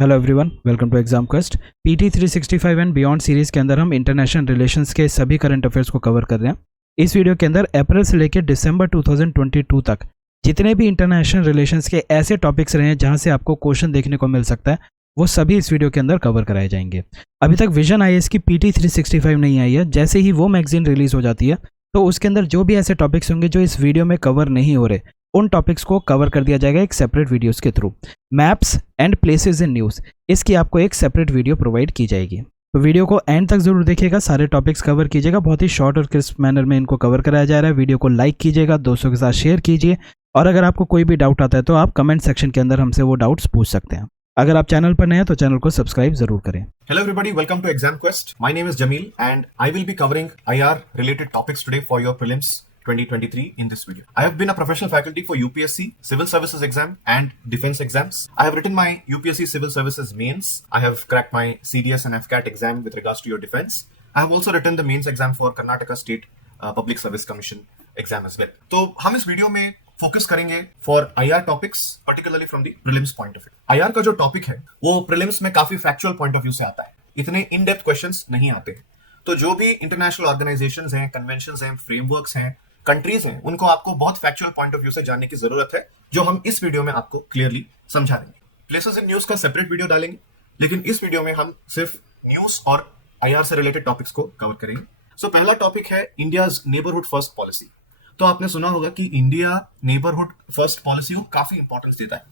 Hello everyone, welcome to Exam Quest. PT 365 and beyond series के अंदर हम international relations के सभी करंट अफेयर्स को कवर कर रहे हैं। इस वीडियो के अंदर अप्रैल से लेकर दिसंबर 2022 तक जितने भी इंटरनेशनल रिलेशंस के ऐसे टॉपिक्स रहे हैं जहां से आपको क्वेश्चन देखने को मिल सकता है, वो सभी इस वीडियो के अंदर कवर कराए जाएंगे। अभी तक विजन आईएएस की पीटी 365 नहीं आई है। जैसे ही वो मैगजीन रिलीज हो जाती है तो उसके अंदर जो भी ऐसे टॉपिक्स होंगे जो इस वीडियो में कवर नहीं हो रहे, उन टॉपिक्स को कवर कर दिया जाएगा एक सेपरेट वीडियोस के through. Maps and places in news, इसकी आपको एक सेपरेट वीडियो प्रोवाइड की जाएगी। तो वीडियो को एंड तक जरूर देखिएगा, सारे टॉपिक्स कवर कीजिएगा। बहुत ही शॉर्ट और क्रिस्प मैनर में इनको कवर कराया जा रहा है। वीडियो को लाइक कीजिएगा, दोस्तों के साथ शेयर कीजिए, और अगर आपको कोई भी डाउट आता है तो आप कमेंट सेक्शन के अंदर हमसे वो डाउट्स पूछ सकते हैं। अगर आप चैनल पर नए हैं तो चैनल को सब्सक्राइब जरूर करें। Hello everybody, welcome to Exam Quest. My name is Jamil and I will be covering IR related topics today for your prelims 2023 in this video. I have been a professional faculty for UPSC, Civil Services exam and defense exams. I have written my UPSC Civil Services mains. I have cracked my CDS and FCAT exam with regards to your defense. I have also written the mains exam for Karnataka State Public Service Commission exam as well. तो हम इस video में focus करेंगे for IR topics, particularly from the prelims point of view. IR का जो topic है वो prelims में काफी फैक्चुअल पॉइंट ऑफ व्यू से आता है, इतने इन डेप्थ क्वेश्चंस नहीं आते हैं। तो जो भी इंटरनेशनल ऑर्गेनाइजेशंस हैं, कन्वेंशंस हैं, फ्रेमवर्क्स हैं, कंट्रीज हैं, उनको आपको बहुत फैक्चुअल पॉइंट ऑफ व्यू से जानने की जरूरत है, जो हम इस वीडियो में आपको क्लियरली समझा देंगे। प्लेसेस इन न्यूज का सेपरेट वीडियो डालेंगे, लेकिन इस वीडियो में हम सिर्फ न्यूज और आईआर से रिलेटेड टॉपिक्स को कवर करेंगे। सो पहला टॉपिक है इंडियाज नेबरहुड फर्स्ट पॉलिसी। तो आपने सुना होगा कि इंडिया नेबरहुड फर्स्ट पॉलिसी को काफी इंपॉर्टेंस देता है।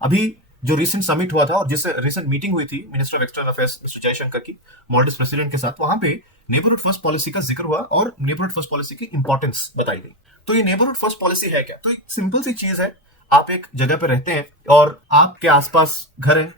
अभी जो रिसेंट समिट हुआ था और जिससे रिसेंट मीटिंग हुई थी minister of external affairs mister Jaishankar की मॉल्डिव्स प्रेसिडेंट के साथ, वहां पे नेबरहुड फर्स्ट पॉलिसी का जिक्र हुआ और नेबरहुड फर्स्ट पॉलिसी की इंपॉर्टेंस बताई गई। तो ये नेबरहुड फर्स्ट पॉलिसी है क्या? तो एक सिंपल सी चीज है, आप एक जगह पे रहते हैं और आपके आसपास घर है,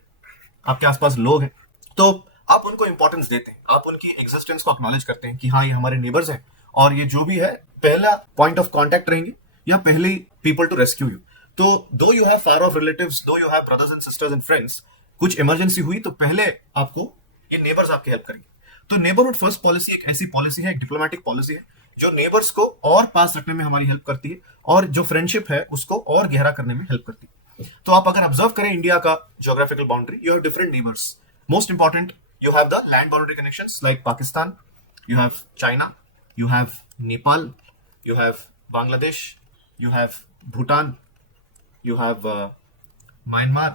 आपके आसपास लोग हैं, तो आप उनको इंपॉर्टेंस देते हैं, आप उनकी एग्जिस्टेंस को एक्नॉलेज करते हैं कि हाँ ये हमारे नेबर्स हैं और ये जो भी है पहला पॉइंट ऑफ कांटेक्ट रहेंगे या पहले पीपल टू रेस्क्यू यू। तो though you have far off relatives, though you have brothers and sisters and friends, कुछ इमरजेंसी हुई तो पहले आपको ये नेबर्स आपकी हेल्प करेंगे। तो नेबरहुड फर्स्ट पॉलिसी एक ऐसी पॉलिसी है, एक डिप्लोमेटिक पॉलिसी है, जो नेबर्स को और पास रखने में हमारी हेल्प करती है और जो फ्रेंडशिप है उसको और गहरा करने में हेल्प करती है। तो आप अगर ऑब्जर्व करें इंडिया का geographical boundary, you have different neighbours. Most important, you have the land boundary connections like Pakistan, you have China, you have Nepal, you have Bangladesh, you have Bhutan, you have Myanmar.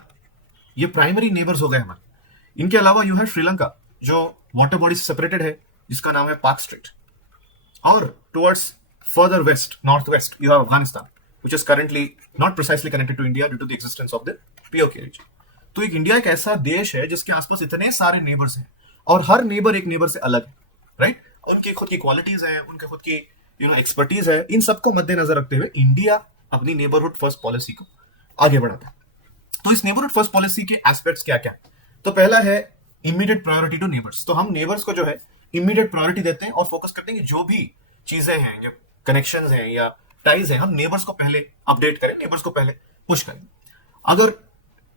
ये primary neighbours हो गए हमारे। इनके अलावा you है श्रीलंका, जो water body से separated है, जिसका नाम है पाक स्ट्रेट। और towards further west, north west, you have Afghanistan, which is currently not precisely connected to India due to the existence of the POK region. तो एक इंडिया एक ऐसा देश है जिसके आसपास इतने सारे नेबर्स हैं और हर नेबर एक नेबर से अलग है, राइट? उनकी खुद की क्वालिटीज हैं, उनके खुद की एक्सपर्टीज है। इन सबको मद्देनजर रखते हुए इंडिया अपनी नेबरहुड फर्स्ट पॉलिसी को आगे बढ़ाता है। तो इस नेबरहुड फर्स्ट पॉलिसी के एस्पेक्ट्स क्या क्या? तो पहला है इमीडिएट प्रायोरिटी टू नेबर्स। तो हम नेबर्स को जो है इमीडिएट प्रायोरिटी देते हैं और फोकस करते हैं कि जो भी चीजें हैं, जो कनेक्शंस हैं या टाइज हैं, हम नेबर्स को पहले अपडेट करें, नेबर्स को पहले पुश करें। अगर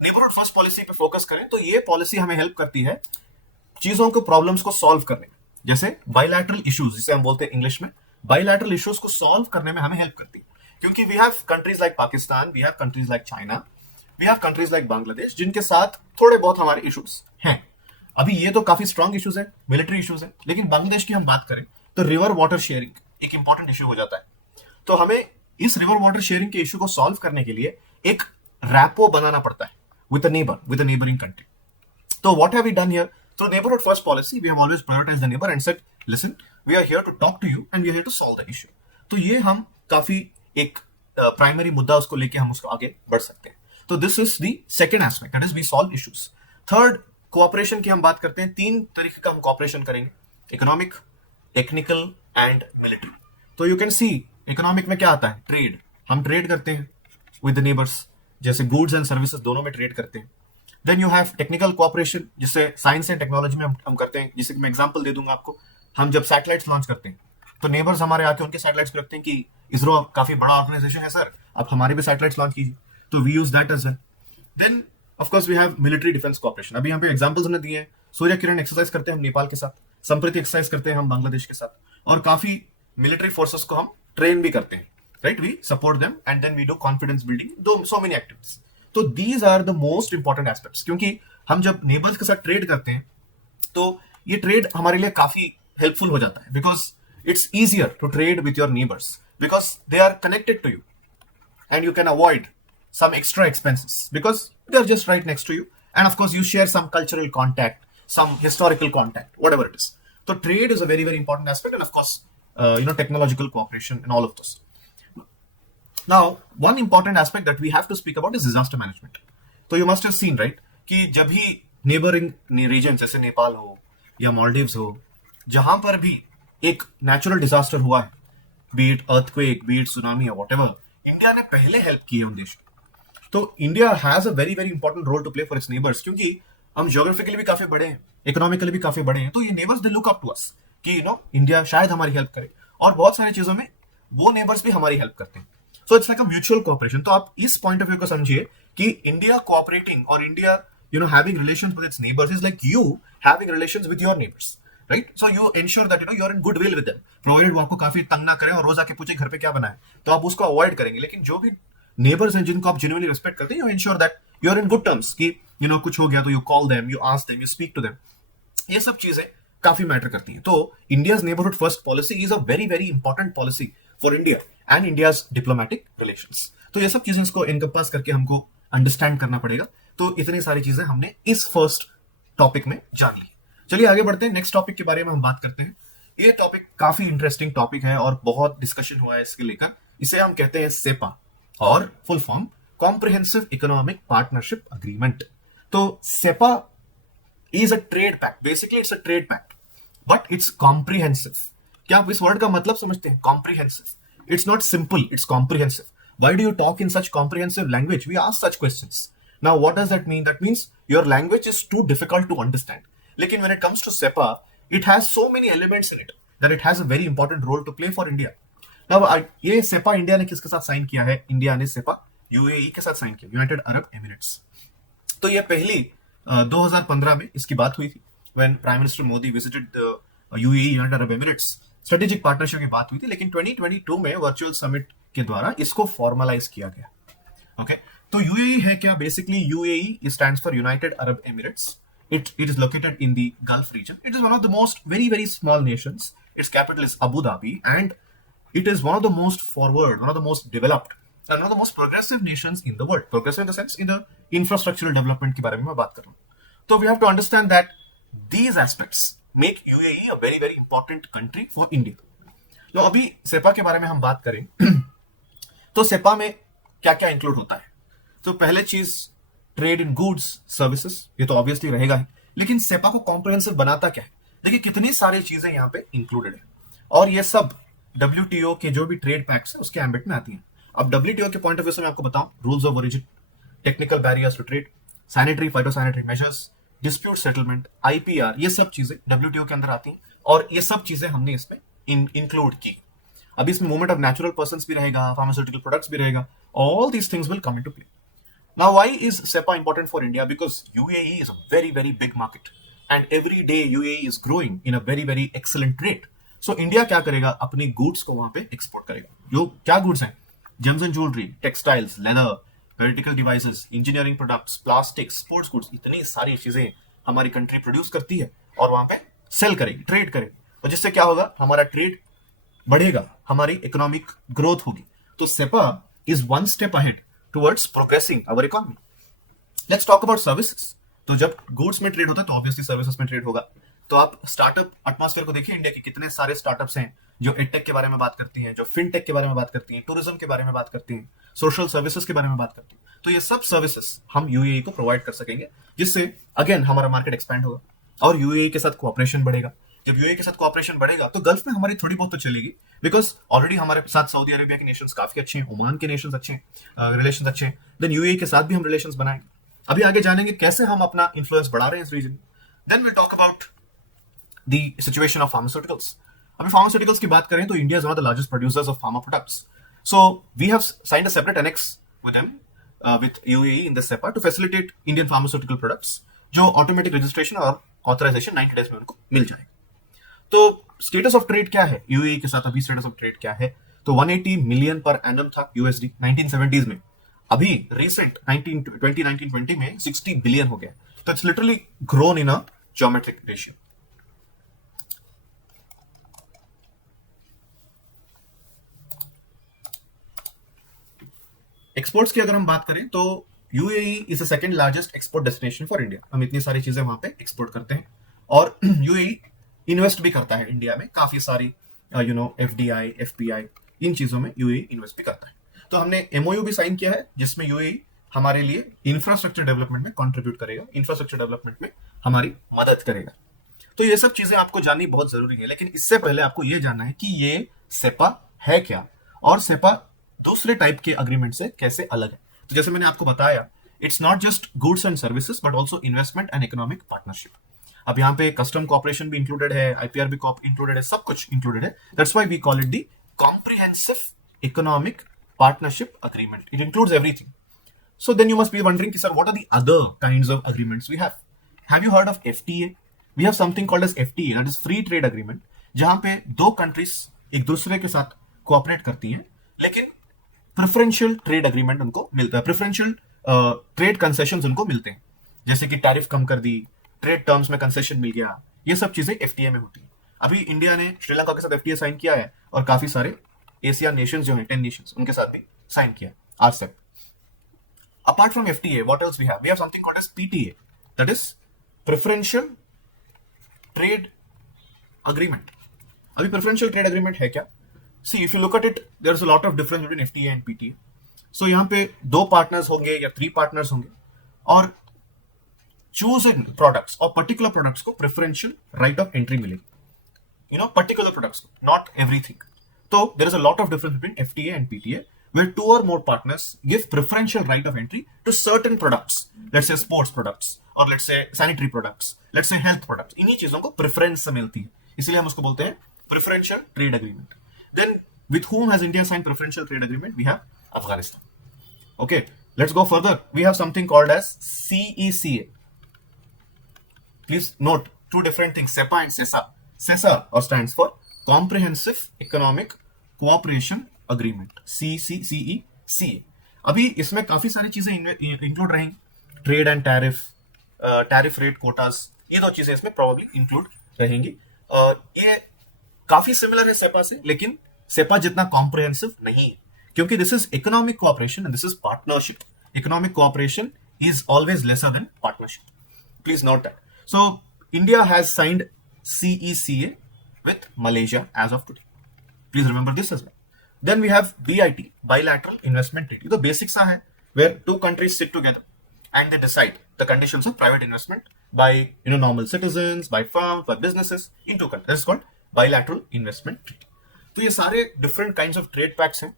नेबरहुड फर्स्ट पॉलिसी पे फोकस करें तो ये पॉलिसी हमें हेल्प करती है चीजों को, प्रॉब्लम्स को सॉल्व करने में, जैसे बायलैटरल इश्यूज, जिसे हम बोलते हैं इंग्लिश में, बायलैटरल इश्यूज को सॉल्व करने में हमें हेल्प करती है। क्योंकि we have countries like Pakistan, we have countries like China, we have countries like Bangladesh, जिनके साथ थोड़े बहुत हमारे इश्यूज हैं। अभी ये तो काफी स्ट्रॉन्ग इश्यूज है, मिलिट्री इश्यूज है, लेकिन बांग्लादेश की हम बात करें तो रिवर वाटर शेयरिंग एक इंपॉर्टेंट इश्यू हो जाता है। तो हमें इस रिवर वाटर शेयरिंग के इश्यू को सॉल्व करने के लिए एक रैपो बनाना पड़ता है with a neighbor, with a neighboring country. So what have we done here? Through neighborhood first policy, we have always prioritized the neighbor and said, listen, we are here to talk to you and we are here to solve the issue. तो ये हम काफी एक primary मुद्दा उसको लेके हम उसको आगे बढ़ सकते हैं। तो this is the second aspect, that is we solve issues. Third, cooperation की हम बात करते हैं। तीन तरीके का हम कोऑपरेशन करेंगे, इकोनॉमिक, टेक्निकल एंड मिलिट्री। तो यू कैन सी इकोनॉमिक में क्या आता है, ट्रेड। हम ट्रेड करते हैं विद द नेबर्स, जैसे गुड्स एंड सर्विसेज दोनों में ट्रेड करते हैं। Then you have technical cooperation, जिससे साइंस एंड टेक्नोलॉजी में हम करते हैं। जैसे मैं एग्जांपल दे दूंगा आपको, हम जब सैटेलाइट्स लॉन्च करते हैं तो नेबर्स हमारे आके उनके सैटेलाइट्स पे रखते हैं कि इसरो काफी बड़ा ऑर्गेनाइजेशन है सर, आप हमारे भी सैटेलाइट्स लॉन्च कीजिए, तो we use that as well. Then of course we have military defence cooperation. अभी यहाँ पे एग्जांपल्स हमने दिए हैं, सूर्य किरण एक्सरसाइज करते हैं हम नेपाल के साथ, संप्रति एक्सरसाइज करते हैं हम बांग्लादेश के साथ, और काफी मिलिट्री फोर्सेस को हम ट्रेन भी करते हैं, right? We support them and then we do confidence building, do so many activities. तो these are the most important aspects, क्योंकि हम जब नेबर्स के साथ ट्रेड करते हैं तो ये ट्रेड हमारे लिए काफी हेल्पफुल हो जाता है, because it's easier to trade with your neighbours because they are connected to you and you can avoid some extra expenses because they're just right next to you, and of course you share some cultural contact, some historical contact, whatever it is. So trade is a very very important aspect, and of course technological cooperation and all of those. Now one important aspect that we have to speak about is disaster management. So you must have seen, right, कि जब भी neighboring region जैसे नेपाल हो या मालदीव्स हो, जहां पर भी एक नेचुरल डिजास्टर हुआ है, be it earthquake, be it tsunami या व्हाटएवर, इंडिया ने पहले हेल्प की है उन देशों। तो India has a very very important role to play for its neighbours, क्योंकि हम ज्योग्राफिकली भी काफी बड़े हैं, इकोनॉमिकली भी काफी बड़े हैं, तो ये neighbours they look up to us कि इंडिया शायद हमारी हेल्प करे, और बहुत सारी चीजों में वो नेबर्स भी हमारी हेल्प करते हैं। So it's like a mutual cooperation. तो आप इस पॉइंट ऑफ व्यू को समझिए कि इंडिया कोऑपरेटिंग और India having relations with its neighbors is like you having relations with your neighbors, right? So you ensure that you're in good will with them, provided वो आपको काफी तंग ना करें और रोज आके पूछे घर पे क्या बना है, तो आप उसको अवॉइड करेंगे। लेकिन जो भी नेबर्स हैं जिनको आप जेन्युइनली रिस्पेक्ट करते हैं, you ensure that you are in good terms, कि कुछ हो गया तो you call them, you ask them, you speak to them. ये सब चीजें काफी मैटर करती हैं। तो India's neighbourhood first policy is a very very important policy for India and India's diplomatic relations. तो ये सब चीजें इसको इनकम्पास करके हमको अंडरस्टैंड करना पड़ेगा। तो इतनी सारी चीजें हमने इस फर्स्ट टॉपिक में जान ली। चलिए आगे बढ़ते हैं, नेक्स्ट टॉपिक के बारे में हम बात करते हैं। ये टॉपिक काफी इंटरेस्टिंग टॉपिक है और बहुत डिस्कशन हुआ है इसके लेकर। इसे हम कहते हैं सेपा, और full form comprehensive economic partnership agreement. तो CEPA is a trade pact, basically it's a trade pact, but it's comprehensive. क्या आप इस वर्ड का मतलब समझते हैं? Comprehensive, it's not simple, it's comprehensive. Why do you talk in such comprehensive language? We ask such questions. Now, what does that mean? That means your language is too difficult to understand. Lekin when it comes to SEPA, it has so many elements in it that it has a very important role to play for India. Now, ये SEPA India ने किसके साथ sign किया है? India ने SEPA UAE के साथ sign किया, यूनाइटेड अरब एमिरेट्स। तो ये पहली 2015 में इसकी बात हुई थी, when Prime Minister Modi visited the UAE, United Arab Emirates. Strategic partnership की बात हुई थी, लेकिन 2022 में वर्चुअल समिट के द्वारा इसको फॉर्मलाइज किया गया। ओके, तो यूएई है क्या? Basically UAE stands for United Arab Emirates. It is located in the Gulf region. It is one of the most very very small nations. Its capital is Abu Dhabi and it is one of the most forward, one of the most developed and one of the most progressive nations in the world. Progressive in the sense in the infrastructural development के बारे में मैं बात कर रहा हूं। तो we have to understand that these aspects make UAE a very very important country for India. तो अभी सेपा के बारे में हम बात करें तो सेपा में क्या क्या इंक्लूड होता है? तो पहले चीज ट्रेड इन गुड्स सर्विसेज, ये तो ऑब्वियसली रहेगा ही, लेकिन सेपा को कॉम्प्रिहेंसिव बनाता क्या है? देखिए कितनी सारी चीजें यहाँ पे इंक्लूडेड है, और ये सब WTO के जो भी ट्रेड पैक्ट्स है उसके एम्बिट में आती हैं। अब WTO के पॉइंट ऑफ व्यू से मैं आपको बताऊं, rules of origin, technical barriers to trade, sanitary phytosanitary measures, dispute settlement, IPR, ये सब चीजें WTO के अंदर आती हैं, और ये सब चीजें हमने इसमें इंक्लूड की। अभी इसमें मूवमेंट ऑफ नेचुरल पर्संस भी रहेगा, फार्मास्यूटिकल प्रोडक्ट्स भी रहेगा। All these things will come into play. Now why is CEPA important for India? Because UAE is a very very big market and every day UAE is growing in a very very excellent rate. So India क्या करेगा? अपनी goods को वहां पे export करेगा। जो क्या goods हैं? James and jewellery, textiles, leather, medical devices, engineering products, plastics, sports goods, इतनी सारी चीजें हमारी कंट्री प्रोड्यूस करती है और वहां पे सेल करेगी, ट्रेड करेगी। और जिससे क्या होगा? हमारा ट्रेड बढ़ेगा, हमारी इकोनॉमिक ग्रोथ होगी। तो CEPA is one step ahead towards progressing our economy. Let's talk about services. तो जब गुड्स में ट्रेड होता है तो ऑब्वियसली सर्विसेज में ट्रेड होगा। तो आप स्टार्टअप एटमॉस्फेयर को देखिए, इंडिया के कितने सारे स्टार्टअप्स हैं जो एडटेक के बारे में बात करती हैं, जो फिनटेक के बारे में बात करती हैं, टूरिज्म के बारे में बात करती हैं, सोशल सर्विसेज के बारे में बात करती हैं। तो ये सब सर्विसेज हम यूएई को प्रोवाइड कर सकेंगे, जिससे अगेन हमारा मार्केट एक्सपैंड होगा और यूएई के साथ कोऑपरेशन बढ़ेगा। जब यूएई के साथ कोऑपरेशन बढ़ेगा तो गल्फ में हमारी थोड़ी बहुत तो चलेगी, बिकॉज ऑलरेडी हमारे साथ सऊदी अरेबिया के नेशंस काफी अच्छे हैं, ओमान के नेशंस अच्छे हैं, रिलेशंस अच्छे हैं। देन यूएई के साथ भी हम रिलेशंस बनाएंगे। अभी आगे जानेंगे कैसे हम अपना इन्फ्लुएंस बढ़ा रहे हैं इस रीजन में। Then will talk about the situation of pharmaceuticals. अभी फार्मास्यूटिकल्स की बात करें तो India is one of the largest producers of pharma products. So we have signed a separate annex with them with UAE in the SEPA to facilitate Indian pharmaceutical products, जो automatic registration और authorisation 90 days में उनको मिल जाएगा। तो status of trade क्या है UAE के साथ? अभी स्टेटस ऑफ ट्रेड क्या है? तो 180 मिलियन पर एनम था USD 1970s में। अभी रिसेंट 2019-20 में 60 बिलियन हो गया। तो it's literally grown in a geometric ratio. Exports की अगर हम बात करें तो UAE is the second largest export destination for India. हम इतनी सारी चीजें वहां पे एक्सपोर्ट करते हैं और यूएई इन्वेस्ट भी करता है इंडिया में काफी सारी एफडीआई एफपीआई इन चीजों में यूएई इन्वेस्ट भी करता है. तो हमने एमओयू भी साइन किया है जिसमें यूएई हमारे लिए इंफ्रास्ट्रक्चर डेवलपमेंट में कंट्रीब्यूट करेगा, इंफ्रास्ट्रक्चर डेवलपमेंट में हमारी मदद करेगा. तो ये सब चीजें आपको जाननी बहुत जरूरी है. लेकिन इससे पहले आपको ये जानना है कि ये सेपा है क्या और सेपा दूसरे टाइप के अग्रीमेंट से कैसे अलग है. तो जैसे मैंने आपको बताया, it's not just goods and services but also investment and economic partnership. अब यहाँ पे कस्टम कॉपरेशन भी इंक्लूडेड है, आईपीआर भी इंक्लूडेड है, सब कुछ इंक्लूडेड है. That's why we call it the comprehensive economic partnership agreement. It includes everything. So then you must be wondering, sir, what are the other kinds of agreements we have? Have you heard of FTA? We have something called as FTA, that is Free Trade Agreement, जहां पे दो countries एक दूसरे के साथ cooperate करती हैं, लेकिन प्रेफरेंशियल ट्रेड अग्रीमेंट उनको मिलता है, प्रेफरेंशियल ट्रेड कंसेशंस उनको मिलते हैं, जैसे कि टैरिफ कम कर दी, ट्रेड टर्म्स में कंसेशन मिल गया. ये सब चीजें FTA में होती है. अभी इंडिया ने श्रीलंका के साथ FTA साइन किया है और काफी सारे एशिया नेशंस जो हैं 10 नेशंस उनके साथ भी साइन किया RCEP. Apart from FTA, what else we have? We have something called as PTA, that is Preferential Trade Agreement. अभी Preferential Trade Agreement है क्या? See, if you look at it, there's a lot of difference between FTA and PTA. So यहाँ पे 2 partners होंगे या 3 partners होंगे और chosen products और particular products को preferential right of entry मिलेगी. Particular products को, not everything. So there is a lot of difference between FTA and PTA. Where 2 or more partners give preferential right of entry to certain products, let's say sports products or let's say sanitary products, let's say health products. इन्हीं चीजों को preference मिलती है, इसलिए हम उसको बोलते हैं preferential trade agreement. Then with whom has India signed preferential trade agreement? We have Afghanistan. Okay, let's go further. We have something called as CECA. Please note 2 different things, SEPA and CESA. CESA stands for Comprehensive Economic Cooperation agreement, CCECA. अभी इसमें काफी सारी चीजें include रहेंगी, trade and tariff, tariff rate quotas, ये 2 चीजें इसमें probably include रहेंगी. ये काफी सिमिलर है सेपा से, लेकिन सेपा जितना कॉम्प्रिहेंसिव नहीं है, क्योंकि this is economic cooperation and this is partnership. Economic cooperation is always lesser than partnership. Please note that. So India has signed CECA with Malaysia as of today. Please remember this as well. Then we have BIT, Bilateral Investment Treaty. The basics are where 2 countries sit together and they decide the conditions of private investment by normal citizens, by firms, by businesses in 2 countries. This is called Bilateral Investment Treaty. तो ये सारे different kinds of trade pacts हैं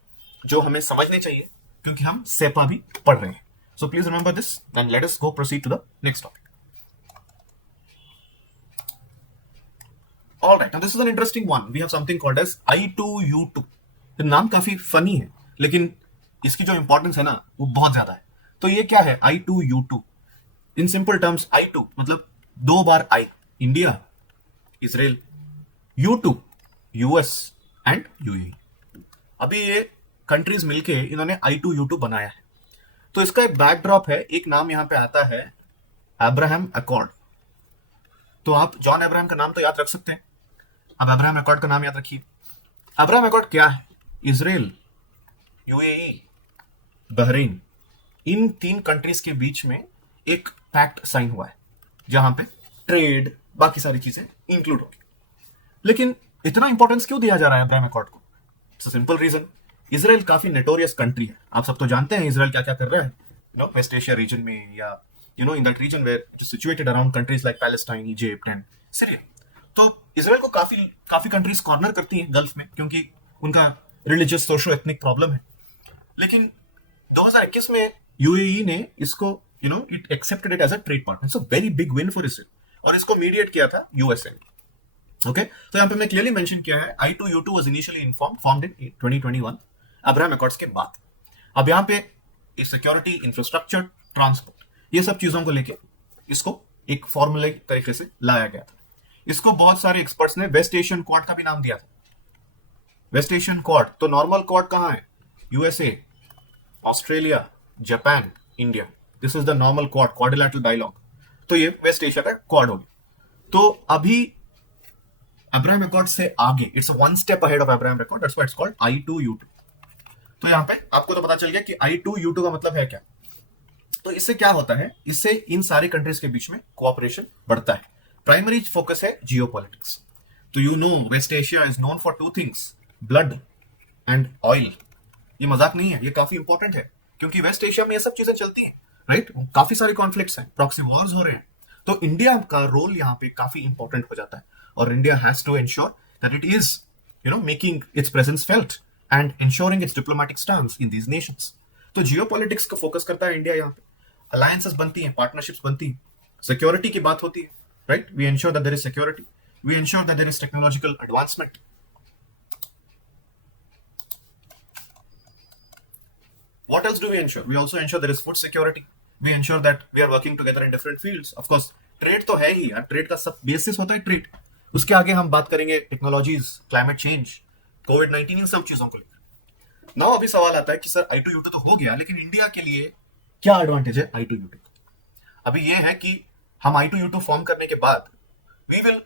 जो हमें समझने चाहिए क्योंकि हम सेपा भी पढ़ रहे हैं. So please remember this and let us go proceed to the next topic. All right, now this is an interesting one. We have something called as I2U2. नाम काफी फनी है, लेकिन इसकी जो इंपॉर्टेंस है ना वो बहुत ज्यादा है. तो ये क्या है I2U2? In simple terms I2 मतलब 2 बार I, India, Israel, U2, US and UAE. अभी ये कंट्रीज मिलके इन्होंने I2U2 बनाया है. तो इसका एक बैकड्रॉप है, एक नाम यहां पे आता है अब्राहम अकॉर्ड. तो आप जॉन अब्राहम का नाम तो याद रख सकते हैं, अब अब्राहम अकॉर्ड का नाम याद रखिए. अब्राहम अकॉर्ड क्या है? इजराइल, UAE, बहरीन, इन 3 कंट्रीज के बीच में एक पैक्ट साइन हुआ है जहां पे ट्रेड, बाकी सारी चीजें इंक्लूड होगी. लेकिन इतना इंपॉर्टेंस क्यों दिया जा रहा है अब्राहम अकॉर्ड को? It's simple reason. इजराइल काफी नोटोरियस कंट्री है. आप सब तो जानते हैं इजराइल क्या क्या कर रहा है वेस्ट एशिया रीजन में, या in that region where it is situated around countries like Palestine, Egypt and Syria. तो इजराइल को काफी कंट्रीज कॉर्नर करती हैं गल्फ में क्योंकि उनका रिलीजियस सोशो एथनिक प्रॉब्लम है. लेकिन 2021 में UAE ने इसको it accepted it as a trade partner. So very big win for Israel. और इसको मीडिएट किया था USA. ओके, तो यहाँ पे मैं क्लियरली मेंशन किया है I2U2 was initially formed in 2021 Abraham accords के बाद. अब यहाँ पे सिक्योरिटी, इंफ्रास्ट्रक्चर, ट्रांसपोर्ट, ये सब चीजों को लेके इसको एक फॉर्मूले तरीके से लाया गया था. इसको बहुत सारे एक्सपर्ट्स ने वेस्ट एशियन क्वाड का भी नाम दिया था. वेस्ट एशियन क्वाड, तो नॉर्मल क्वाड कहां है? USA, Australia, Japan, India. This is the normal Quad, quadrilateral dialogue. तो ये वेस्ट एशिया का क्वाड हो गया। तो अभी अब्राहम अकॉर्ड से आगे, it's one step ahead of Abraham accord, that's why it's called I2U2। तो यहां पे आपको तो पता चल गया कि I2U2 का मतलब है क्या। तो इससे क्या होता है, इससे इन सारे कंट्रीज के बीच में कोऑपरेशन बढ़ता है। प्राइमरी फोकस है जियोपॉलिटिक्स। तो you know West Asia is known for 2 things, blood and oil. ये मजाक नहीं है, ये काफी इंपॉर्टेंट है, क्योंकि वेस्ट एशिया में ये सब चीजें चलती हैं, राइट। काफी सारे कॉन्फ्लिक्ट्स हैं, प्रॉक्सी वॉर्स हो रहे हैं। तो इंडिया का रोल यहाँ पे काफी इंपॉर्टेंट हो जाता है, और India has to ensure that it is making its presence felt and ensuring its diplomatic stance in these nations। तो जियोपॉलिटिक्स का फोकस करता है इंडिया यहाँ पे। अलायंसेस बनती हैं, पार्टनरशिप्स बनती हैं, सिक्योरिटी की बात होती है, right. We ensure that there is security, we ensure that there is technological advancement. What else do we ensure? We also ensure there is food security. We ensure that we are working together in different fields. Of course, trade तो है ही यार, trade का सब basis होता है trade. उसके आगे हम बात करेंगे टेक्नोलॉजीज, क्लाइमेट चेंज, कोविड-19, इन सब चीजों को लेकर। नाउ अभी सवाल आता है कि सर I2U2 तो हो गया, लेकिन इंडिया के लिए क्या एडवांटेज है I2U2? अभी ये है कि हम I2U2 फॉर्म करने के बाद we will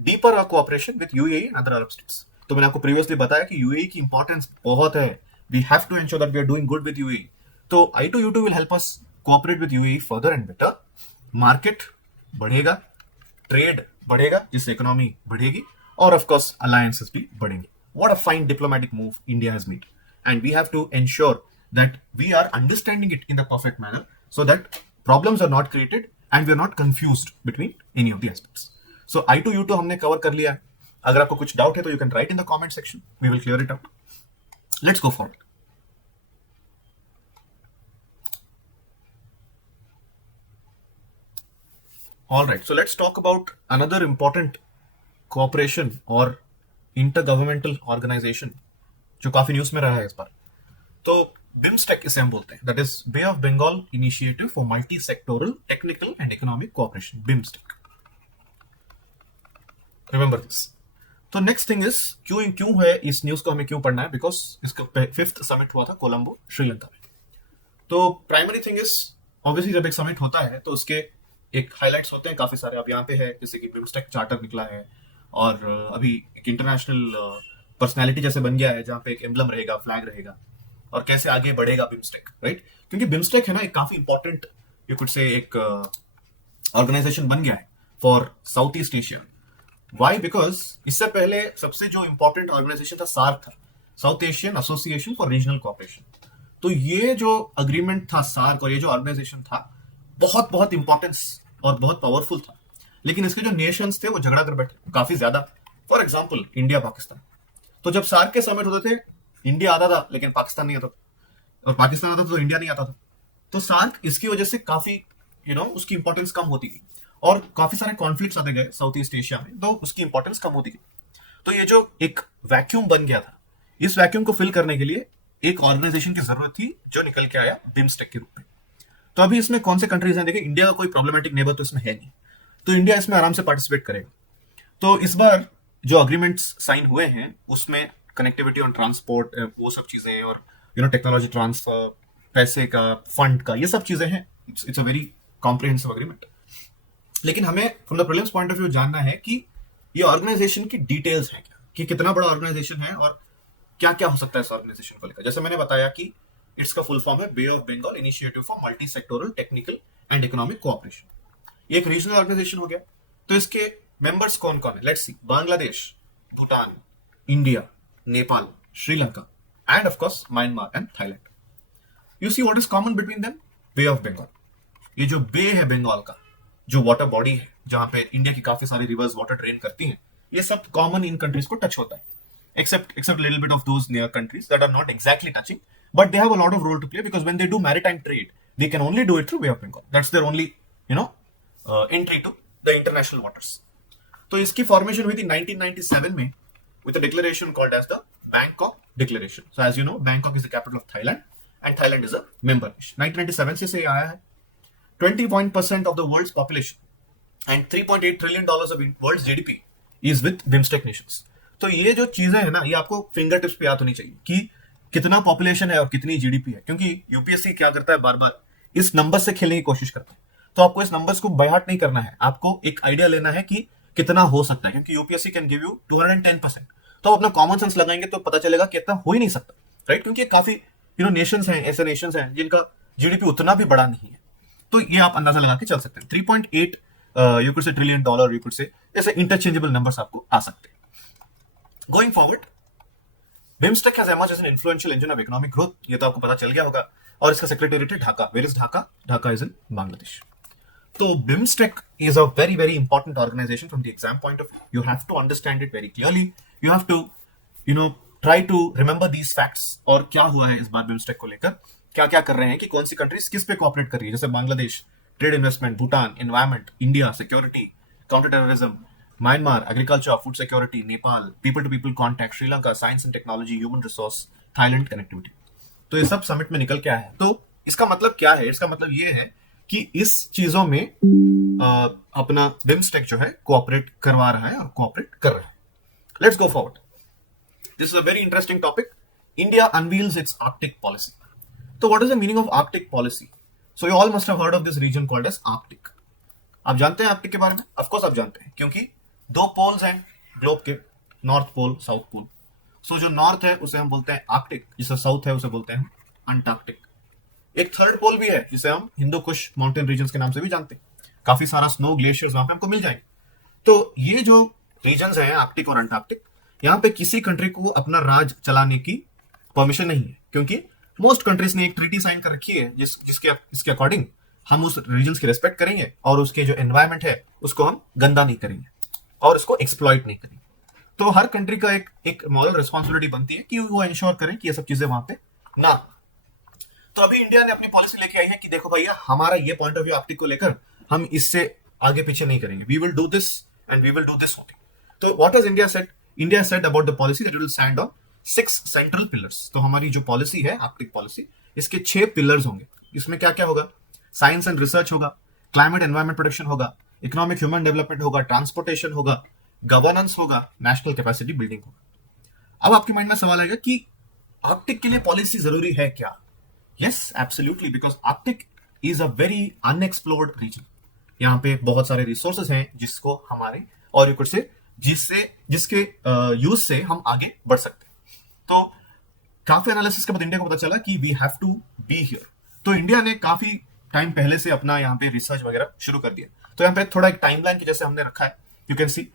deeper our cooperation with UAE and other Arab states. तो मैंने आपको प्रीवियसली बताया कि UAE की इंपॉर्टेंस बहुत है। We have to ensure that we are doing good with UAE। तो I2U2 will help us cooperate with UAE further and better. Market बढ़ेगा, ट्रेड बढ़ेगा, जिससे इकोनॉमी बढ़ेगी, और ऑफ कोर्स अलायंसेस भी बढ़ेंगे। What a fine diplomatic move India has made, and we have to ensure that we are understanding it in the perfect manner so that problems are not created and we are not confused between any of the aspects. So I2U2 हमने cover कर लिया है। अगर आपको कुछ doubt है तो you can write in the comment section. We will clear it out. Let's go forward. All right. So let's talk about another important cooperation or intergovernmental organization जो काफी न्यूज में रहा है इस बार। तो बिम्स्टेक इसे हम बोलते हैं, that is Bay of Bengal initiative for multi sectoral technical and economic cooperation, BIMSTEC. Remember this. तो नेक्स्ट थिंग इज क्यों है इस न्यूज को हमें क्यों पढ़ना है, बिकॉज इसका 5th समिट हुआ था कोलंबो, श्रीलंका में। तो प्राइमरी थिंग इज ऑब्वियसली जब एक समिट होता है तो उसके एक हाईलाइट्स होते हैं काफी सारे। अब यहाँ पे है जैसे कि बिम्स्टेक चार्टर निकला है, और अभी एक इंटरनेशनल पर्सनालिटी जैसे बन गया है जहां पे एक एम्बलम रहेगा, फ्लैग रहेगा, और कैसे आगे बढ़ेगा बिम्स्टेक, राइट। क्योंकि बिम्स्टेक है ना एक काफी इंपॉर्टेंट, यू कुड से एक ऑर्गेनाइजेशन बन गया है for south East Asia. Why? Because इससे पहले सबसे जो इंपॉर्टेंट ऑर्गेनाइजेशन था सार्क था, south Asian association for regional cooperation. तो ये जो अग्रीमेंट था सार्क, और ये जो ऑर्गेनाइजेशन था, बहुत बहुत इंपॉर्टेंस और बहुत पावरफुल था, लेकिन इसके जो नेशंस थे वो झगड़ा कर बैठे काफी ज्यादा। For example India Pakistan. तो जब सार्क के समिट होते थे, इंडिया आता था लेकिन पाकिस्तान नहीं आता था, और पाकिस्तान आता था तो इंडिया नहीं आता था। तो सार्क इसकी वजह से काफी उसकी इंपॉर्टेंस कम होती गई, और काफी सारे कॉन्फ्लिक्ट्स आते गए साउथ ईस्ट एशिया में, तो उसकी इंपॉर्टेंस कम होती गई। तो ये जो एक वैक्यूम बन गया था, इस वैक्यूम को फिल करने के लिए एक ऑर्गेनाइजेशन की जरूरत थी जो निकल के आया बिम्स्टेक के रूप में। तो अभी इसमें कौन से कंट्रीज हैं? देखिए, इंडिया का कोई प्रॉब्लमेटिक नेबर तो इसमें है नहीं, तो इंडिया इसमें आराम से पार्टिसिपेट करेगा। तो इस बार जो अग्रीमेंट्स साइन हुए हैं उसमें कनेक्टिविटी ऑन ट्रांसपोर्ट, वो सब चीजें, और टेक्नोलॉजी ट्रांसफर, पैसे का, फंड का, ये सब चीजें हैं। It's a very comprehensive agreement. लेकिन हमें from the prelims point of view जानना है कि ये ऑर्गेनाइजेशन की डिटेल्स है क्या, कि कितना बड़ा ऑर्गेनाइजेशन है और क्या क्या हो सकता है इस ऑर्गेनाइजेशन को लेकर। जैसे मैंने बताया कि इट्स का फुल फॉर्म है bay of Bengal initiative for multi sectoral technical and economic cooperation. ये एक रीजनल ऑर्गेनाइजेशन हो गया। तो इसके मेंबर्स कौन कौन है? Let's see. Bangladesh, Bhutan, India, Nepal, Sri Lanka, and of course Myanmar and Thailand. You see what is common between them? Bay of Bengal. ये जो बे है बंगाल का, जो वाटर बॉडी है जहां पे इंडिया की काफी सारी रिवर्स वाटर ड्रेन करती हैं, ये सब कॉमन इन कंट्रीज को टच होता है, except little bit of those near countries that are not exactly touching, but they have a lot of role to play, because when they do maritime trade, they can only do it through Bay of Bengal. That's their only entry to the international waters. तो इसकी formation हुई थी 1997 में with a declaration called as the Bangkok Declaration. So as you know, Bangkok is the capital of Thailand and Thailand is a member nation. 1997 से आया है। 21% of the world's population and $3.8 trillion of world's GDP is with BIMSTEC nations. तो ये जो चीजें है ना, ये आपको फिंगर टिप्स पे याद होनी चाहिए कि कितना पॉपुलेशन है और कितनी जीडीपी है, क्योंकि यूपीएससी क्या करता है, बार बार इस नंबर से खेलने की कोशिश करता है। तो आपको इस नंबर्स को बाय हार्ट नहीं करना है, आपको एक आइडिया लेना है कि कितना हो सकता है, क्योंकि यूपीएससी कैन गिव यू 210%। तो आप अपना कॉमन सेंस लगाएंगे तो पता चलेगा कि इतना हो ही नहीं सकता, राइट? क्योंकि काफी नेशंस हैं, ऐसे नेशंस हैं जिनका जीडीपी उतना भी बड़ा नहीं है। तो ये आप अंदाजा लगा के चल सकते हैं। 3.8 यू कुड से ट्रिलियन डॉलर, यू कुड से ऐसे इंटरचेंजेबल नंबर्स आपको आ सकते हैं। Going forward, BIMSTEC has emerged as an influential engine of economic growth, ये तो आपको पता चल गया होगा। और इसका सेक्रेटेरिएट है Dhaka. Where is Dhaka? Dhaka is in Bangladesh. तो BIMSTEC is a very very important organization from the exam point of view. You have to understand it very clearly. You have to try to remember these facts। और क्या हुआ है इस बार BIMSTEC को लेकर, क्या क्या कर रहे हैं, कि कौन सी कंट्रीज किस पे कोऑपरेट कर रही है, जैसे Bangladesh trade investment, Bhutan environment, India security counter terrorism, Myanmar agriculture food security, Nepal people to people contact, Sri Lanka science and technology human resource, Thailand connectivity. तो ये सब समिट में निकल के आया है। तो इसका मतलब क्या है? इसका मतलब ये है कि इस चीजों में अपना BIMSTEC जो है कोऑपरेट करवा रहा है और कोऑपरेट कर रहा है। Let's go forward. This is a very interesting topic. India unveils its Arctic policy. तो what is the meaning of Arctic policy? So you all must have heard of this region called as Arctic. आप जानते हैं Arctic के बारे में? Of course आप जानते हैं, क्योंकि दो पोल्स हैं ग्लोब के, नॉर्थ पोल साउथ पोल। सो जो नॉर्थ है उसे हम बोलते हैं आर्कटिक, जिसे साउथ है उसे बोलते हैं अंटार्कटिक। एक थर्ड पोल भी है जिसे हम हिंदू कुश माउंटेन रीजन्स के नाम से भी जानते हैं। काफी सारा स्नो ग्लेशियर्स वहां पे हमको मिल जाएंगे। तो ये जो रीजन्स हैं आर्कटिक और अंटार्कटिक, यहाँ पे किसी कंट्री को अपना राज चलाने की परमिशन नहीं है, क्योंकि मोस्ट कंट्रीज ने एक ट्रीटी साइन कर रखी है इसके अकॉर्डिंग हम उस रीजन्स की रेस्पेक्ट करेंगे और उसके जो एनवायरमेंट है उसको हम गंदा नहीं करेंगे और उसको एक्सप्लॉइट नहीं करेंगे। तो हर कंट्री का एक मॉरल रिस्पॉन्सिबिलिटी बनती है कि वो इंश्योर करें कि ये सब चीजें वहां पे ना। तो अभी इंडिया ने अपनी पॉलिसी लेके आई है कि देखो भैया, हमारा ये पॉइंट ऑफ व्यू आर्कटिक को लेकर हम इससे आगे पीछे नहीं करेंगे। We will do this and we will do this होती। तो what has India said? India said about the policy that it will stand on 6 central pillars. तो हमारी जो पॉलिसी है आर्कटिक पॉलिसी, इसके 6 पिलर्स होंगे। इसमें क्या क्या होगा? साइंस एंड रिसर्च होगा, क्लाइमेट एनवायरमेंट प्रोटेक्शन होगा, इकोनॉमिक ह्यूमन डेवलपमेंट होगा, ट्रांसपोर्टेशन होगा, गवर्नेंस होगा, नेशनल कैपेसिटी बिल्डिंग होगा। अब आपके माइंड में सवाल आएगा कि आर्कटिक के लिए पॉलिसी जरूरी है क्या? Yes, absolutely, because Arctic is a very unexplored region. यहाँ पे बहुत सारे रिसोर्सेज हैं जिसको हमारे और यू कुड से जिसके यूज से हम आगे बढ़ सकते हैं। तो काफी एनालिसिस के बाद इंडिया को पता चला कि we have to be here. तो इंडिया ने काफी टाइम पहले से अपना यहाँ पे रिसर्च वगैरह शुरू कर दिया। तो यहाँ पे थोड़ा एक टाइमलाइन की जैसे हमने रखा है, you can see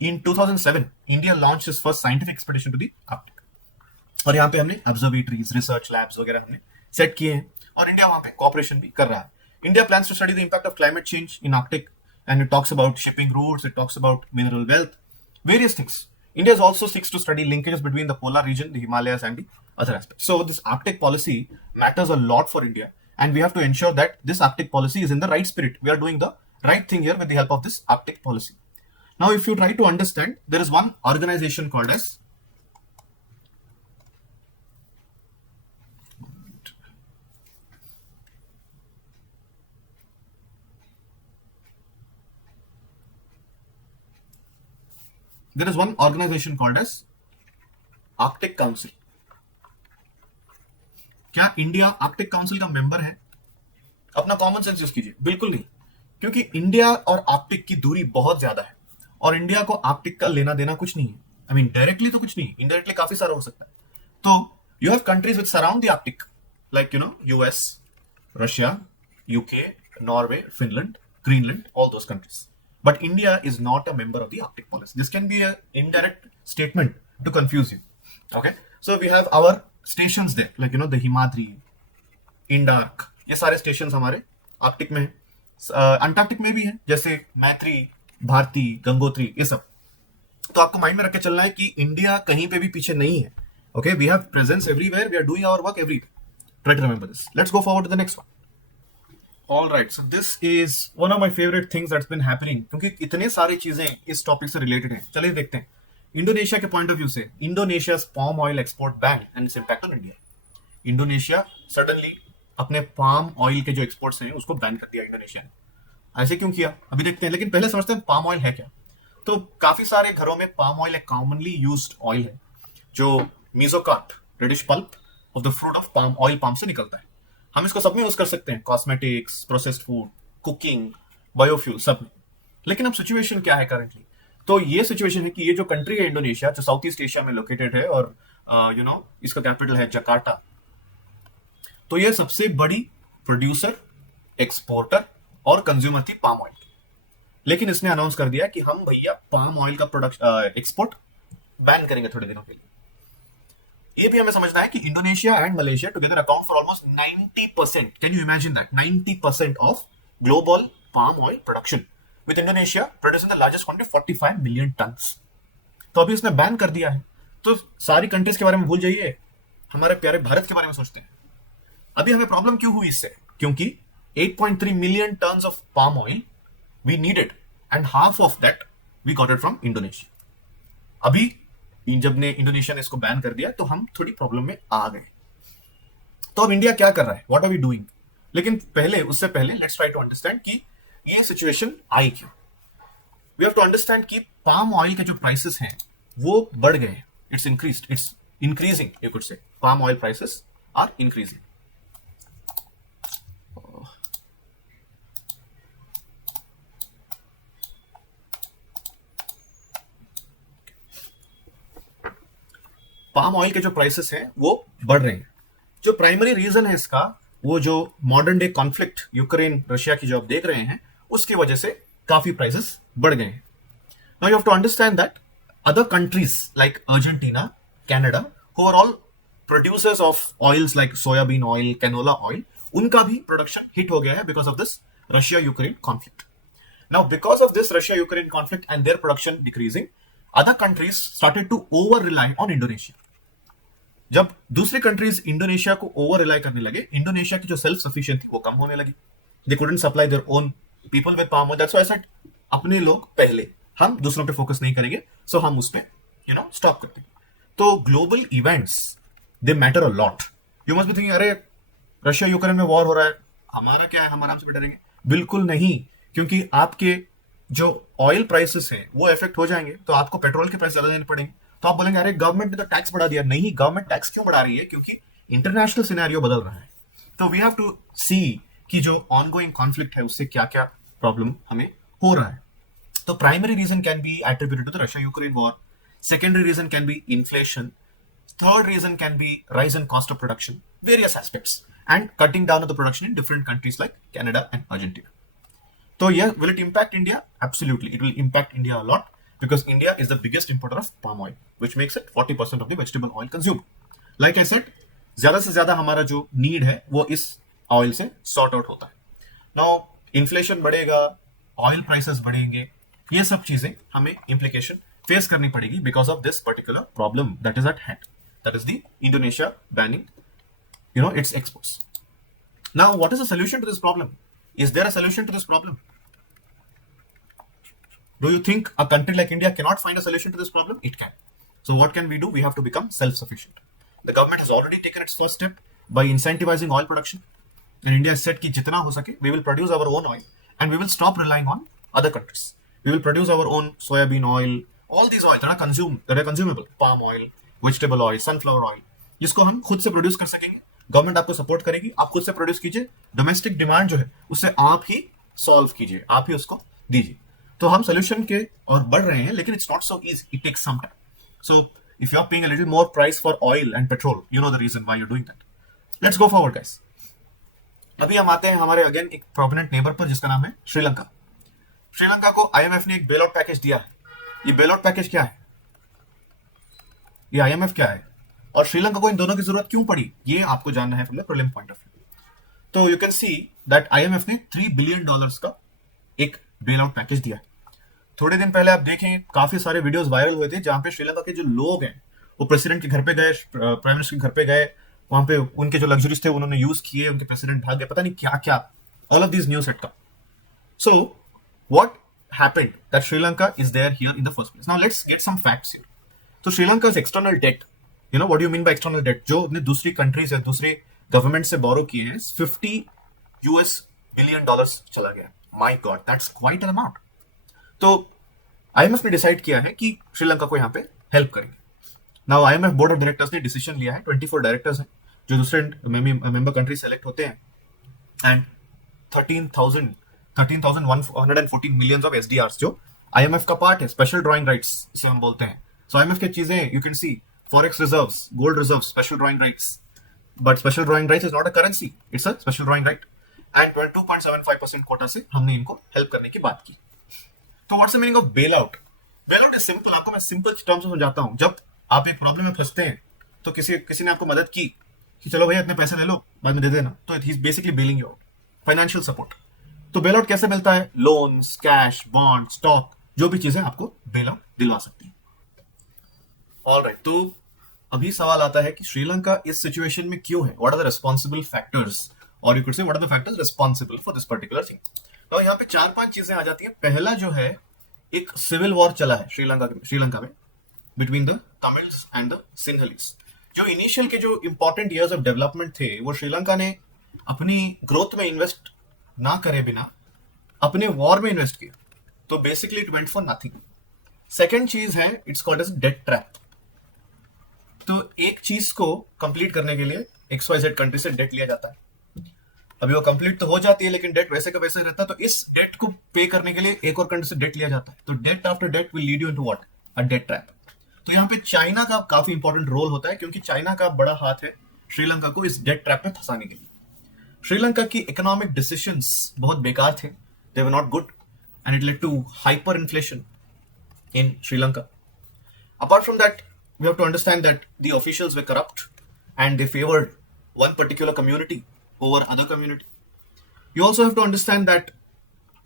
in 2007 India launch is first scientific expedition to the Arctic. और यहाँ पे हमने ऑब्जर्वेटरीज, रिसर्च लैब्स वगैरह हमने सेट किए हैं और इंडिया वहां पे कॉपरेशन भी कर रहा है। India plans to study the impact of climate change in Arctic and it talks about shipping routes, it talks about mineral wealth, various things. India also seeks to study linkages between the polar region, the Himalayas, and the other aspects. So this Arctic policy matters a lot for India, and we have to ensure that this Arctic policy is in the right spirit. We are doing the right thing here with the help of this Arctic policy. Now, if you try to understand, there is one organization called as Arctic Council. क्या India Arctic council का member है? अपना common sense use कीजिए। बिल्कुल नहीं, क्योंकि India और Arctic की दूरी बहुत ज्यादा है और इंडिया को आर्कटिक का लेना देना कुछ नहीं है। आई मीन डायरेक्टली तो कुछ नहीं, इनडायरेक्टली काफी सारा हो सकता है। तो you have countries which surround the Arctic like US, Russia, UK, Norway, Finland, Greenland, all those countries. But India is not a member of the Arctic policy. This can be an indirect statement to confuse you. Okay, so we have our stations there, like the Himadri, Indark. ये सारे stations हमारे Arctic में हैं। Antarctic में भी हैं, जैसे मैत्री, भारती, गंगोत्री, ये सब। तो आपको माइंड में रख के चलना है कि इंडिया कहीं पे भी पीछे नहीं है। Okay, we have presence everywhere. We are doing our work everywhere. Try to remember this. Let's go forward to the next one. All right, so this is one of my favorite things that's been happening, क्योंकि इतने सारी चीजें इस topic से related हैं। चलिए देखते हैं इंडोनेशिया के पॉइंट ऑफ व्यू से। Indonesia palm oil export ban and it's impact on India. Indonesia suddenly अपने पाम ऑयल के जो एक्सपोर्ट्स हैं उसको बैन कर दिया इंडोनेशिया ने। ऐसे क्यों किया अभी देखते हैं, लेकिन पहले समझते हैं पाम ऑयल है क्या। तो काफी सारे घरों में पाम ऑयल एक कॉमनली यूज्ड ऑयल है जो mesocarp, reddish pulp of the fruit of palm oil palm से निकलता है। हम इसको सब में यूज कर सकते हैं, cosmetics, processed food, cooking, biofuel सब में। लेकिन अब सिचुएशन क्या है करंटली? तो ये सिचुएशन है कि ये जो कंट्री है इंडोनेशिया, जो साउथ ईस्ट एशिया में लोकेटेड है और इसका कैपिटल है जकार्ता, तो ये सबसे बड़ी प्रोड्यूसर, एक्सपोर्टर और कंज्यूमर थी पाम ऑयल की। लेकिन इसने अनाउंस कर दिया कि हम भैया पाम ऑयल का प्रोडक्शन एक्सपोर्ट बैन करेंगे थोड़े दिनों के लिए। ये भी हमें समझना है कि Indonesia and Malaysia together account for almost 90%, can you imagine that, 90% of global palm oil production, with Indonesia producing the largest quantity 45 million turns. तो अभी इसने बैन कर दिया है, तो सारी कंट्रीज के बारे में भूल जाइए, हमारे प्यारे भारत के बारे में सोचते हैं। अभी हमें प्रॉब्लम क्यों हुई इससे? क्योंकि 8.3 million tons of palm oil we needed and half of that we got it from Indonesia. अभी जब ने इंडोनेशिया ने इसको बैन कर दिया तो हम थोड़ी प्रॉब्लम में आ गए। तो अब इंडिया क्या कर रहा है, व्हाट आर वी डूइंग? लेकिन उससे पहले लेट्स ट्राई टू अंडरस्टैंड कि ये सिचुएशन आई क्यों। वी हैव टू अंडरस्टैंड कि पाम ऑयल के जो प्राइसेस हैं वो बढ़ गए हैं, it's increasing, you could say palm oil prices are increasing. Palm oil के जो प्राइसेस हैं वो बढ़ रहे हैं। जो प्राइमरी रीजन है इसका, वो जो modern day conflict Ukraine Russia की जो आप देख रहे हैं, उसकी वजह से काफी प्राइसेस बढ़ गए हैं। Now you have to understand that other countries like Argentina, Canada, who are all producers of oils like soybean oil, canola oil, उनका भी प्रोडक्शन हिट हो गया है because of this Russia Ukraine conflict. Now because of this Russia Ukraine conflict and their production decreasing, other countries started to over rely on Indonesia. जब दूसरी countries Indonesia को over rely करने लगे, Indonesia की जो सेल्फ सफिशिएंट थी वो कम होने लगी। They couldn't supply their own people with palm oil, that's why I said अपने लोग पहले, हम दूसरों पे फोकस नहीं करेंगे, सो हम उस पे स्टॉप करते हैं। तो global events they matter a lot. You must be thinking, अरे रशिया यूक्रेन में वॉर हो रहा है, हमारा क्या है, हम आराम से बैठे रहेंगे। बिल्कुल नहीं, क्योंकि आपके जो ऑयल प्राइसेस हैं वो इफेक्ट हो जाएंगे, तो आपको पेट्रोल के प्राइस ज्यादा देने पड़ेंगे। तो आप बोलेंगे अरे गवर्नमेंट ने तो टैक्स बढ़ा दिया। नहीं, गवर्नमेंट टैक्स क्यों बढ़ा रही है? क्योंकि इंटरनेशनल सिनेरियो बदल रहा है। तो वी हैव टू सी कि जो ऑनगोइंग कॉन्फ्लिक्ट है उससे क्या क्या प्रॉब्लम हमें हो रहा है। तो primary reason can be attributed to the Russia Ukraine war, secondary reason can be inflation, third reason can be rise in cost of production, various aspects, and cutting down of the production in different countries like Canada and Argentina. So yeah, will it impact India? Absolutely, it will impact India a lot because India is the biggest importer of palm oil, which makes it 40% of the vegetable oil consumed. Like I said, ज्यादा से ज्यादा हमारा जो need है वो इस oil से sort out होता है। नाउ इन्फ्लेशन बढ़ेगा, ऑयल प्राइसेस बढ़ेंगे, ये सब चीजें हमें इम्प्लीकेशन फेस करनी पड़ेगी because of this particular problem that is eight hand, that is the Indonesia banning, its exports. Now, what is the solution to this problem? Is there a solution to this problem? Do you think a country like India cannot find a solution to this problem? It can. So what can we do? We have to become self-sufficient. The government has already taken its first step by incentivizing oil production. And India has said कि जितना हो सके, we will produce our own oil and we will stop relying on other countries. We will produce our own soybean oil, all these oils that are consumable, palm oil, vegetable oil, sunflower oil, जिसको हम खुद से produce कर सकेंगे। Government आपको support करेगी, आप खुद से प्रोड्यूस कीजिए, डोमेस्टिक डिमांड जो है उससे आप ही सॉल्व कीजिए, आप ही उसको दीजिए। तो हम सोल्यूशन के और बढ़ रहे हैं, लेकिन it's not so easy, it takes some time. So if you are paying a little more price for oil and petrol, you know the reason why you are doing that. Let's go forward guys. अभी हम आते हैं हमारे again एक prominent neighbour पर जिसका नाम है श्रीलंका। श्रीलंका को आईएमएफ ने एक बेल आउट पैकेज दिया है। ये बेल आउट पैकेज क्या है, ये आईएमएफ क्या है, और श्रीलंका को इन दोनों की जरूरत क्यों पड़ी, ये आपको जानना है from the prelim point of view. तो you can see that IMF ने $3 बिलियन का एक बेल आउट पैकेज दिया है। थोड़े दिन पहले आप देखें, काफी सारे वीडियोस वायरल हुए थे जहां पे श्रीलंका के जो लोग हैं वो प्रेसिडेंट के घर पे गए, प्राइम मिनिस्टर के घर पे गए, वहां पे उनके जो लग्जरीज थे उन्होंने यूज किए, उनके प्रेसिडेंट भाग गए, पता नहीं क्या क्या, all of this news had come. So what happened that Sri Lanka is there here in the first place. Now let's get some facts here. तो Sri Lanka external debt, what do you mean by external debt, जो अपने दूसरी countries या दूसरे government से बोरो किए हैं, $50 billion चला गया। My God, that's quite an amount. तो आईएमएफ ने डिसाइड किया है कि श्रीलंका को यहाँ पे हेल्प करेंगे। Now IMF board of directors ने डिसीजन लिया है, 24 डायरेक्टर्स हैं जो दूसरे मेंबर कंट्री सेलेक्ट होते हैं, एंड 13,000 13,114 मिलियंस ऑफ एसडीआर्स, जो आईएमएफ का पार्ट है, स्पेशल ड्राइंग राइट्स इसे हम बोलते हैं. सो आईएमएफ की चीजें you can see forex reserves, gold reserves, special drawing rights. But special drawing rights is not a currency, it's a special drawing right. And 2.75% quota से हमने इनको हेल्प करने की बात की. तो what's the meaning of bail out? Bail out is simple. आपको मैं सिंपल टर्म्स में समझाता हूं. जब आप एक प्रॉब्लम में फंसते हैं तो किसी ने आपको मदद की कि चलो भैया इतने पैसे ले लो, बाद में दे देना, तो he is basically bailing you out. Financial support. तो बेल आउट कैसे मिलता है? लोन्स, कैश, बॉन्ड, स्टॉक, जो भी चीजें आपको बेल आउट दिलवा सकती है. ऑलराइट, तो अभी सवाल आता है कि श्रीलंका इस सिचुएशन में क्यों है? What are the responsible factors, और you could say what are the factors responsible for this particular thing. तो यहाँ पे 4-5 चीजें आ जाती है. पहला जो है, एक सिविल वॉर चला है श्रीलंका में between the Tamils and the Sinhalese. जो इनिशियल के जो इंपॉर्टेंट ईयर्स ऑफ डेवलपमेंट थे, वो श्रीलंका ने अपनी ग्रोथ में इन्वेस्ट ना करे बिना अपने वॉर में इन्वेस्ट किया. तो basically it went for nothing. Second चीज है, it's called as debt trap. तो एक चीज को कंप्लीट करने के लिए XYZ कंट्री से डेट लिया जाता है. अभी वो कंप्लीट तो हो जाती है, लेकिन डेट वैसे का वैसे रहता है. तो इस डेट को पे करने के लिए एक और कंट्री से डेट लिया जाता है. तो debt after debt will lead you into what? A debt trap. तो यहाँ पे चाइना का काफी इंपॉर्टेंट रोल होता है, क्योंकि चाइना का बड़ा हाथ है श्रीलंका को इस डेट ट्रैप में फंसाने के लिए. श्रीलंका की इकोनॉमिक डिसीजंस बहुत बेकार थे. They were not good and it led to hyperinflation in Sri Lanka. Apart from that, we have to understand that the officials were corrupt and they favored one particular community over other community. You also have to understand that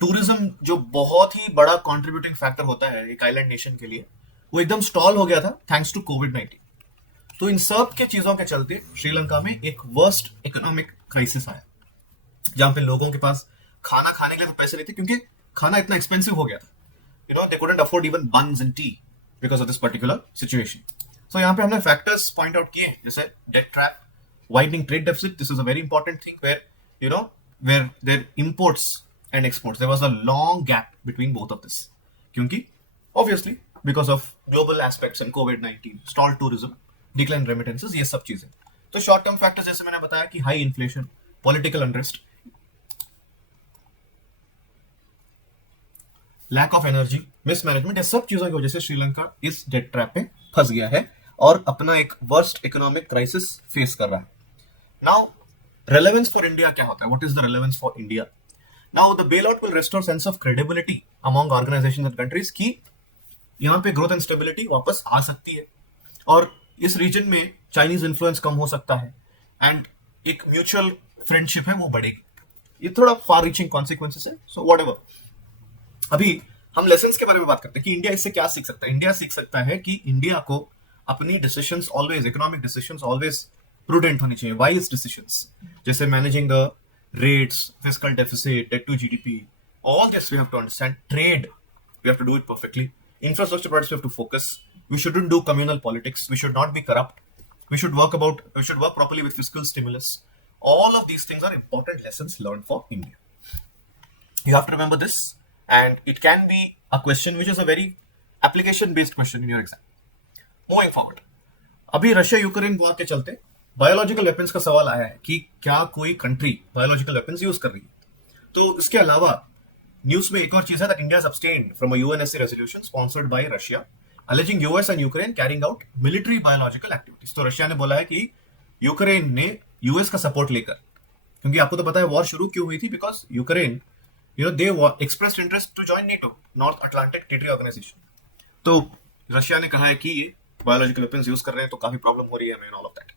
tourism, जो बहुत ही बड़ा contributing factor होता है एक island nation के लिए, वो एकदम stall हो गया था thanks to COVID-19. तो इन सब के चीजों के चलते श्रीलंका में एक worst economic crisis आया, जहां पे लोगों के पास खाना खाने के लिए तो पैसे नहीं थे, क्योंकि खाना इतना एक्सपेंसिव हो गया था. They couldn't afford even buns and tea because of this particular situation. So यहाँ पे हमने factors point out किए, जैसे debt trap, widening trade deficit. This is a very important thing where where their imports and exports, there was a long gap between both of this. क्योंकि obviously because of global aspects and COVID-19, stalled tourism, declined remittances, ये सब चीजें. तो short term factors जैसे मैंने बताया कि high inflation, political unrest, lack of energy, mismanagement, ये सब चीजों की वजह से श्रीलंका इस डेट ट्रैप में फंस गया है और अपना एक वर्स्ट इकोनॉमिक क्राइसिस फेस कर रहा है. नाउ रेलेवेंस फॉर इंडिया क्या होता है? What is the relevance for India? Now the bail out will restore sense of credibility among organisations and countries की यहाँ पे ग्रोथ एंड स्टेबिलिटी वापस आ सकती है, और इस रीजन में चाइनीज इन्फ्लुएंस कम हो सकता है, एंड एक म्यूचुअल फ्रेंडशिप है वो बढ़ेगी. ये थोड़ा फार रीचिंग कॉन्सिक्वेंसेस है. सो व्हाटएवर, अभी हम लेसन्स के बारे में बात करते हैं कि इंडिया इससे क्या सीख सकता है. इंडिया सीख सकता है कि इंडिया को अपनी decisions always, economic decisions always prudent होनी चाहिए, वाइज डिसीजंस, जैसे managing the rates, fiscal deficit, debt to GDP, all this we have to understand. Trade we have to do it perfectly. Infrastructure projects we have to focus. We shouldn't do communal politics. We should not be corrupt. We should work properly with fiscal stimulus. All of these things are important lessons learned for India. You have to remember this. And it can be a question which is a very application based question in your exam. Moving forward, अभी Russia Ukraine war के चलते biological weapons का सवाल आया है कि क्या कोई कंट्री बायोलॉजिकल वेपन्स यूज कर रही है. तो इसके अलावा न्यूज में एक और चीज है that India has abstained from a UNSC resolution sponsored by Russia alleging US and Ukraine carrying out military biological activities. तो रशिया ने बोला है कि यूक्रेन ने यूएस का सपोर्ट लेकर, क्योंकि आपको तो पता है वॉर शुरू क्यों हुई थी, because Ukraine they expressed interest to join NATO, North Atlantic Treaty Organization. तो रशिया ने कहा है कि ये बायोलॉजिकल वेपन्स यूज कर रहे हैं तो काफी प्रॉब्लम हो रही है हमें, ऑल ऑफ दैट.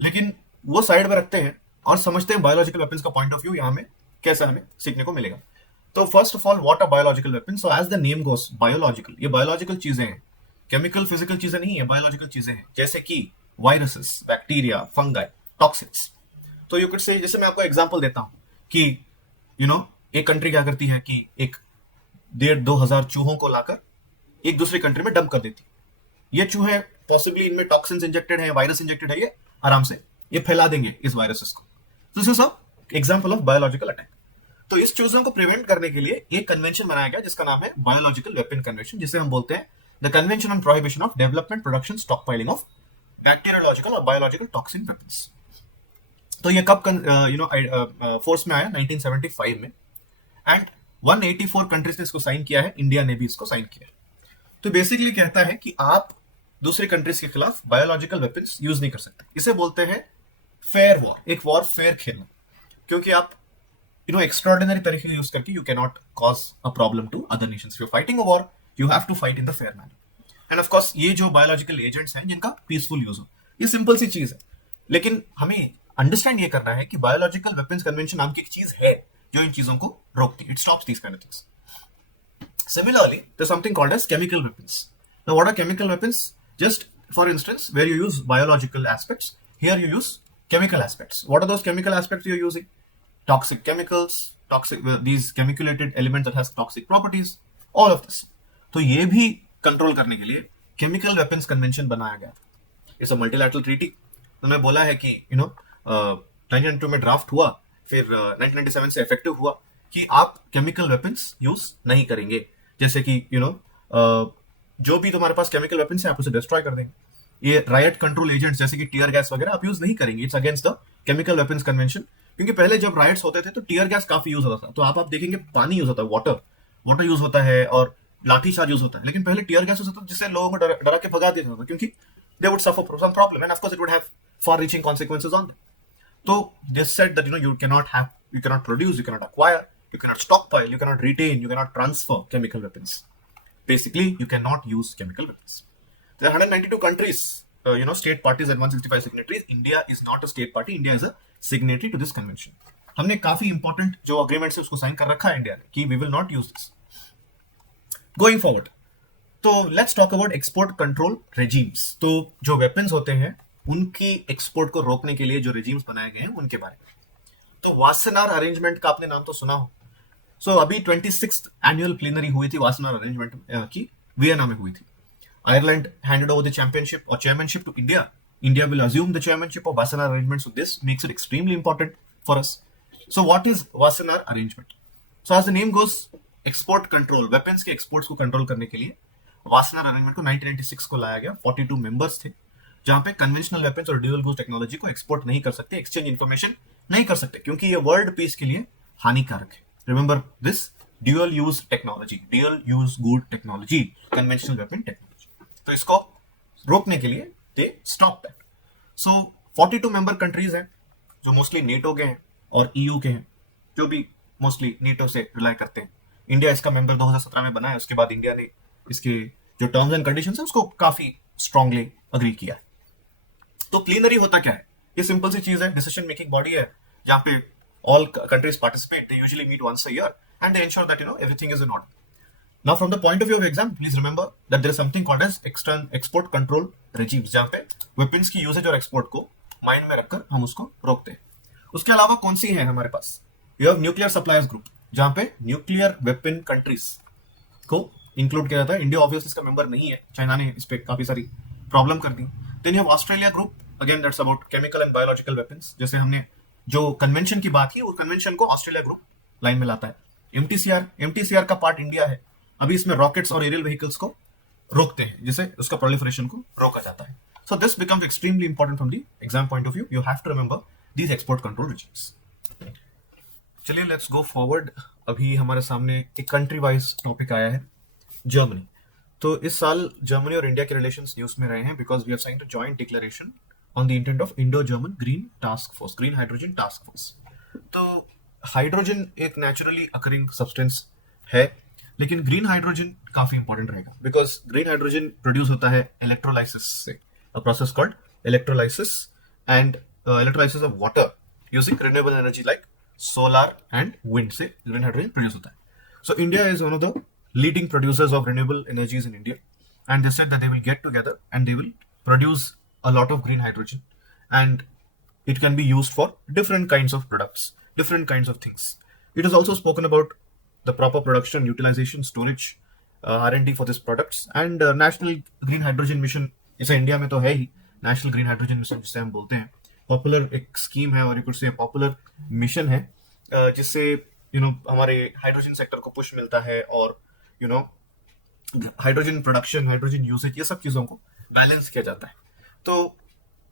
लेकिन वो साइड में रखते हैं और समझते हैं बायोलॉजिकल वेपन्स का पॉइंट ऑफ व्यू यहाँ में कैसा हमें सीखने को मिलेगा. तो first of all, what are biological weapons? So as the name goes, biological, ये बायोलॉजिकल चीजें हैं, केमिकल फिजिकल चीजें नहीं है, बायोलॉजिकल चीजें हैं, जैसे कि वायरसेस, बैक्टीरिया, फंगाई, टॉक्सिन्स. तो यू कुड से, जैसे मैं आपको एग्जांपल देता हूं कि एक कंट्री क्या करती है कि 1,500-2,000 चूहों को लाकर एक दूसरी कंट्री में डंप कर देती. ये चूहे पॉसिबली इनमें टॉक्सिन्स इंजेक्टेड है, वायरस इंजेक्टेड है, ये आराम से ये फैला देंगे इस वायरसेस को. This is example of biological attack. तो इस चीजों को प्रिवेंट करने के लिए एक कन्वेंशन बनाया गया जिसका नाम है बायोलॉजिकल वेपन कन्वेंशन, जिसे हम बोलते हैं the convention on prohibition of development, production, stock piling of bacteriological और बायोलॉजिकल टॉक्सिन वेपन्स. तो ये कब फोर्स में आया? 1975 में. एंड 184 कंट्रीज ने इसको साइन किया है, इंडिया ने भी इसको साइन किया है। तो बेसिकली कहता है कि आप दूसरे कंट्रीज के खिलाफ बायोलॉजिकल वेपन्स यूज नहीं कर सकते। इसे बोलते हैं फेयर वॉर, एक वॉर फेयर खेलना, क्योंकि आप एक्स्ट्राऑर्डिनरी तरीके यूज करके you can not cause a problem to other nations. You fighting a war, you have to fight in the fair manner. And of course ये जो बायोलॉजिकल एजेंट्स हैं जिनका पीसफुल यूज हो, ये सिंपल सी चीज है, लेकिन हमें अंडरस्टैंड ये करना है कि बायोलॉजिकल वेपन्स कन्वेंशन नाम की एक चीज है जो इन चीजों को रोकती है। It stops these kind of things. Similarly, there's something called as chemical weapons. Now, what are chemical weapons? Just for instance, where you use biological aspects, here you use chemical aspects. What are those chemical aspects you're using? Toxic chemicals, these chemicalated elements that has toxic properties, all of this. तो ये भी control करने के लिए chemical weapons convention बनाया गया। It's a multilateral treaty. तो मैं बोला है कि 1992 में ड्राफ्ट हुआ, फिर 1997 से इफेक्टिव हुआ कि आप केमिकल वेपन्स यूज नहीं करेंगे। जैसे कि जो भी तुम्हारे पास केमिकल वेपन्स है आप उसे डिस्ट्रॉय कर देंगे। ये रायट कंट्रोल एजेंट्स जैसे कि टीयर गैस वगैरह आप यूज नहीं करेंगे। It's against the chemical weapons convention. क्योंकि पहले जब राइट्स होते थे तो टीयर गैस काफी यूज होता था। तो आप देखेंगे पानी यूज होता है, वाटर यूज होता है और लाठी चार्ज यूज होता है। लेकिन पहले टीयर गैस यूज होता था जिससे लोगों को डरा के भगा दिया जाता था, क्योंकि they would suffer some problem and of course it would have far reaching consequences on them. So they said that you cannot produce, you cannot acquire, you cannot stockpile, you cannot retain, you cannot transfer chemical weapons. Basically, you cannot use chemical weapons. There are 192 countries, state parties and 165 signatories. India is not a state party. India is a signatory to this convention. हमने काफी important जो agreement है उसको sign कर रखा है India ने कि we will not use this. Going forward, तो let's talk about export control regimes. तो जो weapons होते हैं उनकी एक्सपोर्ट को रोकने के लिए जो रेजिम्स बनाए गए हैं उनके बारे में। तो वासेनार अरेंजमेंट का आपने नाम तो सुना हो। सो अभी 26th एनुअल प्लीनरी हुई थी वासेनार अरेंजमेंट की, वियना में हुई थी। Ireland handed over the championship और chairmanship to India. India will assume the chairmanship of Wassenaar arrangement, so this makes it extremely important for us. So what is Wassenaar arrangement? So as the name goes, export control, weapons के exports को control करने के लिए Wassenaar arrangement को 1996 को लाया गया। 42 members थे, जहां पे कन्वेंशनल वेपन्स और ड्यूअल यूज टेक्नोलॉजी को एक्सपोर्ट नहीं कर सकते, एक्सचेंज इंफॉर्मेशन नहीं कर सकते, क्योंकि ये वर्ल्ड पीस के लिए हानिकारक है। Remember this, dual use technology, dual use good technology, conventional weapon technology. तो इसको रोकने के लिए they stop that. So 42 member countries हैं जो मोस्टली नेटो के हैं और ईयू के हैं, जो भी मोस्टली नेटो से रिलाई करते हैं। इंडिया इसका मेंबर 2017 में बना है। उसके बाद इंडिया ने इसके जो टर्म्स एंड कंडीशंस है उसको काफी स्ट्रांगली अग्री किया है। तो प्लीनरी होता क्या है? ये सिंपल सी चीज है, डिसीजन मेकिंग बॉडी है जहां पे all countries participate. They usually meet once a year and they ensure that everything is in order. Now from the point of view of exam, please remember that there is something called as export control regimes, जहां पे weapons की usage और export को mind में रखकर हम उसको रोकते हैं। उसके अलावा कौन सी है हमारे पास? You have nuclear suppliers group, जहां पे न्यूक्लियर वेपन कंट्रीज को इंक्लूड किया जाता है। इंडिया ऑब्वियसली इसका मेंबर नहीं है, चाइना ने इस पे काफी सारी प्रॉब्लम कर दी। Then you have Australia group, again that's about chemical and biological weapons. जैसे हमने जो कन्वेंशन की बात की, वो कन्वेंशन को ऑस्ट्रेलिया ग्रुप लाइन में लाता है। एमटीसीआर का पार्ट इंडिया है। अभी इसमें रॉकेट्स और एरियल व्हीकल्स को रोकते हैं, जिससे उसका प्रोलिफरेशन को रोका जाता है। So this becomes extremely important from the exam point of view. You have to remember these export control regimes. चलिए लेट्स गो फॉरवर्ड। अभी हमारे सामने एक कंट्री वाइज टॉपिक आया है, जर्मनी। तो इस साल जर्मनी और इंडिया के रिलेशंस न्यूज में रहे हैं because we have signed a joint declaration on the intent of Indo German green task force, green hydrogen task force. तो हाइड्रोजन एक नेचुरली अकरिंग सब्सटेंस है, लेकिन ग्रीन हाइड्रोजन काफी इंपॉर्टेंट रहेगा बिकॉज ग्रीन हाइड्रोजन प्रोड्यूस होता है electrolysis से, a process called electrolysis and electrolysis of water using renewable energy like solar and wind से ग्रीन हाइड्रोजन प्रोड्यूस होता है। So India is one of the leading producers of renewable energies in India, and they said that they will get together and they will produce a lot of green hydrogen, and it can be used for different kinds of products, different kinds of things. It is also spoken about the proper production, utilization, storage, R&D for these products, and national green hydrogen mission इसे India में तो है ही, national green hydrogen mission जिसे हम बोलते हैं, popular एक scheme है और एक पॉपुलर मिशन है जिससे हमारे हाइड्रोजन सेक्टर को पुश मिलता है और हाइड्रोजन प्रोडक्शन, हाइड्रोजन यूसेज, ये सब चीजों को बैलेंस किया जाता है। तो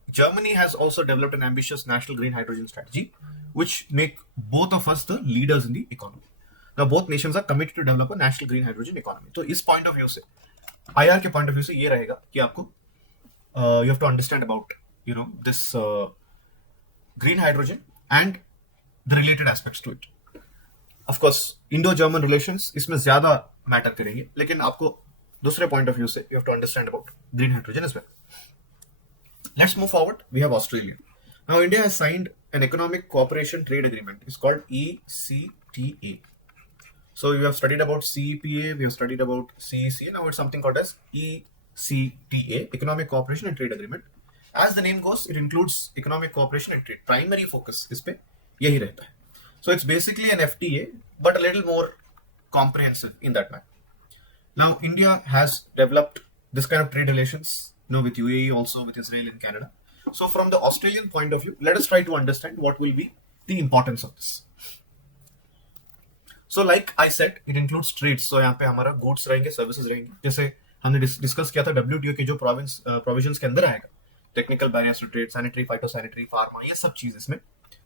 Germany has also developed an ambitious national green hydrogen strategy, which make both of us the leaders in the economy. Now both nations are committed to develop a national green hydrogen economy. तो इस point of view से, IR के point of view से ये रहेगा कि आपको you have to understand about this green hydrogen and the related aspects to it. Of course, Indo-German relations इसमें ज्यादा मैटर करेंगे, लेकिन आपको दूसरे पॉइंट ऑफ व्यू से you have to understand about green hydrogen as well. Let's move forward. We have Australia. Now India has signed an economic cooperation trade agreement. It's called ECTA. So you have studied about CEPA, we have studied about CECA. Now it's something called as ECTA, Economic Cooperation and Trade Agreement. As the name goes, it includes economic cooperation and trade. Primary focus इस पे यही रहता है. So it's basically an FTA, but a little more comprehensive in that manner. Now India has developed this kind of trade relations, with UAE also, with Israel and Canada. So from the Australian point of view, let us try to understand what will be the importance of this. So like I said, it includes trades. So यहाँ पे हमारा goods रहेंगे, services रहेंगे. जैसे हमने discuss किया था WTO के जो प्रोविजंस के अंदर आएगा, technical barriers to trade, sanitary, phytosanitary, pharma, ये सब चीज इसमें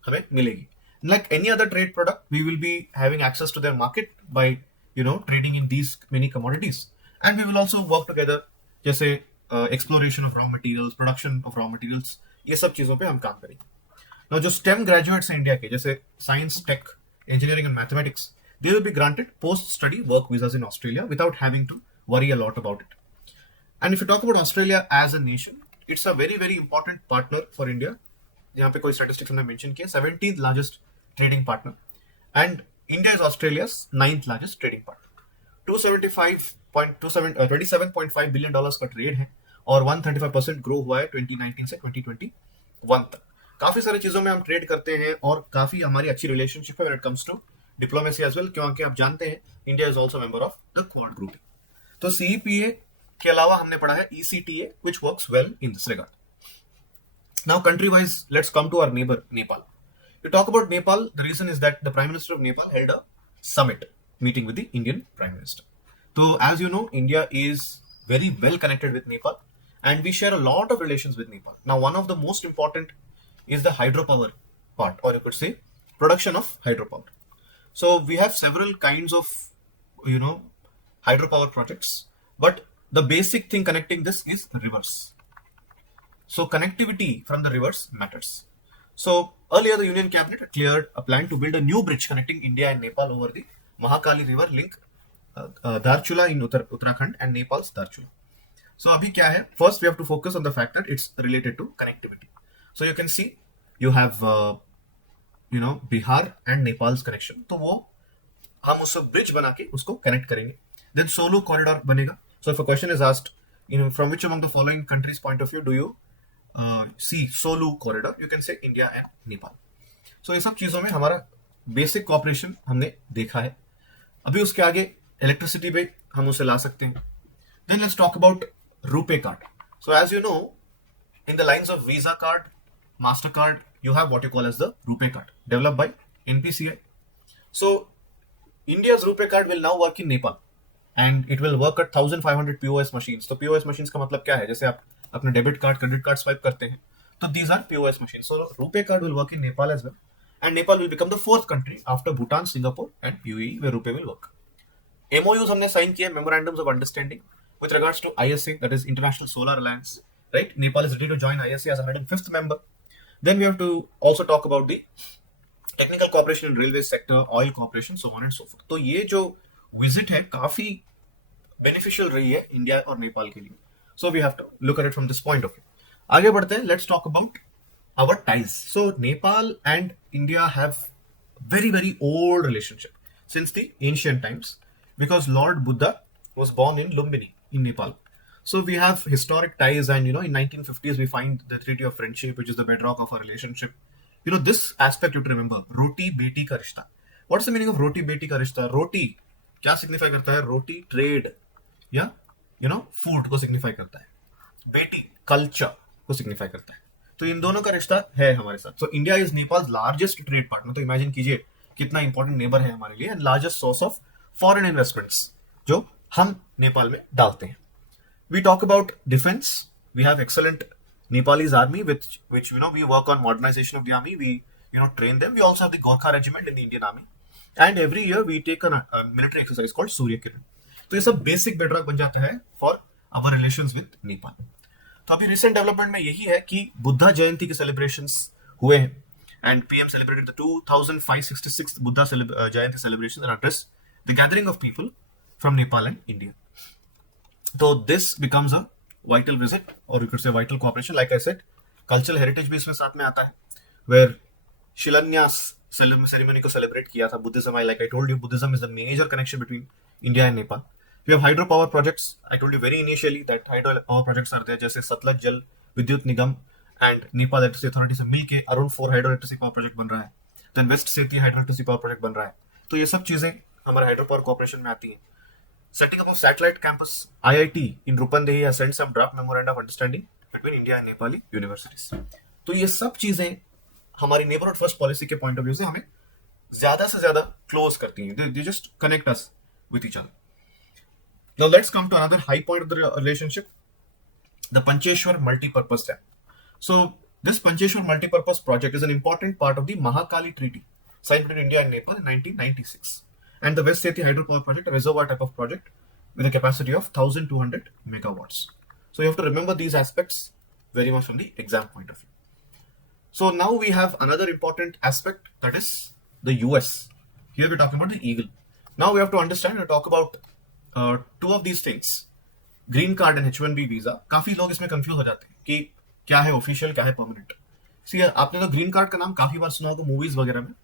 हमें मिलेगी. Like any other trade product, we will be having access to their market by trading in these many commodities, and we will also work together. जैसे exploration of raw materials, production of raw materials, ये सब चीजों पे हम काम करेंगे. Now जो STEM graduates हैं इंडिया के, जैसे science, tech, engineering and mathematics, they will be granted post-study work visas in Australia without having to worry a lot about it. And if you talk about Australia as a nation, it's a very, very important partner for India. यहाँ पे कोई statistics हमने mention किया, 17th largest trading partner. And India is Australia's 9th largest trading partner. 27.5 billion dollars का trade है और 135% grow हुआ है 2019 से 2021 तक. काफी सारी चीजों में हम ट्रेड करते हैं और काफी हमारी अच्छी रिलेशनशिप है when it comes to diplomacy as well, क्योंकि आप जानते हैं India is also member of the quad group. तो CEPA के अलावा हमने पढ़ा है ECTA, which works well in this regard. Now country wise, let's come to our neighbor Nepal. You talk about Nepal, the reason is that the Prime Minister of Nepal held a summit meeting with the Indian Prime Minister. So as you know, India is very well connected with Nepal and we share a lot of relations with Nepal. Now one of the most important is the hydropower part, or you could say production of hydropower. So we have several kinds of hydropower projects, but the basic thing connecting this is rivers. So connectivity from the rivers matters. So earlier the Union Cabinet had cleared a plan to build a new bridge connecting India and Nepal over the Mahakali River link Dharchula in Uttarakhand and Nepal's Dharchula. So abhi kya hai? First we have to focus on the fact that it's related to connectivity. So you can see you have Bihar and Nepal's connection. तो वो हम उसको bridge बना के उसको connect करेंगे. Then Solu corridor बनेगा. So if a question is asked, from which among the following countries' point of view do you see Solu corridor, you can say India and Nepal. So ये सब चीजों में हमारा basic corporation हमने देखा है. अभी उसके आगे इलेक्ट्रिसिटी पे हम उसे ला सकते हैं. Then let's talk about RuPay card. So as you know, in the lines of Visa card, MasterCard, you have what you call as the RuPay card, developed by NPCI. So India's RuPay card will now work in Nepal and it will work at 1500 POS machines. तो POS machines का मतलब क्या है? जैसे आप अपने debit card, credit card swipe करते हैं, तो these are POS machines. So RuPay card will work in Nepal as well, and Nepal will become the fourth country after Bhutan, Singapore and UAE where RuPay will work. MOUs हमने sign किए, memorandums of understanding with regards to ISA, that is International Solar Alliance, right? Nepal is ready to join ISA as a 105th member. Then we have to also talk about the technical cooperation in railway sector, oil cooperation, so on and so forth. तो ये जो visit है काफी beneficial रही है India और नेपाल के लिए. So we have to look at it from this point of view. आगे बढ़ते हैं. Let's talk about our ties. So Nepal and India have very, very old relationship since the ancient times because Lord Buddha was born in Lumbini in Nepal. So we have historic ties, and in 1950s we find the Treaty of Friendship, which is the bedrock of our relationship. This aspect you have to remember. Roti beti ka rishta. What's the meaning of roti beti ka rishta? Roti क्या signify करता है? Roti trade या food को signify करता है. बेटी culture को signify करता है. तो इन दोनों का रिश्ता है हमारे साथ. So India is Nepal's largest trade partner. तो imagine कीजिए कितना important neighbor है हमारे लिए, and largest source of foreign investments जो हम नेपाल में डालते हैं. We talk about defense. We have excellent Nepalese army, which we work on modernization of the army. We train them. We also have the Gorkha regiment in the Indian army. And every year we take a military exercise called Surya Kiran. तो ये सब basic bedrock बन जाता है for our relations with Nepal. तो अभी recent development में यही है कि बुद्धा जयंती के सेलिब्रेशंस हुए हैं and PM celebrated the 2566 Buddha Jayanti celebration and address the gathering of people from Nepal and India. तो this becomes a vital visit और you could say vital cooperation. Like I said, cultural heritage भी इसमें साथ में आता है, वेयर शिलान्यास सेरेमनी को सेलिब्रेट किया था Buddhism. I like I told you, Buddhism is the major connection between India and Nepal. We have hydro power projects. I told you very initially that hydro power projects are there, जैसे Satluj Jal Vidyut Nigam and Nepal electricity authority से मिलकर Arun 4 hydro electricity power project बन रहा है। Then west Seti hydro electricity power project बन रहा है। तो ये सब चीजें हमारे हाइड्रो पावर कॉर्पोरेशन में आती हैं। Setting up of satellite campus, IIT in Rupandehi has sent some draft memorandum of understanding between India and Nepali universities. तो ये सब चीजें हमारी नेबरहुड फर्स्ट पॉलिसी के पॉइंट ऑफ व्यू से हमें ज्यादा से ज्यादा क्लोज करती हैं। They just connect us with each other. Now let's come to another high point of the relationship, the Pancheshwar Multipurpose Dam. So this Pancheshwar Multipurpose Project is an important part of the Mahakali Treaty signed between India and Nepal in 1996. And the West Sethi Hydropower Project, a reservoir type of project with a capacity of 1200 megawatts. So you have to remember these aspects very much from the exam point of view. So now we have another important aspect, that is the US. Here we're talking about the Eagle. Now we have to understand and talk about two of these things, green card and H1B visa. काफी लोग इसमें confuse हो जाते हैं कि क्या है official, क्या है परमानेंट। सी आपने तो ग्रीन कार्ड का नाम काफी बार सुना होगा मूवीज वगैरह में।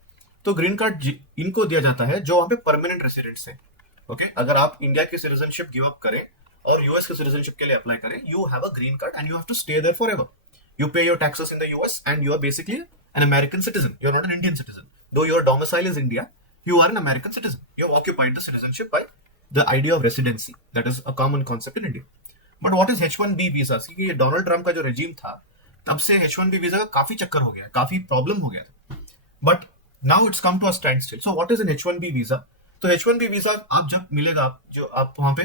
तो ग्रीन कार्ड इनको दिया जाता है जो वहां पे परमानेंट रेसिडेंट्स हैं। ओके, अगर आप इंडिया की सिटीजनशिप गिव अप करें और यूएस के सिटीजनशिप के लिए अप्लाई करें, you have a green card and you have to stay there forever. You pay your taxes in the US and you are basically an American citizen. You are not an Indian citizen, though your domicile is India, you are an American citizen. You have occupied the citizenship by the idea of residency. That is a common concept in India. But what is H1B visa? ये Donald Trump का जो regime था, तब से H1B visa का काफी चक्कर हो गया, काफी प्रॉब्लम हो गया था। But now it's come to a standstill. So what is an H1B visa? तो H1B वीजा आप जब मिलेगा, जो आप वहां पे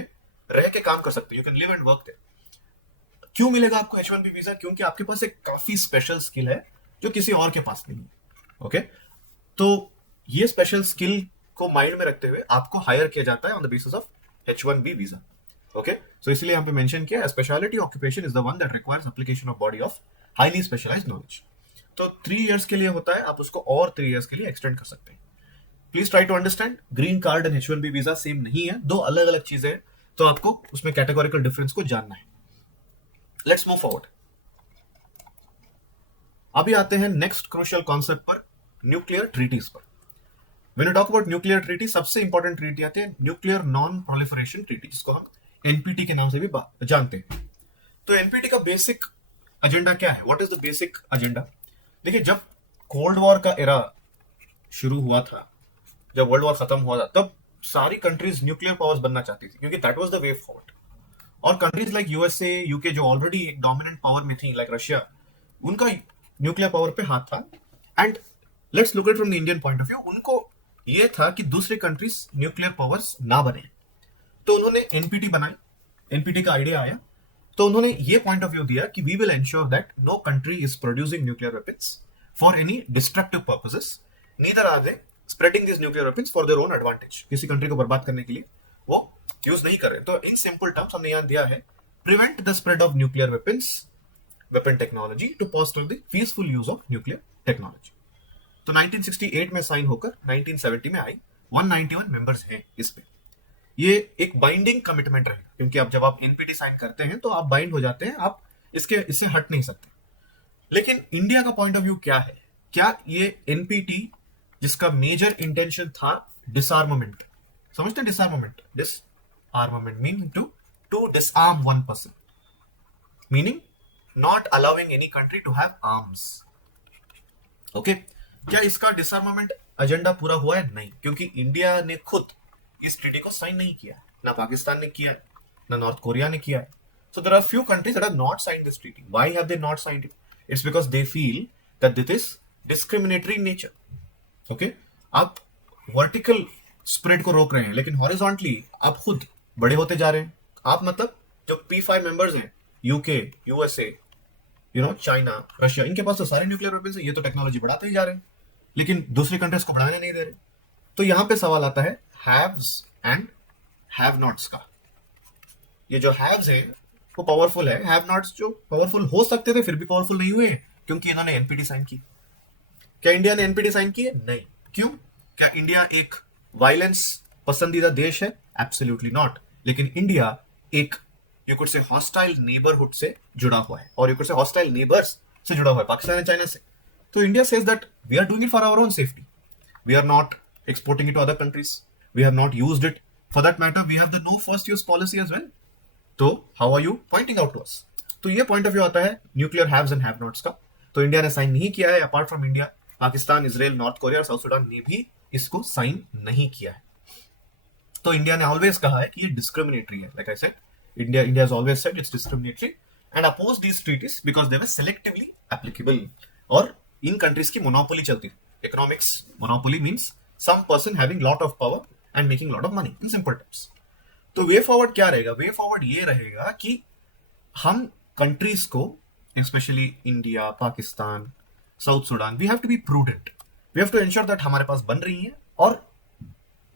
रह के काम कर सकते हो, you can live and work there. क्यों मिलेगा आपको H1B वीजा? क्योंकि आपके पास एक काफी स्पेशल स्किल है जो किसी और के पास नहीं है। ओके, तो ये स्पेशल स्किल को माइंड में रखते हुए आपको हायर किया जाता है on the basis of H1B visa. Okay, so इसलिए यहाँ पे मेंशन किया, speciality occupation is the one that requires application of body of highly specialised knowledge. तो 3 इयर्स के लिए होता है, आप उसको और 3 इयर्स के लिए एक्सटेंड कर सकते हैं। Please try to understand, green card and H1B visa same नहीं है, दो अलग अलग चीजें हैं, तो आपको उसमें कैटेगोरिकल डिफरेंस को जानना है। Let's move forward. अभी आते हैं नेक्स्ट क्रूशियल कॉन्सेप्ट पर, न्यूक्लियर ट्रीटीज पर। When you talk about nuclear treaty, सबसे इंपॉर्टेंट ट्रीटी आते हैं न्यूक्लियर नॉन प्रोलिफरेशन ट्रीटी, जिसको हम एनपीटी के नाम से भी जानते हैं। तो एनपीटी का बेसिक एजेंडा क्या है? What is the basic agenda? देखिए, जब कोल्ड वॉर का एरा शुरू हुआ था, जब वर्ल्ड वॉर खत्म हुआ था, तब सारी कंट्रीज न्यूक्लियर पावर्स बनना चाहती थी, क्योंकि that was the way forward. और कंट्रीज लाइक यूएसए, यूके, जो ऑलरेडी एक डोमिनेंट पावर में थी, लाइक रशिया, उनका न्यूक्लियर पावर पे हाथ था। And let's look at from the Indian point of view, उनको ये था कि दूसरी कंट्रीज न्यूक्लियर पावर्स ना बने, तो उन्होंने एनपीटी बनाई। एनपीटी का आइडिया आया तो उन्होंने ये पॉइंट ऑफ व्यू दिया कि we will ensure that no country is producing nuclear weapons for any destructive purposes, neither are they spreading this nuclear weapons for their own advantage. किसी country को बर्बाद करने के लिए वो यूज नहीं कर रहे। तो इन सिंपल टर्म्स हमने यहां दिया है, prevent the spread of nuclear weapons, weapon technology to foster the peaceful use of nuclear technology. तो 1968 में साइन होकर 1970 में आई, 191 मेंबर्स हैं इस पे। ये एक बाइंडिंग कमिटमेंट रहेगा, क्योंकि अब जब आप एनपीटी साइन करते हैं तो आप बाइंड हो जाते हैं, आप इससे हट नहीं सकते। लेकिन इंडिया का पॉइंट ऑफ व्यू क्या है? क्या ये एनपीटी, जिसका मेजर इंटेंशन था डिसआर्मामेंट, समझते हैं disarmament? Disarmament meaning to disarm one person, meaning not allowing any country to have arms. Okay, क्या इसका डिसआर्मामेंट एजेंडा पूरा हुआ है? नहीं, क्योंकि इंडिया ने खुद इस ट्रीटी को साइन नहीं किया, ना पाकिस्तान ने किया, ना नॉर्थ कोरिया ने किया। So there are few countries that have not signed this treaty. Why have they not signed it? It's because they feel that this is discriminatory in nature. Okay, आप vertical spread को रोक रहे हैं, लेकिन horizontally आप खुद बड़े होते जा रहे हैं। आप मतलब जो P5 मेंबर्स हैं, यूके, यूएसए, चाइना, रशिया, इनके पास तो सारे न्यूक्लियर वेपन्स हैं, ये तो टेक्नोलॉजी बढ़ाते ही जा रहे हैं, लेकिन दूसरी कंट्रीज को बढ़ाने नहीं दे रहे। तो यहां पे सवाल आता है हैव्स एंड हैव नॉट्स का। ये जो हैव्स है वो पावरफुल है, हैव नॉट्स जो पावरफुल हो सकते थे फिर भी पावरफुल नहीं हुए क्योंकि इन्होंने एनपीटी साइन की। क्या इंडिया ने एनपीटी साइन की है? नहीं। क्यों? क्या इंडिया एक वायलेंस पसंदीदा देश है? Absolutely not. लेकिन इंडिया एक you could say hostile neighbourhood से जुड़ा हुआ है, और you could say hostile neighbours से जुड़ा हुआ है, पाकिस्तान एंड चाइना से। तो India says that we are doing it for our own safety, we are not exporting it to other countries, we have not used it, for that matter we have the no first use policy as well. तो how are you pointing out to us? तो ये point of view आता है nuclear haves and have nots का। तो India ने sign नहीं किया है, apart from India Pakistan, Israel, north Korea और साउथ सुडान ने भी इसको साइन नहीं किया है। तो इंडिया ने ऑलवेज कहा है कि ये डिस्क्रिमिनेटरी है। Like I said, India has always said it's discriminatory and oppose these treaties because they were selectively applicable. और इन कंट्रीज की मोनोपोली चलती है। Economics monopoly means some person having lot of power and making lot of money in simple terms. तो way forward क्या रहेगा? Way forward ये रहेगा कि हम कंट्रीज को, specially India, Pakistan, South Sudan, we have to be prudent, we have to ensure that हमारे पास बन रही है और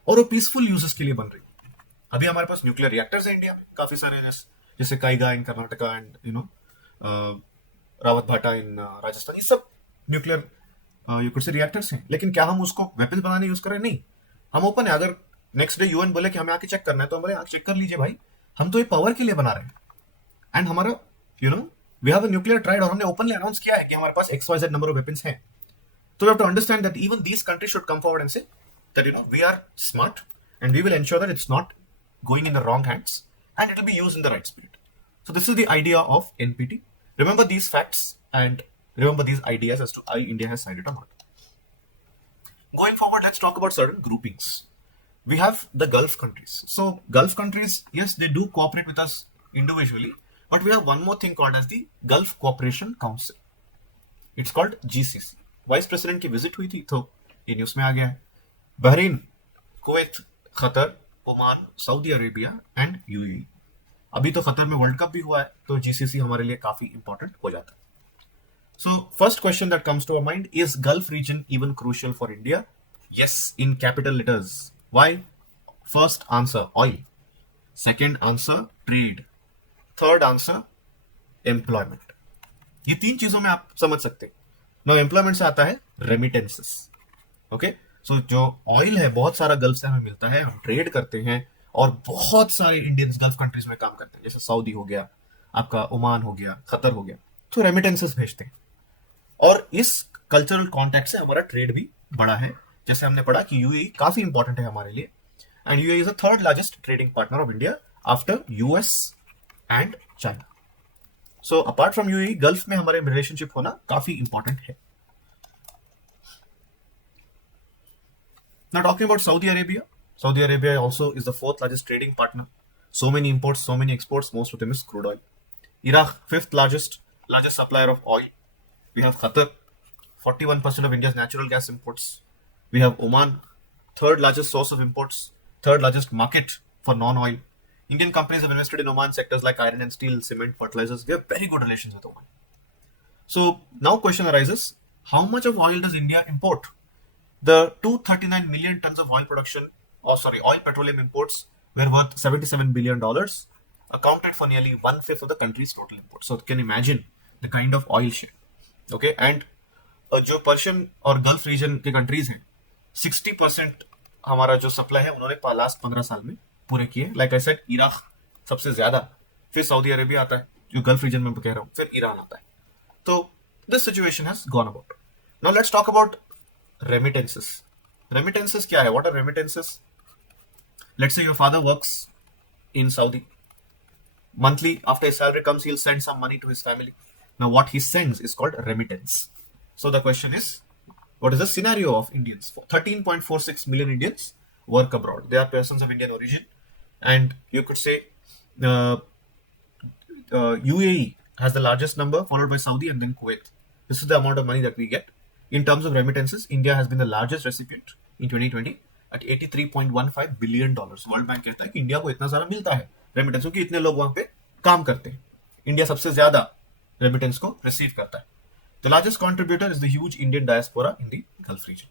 वो पीसफुल यूजेस के लिए बन रही है। अभी हमारे पास न्यूक्लियर रिएक्टर्स है इंडिया में काफी सारे, जैसे काइगा इन कर्नाटका एंड रावत भाटा इन राजस्थान, ये सब न्यूक्लियर यू कुड से रिएक्टर्स हैं। लेकिन क्या हम उसको वेपन्स बनाने यूज कर रहे हैं? नहीं। हम ओपन है। अगर नेक्स्ट डे यूएन बोले कि हमें आके चेक करना है तो हमारे आके चेक कर लीजिए भाई, हम तो ये पावर के लिए बना रहे हैं। एंड हमारा we have a nuclear triad, और हमने ओपनली अनाउंस किया है कि हमारे पास XYZ नंबर ऑफ वेपन्स हैं। तो we have to understand that even these countries should come forward and say that we are smart and we will ensure that it's not going in the wrong hands and it will be used in the right spirit. So this is the idea of NPT. Remember these facts and remember these ideas as to how India has signed it or not. Going forward, let's talk about certain groupings. We have the Gulf countries. So Gulf countries, yes, they do cooperate with us individually, but we have one more thing called as the Gulf Cooperation Council. It's called GCC. Vice president की visit हुई थी तो ये news में आ गया है। Bahrain, Kuwait, Qatar, Oman, Saudi Arabia and UAE. अभी तो कतर में वर्ल्ड कप भी हुआ है तो जीसीसी हमारे लिए काफी इंपॉर्टेंट हो जाता है। So first question that comes to our mind is Gulf region even crucial for India? Yes, in capital letters. Why? First answer, oil. Second answer, trade. Third answer, employment. ये तीन चीजों में आप समझ सकते हैं। Now employment से आता है remittances. Okay? So जो oil है बहुत सारा गल्फ से हमें मिलता है, हम ट्रेड करते हैं और बहुत सारे इंडियंस गल्फ कंट्रीज में काम करते हैं, जैसे सऊदी हो गया, आपका ओमान हो गया, कतर हो गया, तो रेमिटेंसेस भेजते हैं। और इस कल्चरल कॉन्टेक्ट से हमारा ट्रेड भी बड़ा है। जैसे हमने पढ़ा कि यूएई काफी इंपॉर्टेंट है हमारे लिए, and UAE is the third largest trading partner of India after US and China. So apart from UAE, gulf में हमारे रिलेशनशिप होना काफी इंपॉर्टेंट है। Now talking about Saudi Arabia. Saudi Arabia also is the fourth largest trading partner. So many imports, so many exports, most of them is crude oil. Iraq, fifth largest supplier of oil. We have Qatar, 41% of India's natural gas imports. We have Oman, third largest source of imports, third largest market for non-oil. Indian companies have invested in Oman sectors like iron and steel, cement, fertilizers. We have very good relations with Oman. So now question arises, how much of oil does India import? The 239 million tons of oil oil petroleum imports were worth $77 billion, accounted for nearly 1/5 of the country's total imports. So you can imagine the kind of oil share. Okay, and जो Persian और gulf reason के countries हैं, 60% हमारा जो supply है उन्होंने last 15 साल में पूरे किए। लाइक आई सेड, इराक सबसे ज्यादा, फिर सऊदी अरेबिया आता है जो गल्फ रीजन में कह रहा हूँ, फिर ईरान आता है। तो this situation has gone about. Now let's talk about remittances. Remittances क्या है? What are remittances? Let's say your father works in Saudi. Monthly, after his salary comes, he'll send some money to his family. Now, what he sends is called remittance. So the question is, what is the scenario of Indians? 13.46 million Indians work abroad. They are persons of Indian origin, and you could say UAE has the largest number, followed by Saudi and then Kuwait. This is the amount of money that we get. In terms of remittances, India has been the largest recipient in 2020 at $83.15 billion. World Bank कहता है कि India को इतना सारा मिलता है remittance क्योंकि इतने लोग वहां पे काम करते हैं। इंडिया सबसे ज्यादा रेमिटेंस को रिसीव करता है। The largest contributor is the huge Indian diaspora in the Gulf region.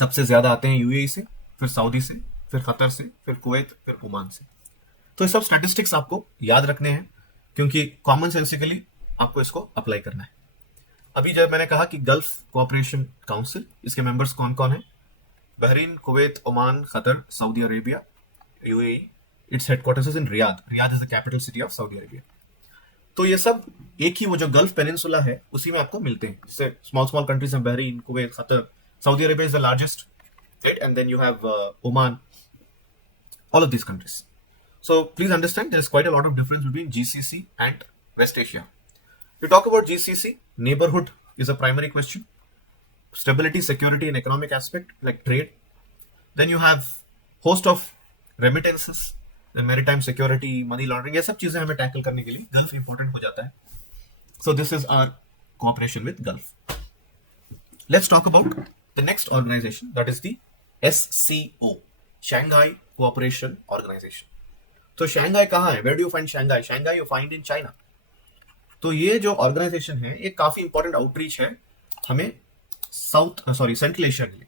सबसे ज्यादा आते हैं यूएई से, फिर सऊदी से, फिर कतर से, फिर कुवैत, फिर ओमान से। तो ये सब स्टैटिस्टिक्स आपको याद रखने हैं क्योंकि कॉमन सेंसिकली आपको इसको अप्लाई करना है। अभी जब मैंने कहा कि गल्फ कोऑपरेशन काउंसिल, इसके मेंबर्स कौन कौन है? Bahrain, Kuwait, Oman, Qatar, Saudi Arabia, UAE. It's headquarters is in Riyadh. Riyadh is the capital city of Saudi Arabia. तो ये सब एक ही वो जो गल्फ पेनिनसुला है उसी में आपको मिलते हैं। जैसे स्मॉल स्मॉल कंट्रीज हैं, Bahrain, Kuwait, Qatar, Saudi Arabia is the largest, right? And then you have Oman, all of these countries. So please understand there is quite a lot of difference between GCC and West Asia. We talk about GCC, neighborhood is a primary question. Stability, security, and economic aspect like trade. Then you have host of remittances, the maritime security, money laundering. ये सब चीजें हमें tackle करने के लिए gulf important हो जाता है. So this is our cooperation with Gulf. Let's talk about the next organization, that is the SCO, Shanghai Cooperation Organization. तो शंघाई कहाँ है? Where do you find Shanghai? Shanghai you find in China. तो ये जो organisation है ये काफी important outreach है हमें सेंट्रल एशिया के लिए।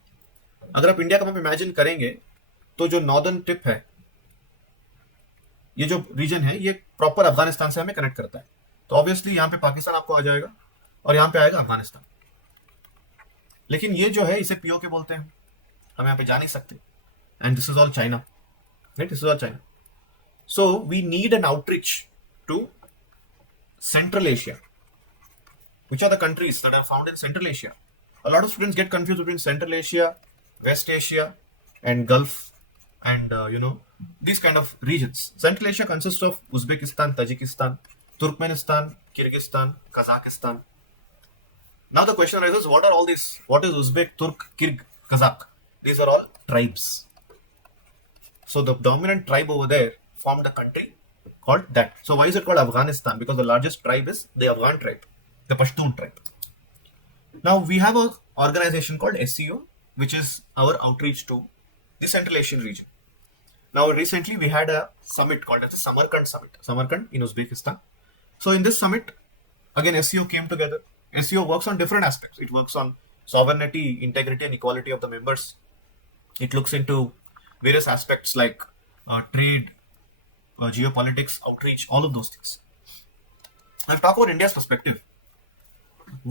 अगर आप इंडिया का मैप इमेजिन करेंगे तो जो नॉर्दर्न टिप है, ये जो रीजन है, ये प्रॉपर अफगानिस्तान से हमें कनेक्ट करता है। तो ऑब्वियसली यहाँ पे पाकिस्तान आपको आ जाएगा और यहाँ पे आएगा अफगानिस्तान। लेकिन ये जो है इसे पीओके बोलते हैं, हम यहाँ पे जा नहीं सकते। And this is all China, right? This is all China. So we need an outreach to Central Asia. Which are the countries that are found in Central Asia? A lot of students get confused between Central Asia, West Asia, and Gulf, and these kind of regions. Central Asia consists of Uzbekistan, Tajikistan, Turkmenistan, Kyrgyzstan, Kazakhstan. Now the question arises: what are all these? What is Uzbek, Turk, Kyrg, Kazakh? These are all tribes. So the dominant tribe over there formed a country called that. So why is it called Afghanistan? Because the largest tribe is the Afghan tribe, the Pashtun tribe. Now we have an organization called SCO, which is our outreach to the Central Asian region. Now recently we had a summit called as the Samarkand Summit, Samarkand in Uzbekistan. So in this summit, again SCO came together. SCO works on different aspects. It works on sovereignty, integrity, and equality of the members. It looks into various aspects like trade, geopolitics, outreach, all of those things. I'll talk about India's perspective.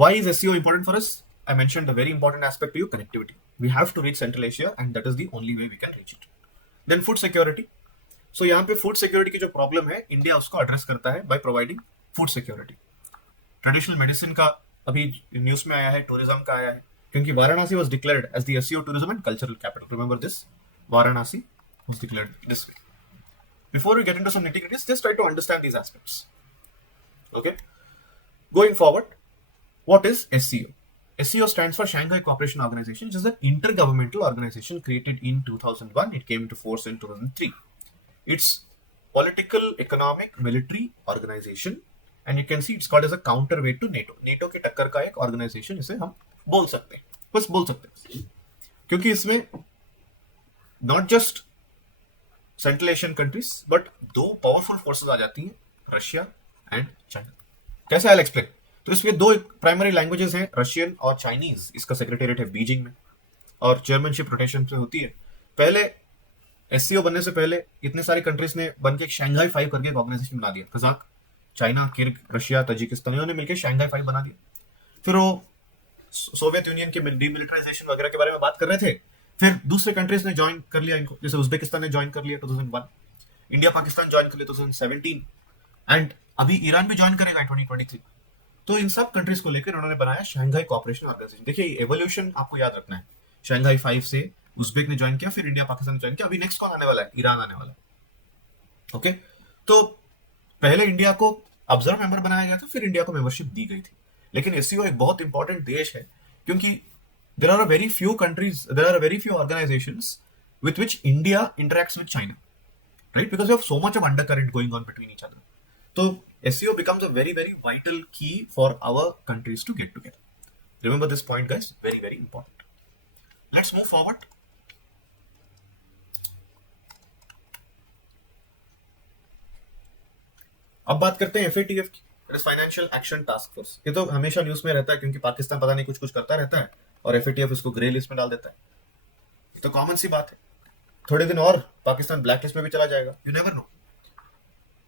Why is SCO important for us? I mentioned a very important aspect to you, connectivity. We have to reach Central Asia and that is the only way we can reach it. Then food security. So यहाँ पे food security की जो problem है, India उसको address करता है by providing food security. Traditional medicine का अभी न्यूज में आया है, tourism का आया है, क्योंकि Varanasi was declared as the SCO tourism and cultural capital. Remember this? Varanasi was declared this way. Before we get into some nitty-gritties, just try to understand these aspects. Okay? Going forward, what is SCO? SCO stands for Shanghai Cooperation Organization, which is an intergovernmental organization created in 2001. It came into force in 2003. It's political, economic, military organization, and you can see it's called as a counterweight to NATO. NATO के टक्कर का एक organization इसे हम बोल सकते हैं, बस बोल सकते हैं, क्योंकि इसमें not just central Asian countries but दो पावरफुल फोर्सेस आ जाती हैं, रशिया एंड चाइना। कैसे? I will explain. तो इसमें दो प्राइमरी लैंग्वेजेस हैं, रशियन और चाइनीज। इसका सेक्रेटेरिएट है बीजिंग में और चेयरमैनशिप रोटेशन से होती है। पहले एससीओ बनने से पहले इतने सारी कंट्रीज ने बनके शंघाई 5 करके एक ऑर्गेनाइजेशन बना दिया। कजाक, चाइना, किर्ग, रशिया, ताजिकिस्तान, इन्होंने मिलकर शंघाई 5 बना दिया। फिर वो सोवियत यूनियन के डीमिलिटराइजेशन वगैरह के बारे में बात कर रहे थे, फिर दूसरे कंट्रीज ने ज्वाइन कर लिया इनको, जैसे उज्बेकिस्तान ने ज्वाइन कर लिया 2001, इंडिया पाकिस्तान ज्वाइन कर लिया 2017 एंड अभी ईरान भी ज्वाइन करेगा 2023। तो इन सब कंट्रीज को लेकर उन्होंने बनाया शंघाई कोऑपरेशन ऑर्गेनाइजेशन। देखिए एवोल्यूशन आपको याद रखना है। शंघाई 5 से उज्बेक ने ज्वाइन किया, फिर इंडिया पाकिस्तान ने ज्वाइन किया, अभी नेक्स्ट कौन आने वाला है? ईरान आने वाला है। ओके, तो पहले इंडिया को ऑब्जर्व मेंबर बनाया गया था, फिर इंडिया को मेंबरशिप दी गई थी। लेकिन एससीओ एक बहुत इंपॉर्टेंट देश है क्योंकि there are a very few countries, there are a very few organizations with which India interacts with China, right? Because we have so much of undercurrent going on between each other. So SCO becomes a very, very vital key for our countries to get together. Remember this point, guys. Very, very important. Let's move forward. अब बात करते हैं FATF की, financial action task force. ये तो हमेशा news में रहता है क्योंकि पाकिस्तान पता नहीं कुछ कुछ करता रहता है और FATF इसको ग्रे लिस्ट में डाल देता है। तो कॉमन सी बात है, थोड़े दिन और पाकिस्तान ब्लैक लिस्ट में भी चला जाएगा, यू नेवर नो।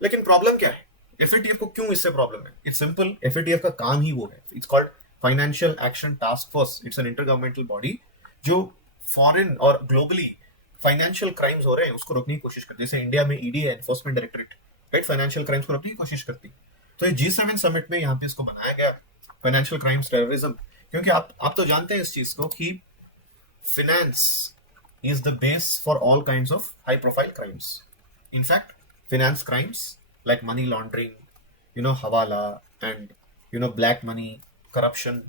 लेकिन प्रॉब्लम क्या है, एफएटीएफ को क्यों इससे प्रॉब्लम है? इट्स सिंपल, एफएटीएफ का काम ही वो है, it's called financial action task force. It's an intergovernmental body जो फॉरेन और ग्लोबली फाइनेंशियल क्राइम्स हो रहे हैं उसको रोकने की कोशिश करती है। जैसे इंडिया में ईडी है, enforcement directorate, right, financial crimes को रोकने की कोशिश करती है। तो ये G7 समिट में यहाँ पे इसको बनाया गया, फाइनेंशियल क्राइम्स, टेररिज्म, क्योंकि आप तो जानते हैं इस चीज को कि finance is the base for all kinds of high profile crimes. In fact, finance crimes like money laundering, hawala and black money, corruption,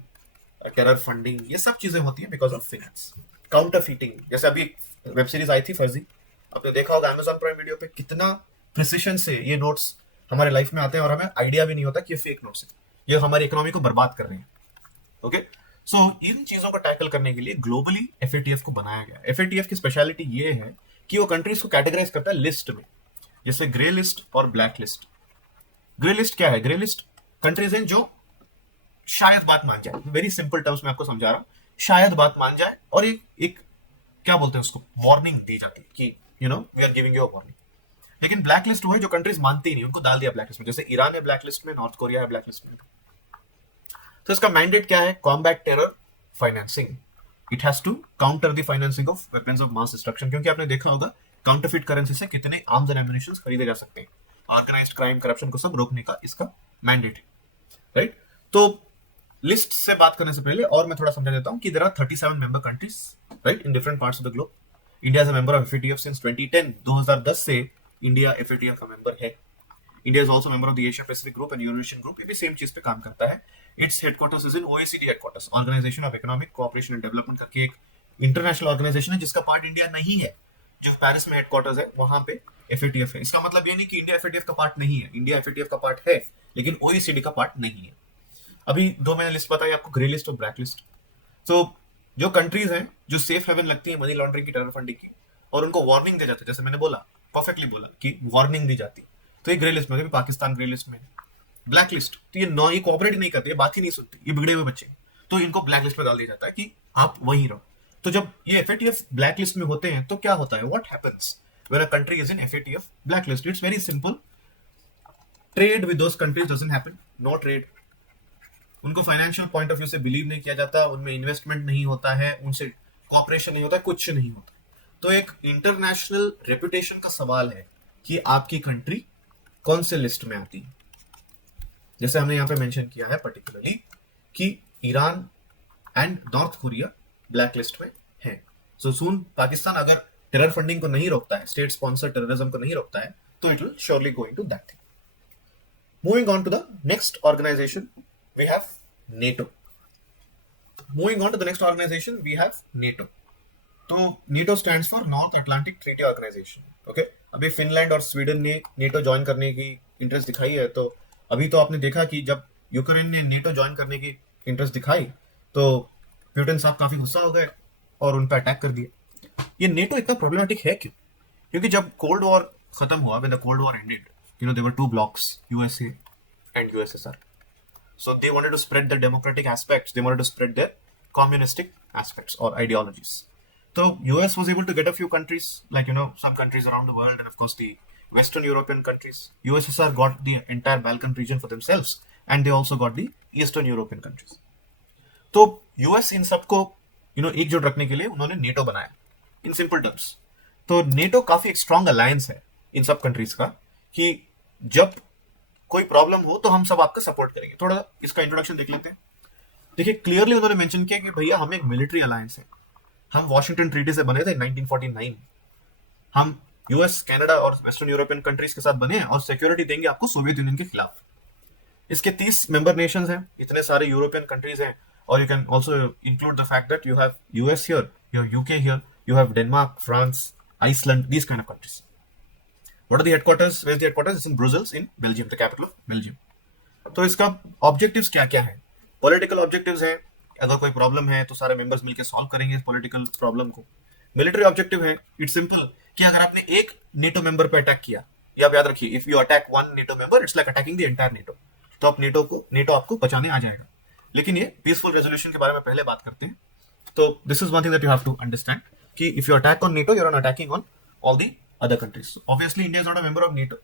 terror funding, ये सब चीजें होती हैं because of finance. Counterfeiting, जैसे अभी वेब सीरीज आई थी फर्जी, आपने देखा होगा Amazon प्राइम वीडियो पे, कितना प्रिसिशन से ये नोट्स हमारे लाइफ में आते हैं और हमें आइडिया भी नहीं होता कि ये फेक नोट्स है, ये हमारी इकोनॉमी को बर्बाद कर रहे हैं। ओके, सो इन चीजों को टैकल करने के लिए ग्लोबली एफएटीएफ को बनाया गया। एफएटीएफ की स्पेशलिटी ये है कि वो कंट्रीज को कैटेगराइज करता है लिस्ट में, जैसे ग्रे लिस्ट और ब्लैक लिस्ट। ग्रे लिस्ट क्या है? ग्रे लिस्ट कंट्रीज हैं जो शायद बात मान जाए, वेरी सिंपल टर्म्स में आपको समझा रहा हूं, शायद बात मान जाए और एक क्या बोलते हैं उसको, वार्निंग दी जाती है कि we are giving you a warning. लेकिन ब्लैक लिस्ट वो है जो कंट्रीज मानती ही नहीं, उनको डाल दिया ब्लैक लिस्ट में, जैसे ईरान है ब्लैक लिस्ट में, नॉर्थ कोरिया है ब्लैक लिस्ट में। तो इसका मैंडेट क्या है? Combat terror financing. It has to counter the financing of weapons of mass destruction, क्योंकि आपने देखा होगा काउंटरफिट करेंसी से कितने आर्म्स एंड एम्युनिशंस खरीदे जा सकते हैं। ऑर्गेनाइज्ड क्राइम, करप्शन को सब रोकने का इसका मैंडेट है, राइट। तो लिस्ट से बात करने से पहले और मैं थोड़ा समझा देता हूं कि there are 37 member countries, right, in different parts of the globe. India is a member of FATF since 2010। 2010 से इंडिया एफएटीएफ का मेंबर है। India is also member of the Asia Pacific group and Eurasian group, ये भी same चीज पे काम करता है। It's headquarters is in OECD headquarters, organisation of economic cooperation and development करके एक इंटरनेशनल ऑर्गेनाइजेशन है जिसका पार्ट इंडिया नहीं है, जो पेरिस में हेडक्वार्टर्स है, वहां पे एफएटीएफ है। इसका मतलब ये नहीं कि इंडिया एफएटीएफ का पार्ट नहीं है, इंडिया एफएटीएफ का पार्ट है, लेकिन OECD का पार्ट नहीं है। अभी दो मैंने लिस्ट बताई आपको, ग्रे लिस्ट और ब्लैक लिस्ट। तो जो कंट्रीज हैं जो सेफ हेवन लगती है मनी लॉन्ड्रिंग की, टेरर फंडिंग की, और उनको वार्निंग दे जाते, जैसे मैंने बोला, परफेक्टली बोला कि वार्निंग दी जाती, तो ये ग्रे लिस्ट में, पाकिस्तान ग्रे लिस्ट में। ब्लैक लिस्ट तो ये कोऑपरेट नहीं करते, ये बात ही नहीं सुनते, ये बिगड़े हुए बच्चे, तो इनको ब्लैक लिस्ट में डाल दिया जाता है कि आप वहीं रहो। तो जब ये एफएटीएफ ब्लैक लिस्ट में होते हैं तो क्या होता है, what happens when a country is in FATF black list? It's very simple, trade with those countries doesn't happen, no trade. उनको फाइनेंशियल पॉइंट ऑफ व्यू से बिलीव नहीं किया जाता, उनमें इन्वेस्टमेंट नहीं होता है, उनसे कॉपरेशन नहीं होता, कुछ नहीं होता। तो एक इंटरनेशनल रेपुटेशन का सवाल है कि आपकी कंट्री कौन से लिस्ट में आती है। जैसे हमने यहाँ पे मेंशन किया है पर्टिकुलरली कि Iran and north Korea black list में है। सो सून पाकिस्तान अगर टेरर फंडिंग को नहीं रोकता है, स्टेट स्पॉन्सर टेररिज्म को नहीं रोकता है, तो it will surely go into that thing. Moving on to the next organisation, we have NATO. Moving on to the next organization, we have NATO. तो NATO stands for North Atlantic Treaty Organization. Okay? अभी Finland और Sweden ने NATO join करने की interest दिखाई है। तो अभी तो आपने देखा कि जब यूक्रेन ने NATO ज्वाइन करने की इंटरेस्ट दिखाई तो प्यूटिन साहब काफी गुस्सा हो गए और उन पर अटैक कर दिया। ये NATO इतना प्रॉब्लमेटिक है क्यों? क्योंकि जब कोल्ड वॉर खत्म हुआ, when the Cold War ended, there were two blocks, USA and USSR. So they wanted to spread their democratic aspects, they wanted to spread their communistic aspects or ideologies. So US was able to get a few countries, like some countries around the world, and of course the Western European countries. USSR got the entire Balkan region for themselves, and they also got the Eastern European countries. तो US इन सबको एकजुट रखने के लिए उन्होंने NATO बनाया, in simple terms. तो NATO काफी एक स्ट्रॉन्ग अलायंस है इन सब कंट्रीज का कि जब कोई प्रॉब्लम हो तो हम सब आपका सपोर्ट करेंगे। थोड़ा इसका इंट्रोडक्शन देख लेते हैं। देखिए, क्लियरली उन्होंने मेंशन किया कि भैया हम एक मिलिट्री अलायंस है, हम वॉशिंगटन ट्रीटी से बने थे 1949, हम यूएस, कनाडा और वेस्टर्न यूरोपियन कंट्रीज के साथ बने हैं और सिक्योरिटी देंगे आपको सोवियत यूनियन के खिलाफ। इसके 30 मेंबर नेशंस हैं, इतने सारे यूरोपियन कंट्रीज हैं, और you can also include the fact that you have US here, you have UK here, you have Denmark, France, Iceland, these kind of countries. What are the headquarters? Where is the headquarters? It's in Brussels, in Belgium, the capital of Belgium. तो इसका objectives क्या क्या है? Political objectives हैं, अगर कोई problem है तो सारे मेंबर्स मिलकर सॉल्व करेंगे इस पॉलिटिकल प्रॉब्लम को। मिलिट्री ऑब्जेक्टिव है, इट्स सिंपल कि अगर आपने एक नेटो मेंबर पे अटैक किया, या आप याद रखिए, if you attack one NATO member, it's like attacking the entire NATO, तो आप नेटो आपको बचाने आ जाएगा। लेकिन ये पीसफुल रेजोल्यूशन के बारे में पहले बात करते हैं। तो this is one thing that you have to understand कि if you attack on NATO you are attacking on all the other countries. Obviously India is not a member of NATO,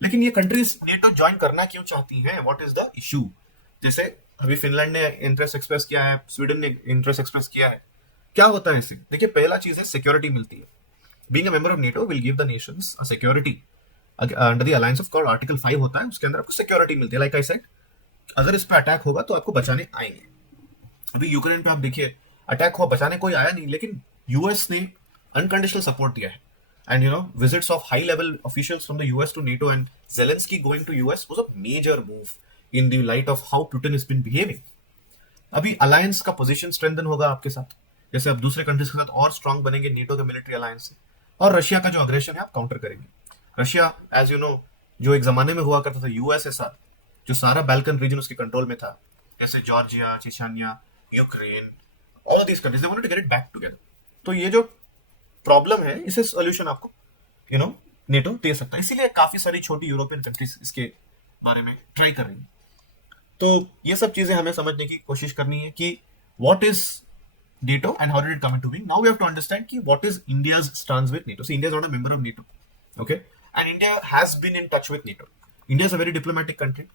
लेकिन ये कंट्रीज नेटो ज्वाइन करना क्यों चाहती हैं, what is the issue. जैसे अभी Finland ने इंटरेस्ट एक्सप्रेस किया है, स्वीडन ने इंटरेस्ट एक्सप्रेस किया है. क्या होता है इससे? देखिए, पहला चीज है सिक्योरिटी मिलती है. Being a member of NATO will give the nations a security under the alliance of cord. Article 5 होता है, उसके अंदर आपको सिक्योरिटी मिलती है. लाइक आई सेड, अगर इस पे अटैक होगा तो आपको बचाने आएंगे. अभी यूक्रेन पे आप देखिए, अटैक हुआ, बचाने कोई आया नहीं, लेकिन यूएस ने अनकंडीशनल सपोर्ट दिया है. And visits of high level officials from the US to NATO and Zelensky going to US was a major move in the light of how Putin has been behaving. अभी alliance का position strengthen होगा आपके साथ, जैसे अब दूसरे countries के साथ और स्ट्रांग बनेंगे नेटो के मिलिट्री अलायंस से, और रशिया का जो अग्रेशन है आप काउंटर करेंगे. रशिया एज यू नो जो एक जमाने में हुआ करता था यूएसएसआर, जो सारा बाल्कन रीजन उसके कंट्रोल में था, जैसे Georgia, Chechnya, Ukraine, all these countries they wanted to get it back together. तो ये जो प्रॉब्लम है, इसे सोल्यूशन आपको नेटो दे सकता है. इसीलिए काफी सारी छोटी यूरोपियन कंट्रीज इसके बारे में ट्राई कर रही है. तो ये सब चीजें हमें समझने की कोशिश करनी है कि what is NATO and how did it come into being. Now we have to understand कि what is India's stand with NATO. So India is not a member of NATO, okay, and India has been in touch with NATO. India is a very diplomatic country.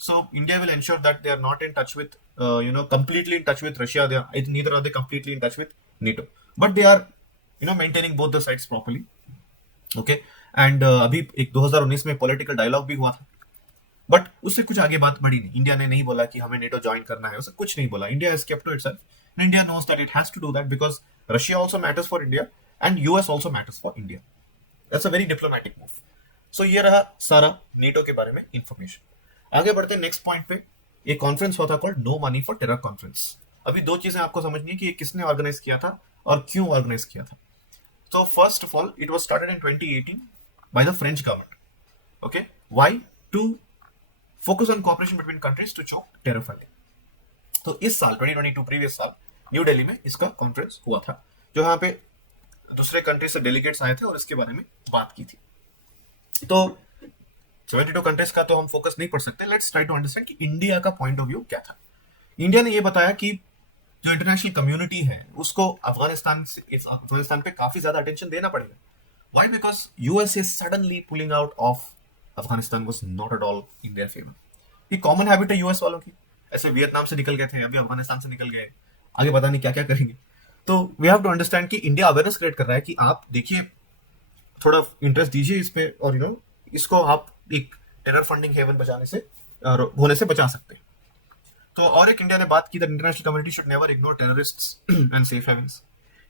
So India will ensure that they are not in touch with, completely in touch with Russia. Neither are they completely in touch with NATO, but they are, maintaining both the sides properly. Okay, and अभी एक 2019 में political dialogue भी हुआ था, but उससे कुछ आगे बात बढ़ी नहीं. इंडिया ने नहीं बोला कि हमें नेटो ज्वाइन करना है, उससे कुछ नहीं बोला. India has kept to itself, and India knows that it has to do that because Russia also matters for India and US also matters for India. That's a very diplomatic move. So ये रहा सारा NATO के बारे में information. आगे बढ़ते हैं next point पे. एक कॉन्फ्रेंस होता called no money for terror conference. अभी दो चीजें आपको समझनी है कि ये किसने ऑर्गेनाइज किया था और क्यों ऑर्गेनाइज किया था. तो first of all it was started in 2018 by the French government. Okay, why? To focus on cooperation between countries to choke terror funding. तो इस साल 2022 प्रीवियस साल न्यू दिल्ली में इसका कॉन्फ्रेंस हुआ था, जो यहाँ पे दूसरे कंट्री से डेलीगेट्स आए थे और इसके बारे में बात की थी. तो 72 कंट्रीज का तो हम फोकस नहीं पढ़ सकते. लेट्स ट्राई टू अंडरस्टैंड कि इंडिया का पॉइंट ऑफ व्यू क्या था. इंडिया ने ये बताया कि जो इंटरनेशनल कम्युनिटी है उसको अफगानिस्तान पे काफी ज्यादा अटेंशन देना पड़ेगा. Why? Because US is suddenly pulling out of Afghanistan was not at all in their favour. ये कॉमन हैबिट है यूएस वालों की. ऐसे वियतनाम से निकल गए थे, अभी अफगानिस्तान से निकल गए, आगे पता नहीं क्या क्या करेंगे. तो वी हैव टू अंडरस्टैंड कि इंडिया अवेयरनेस क्रिएट कर रहा है कि आप देखिए, थोड़ा इंटरेस्ट दीजिए इस पे, और इसको आप एक टेरर फंडिंग हेवन बचाने से होने से बचा सकते हैं. तो और एक इंडिया ने बात की that international community should never ignore terrorists and safe havens.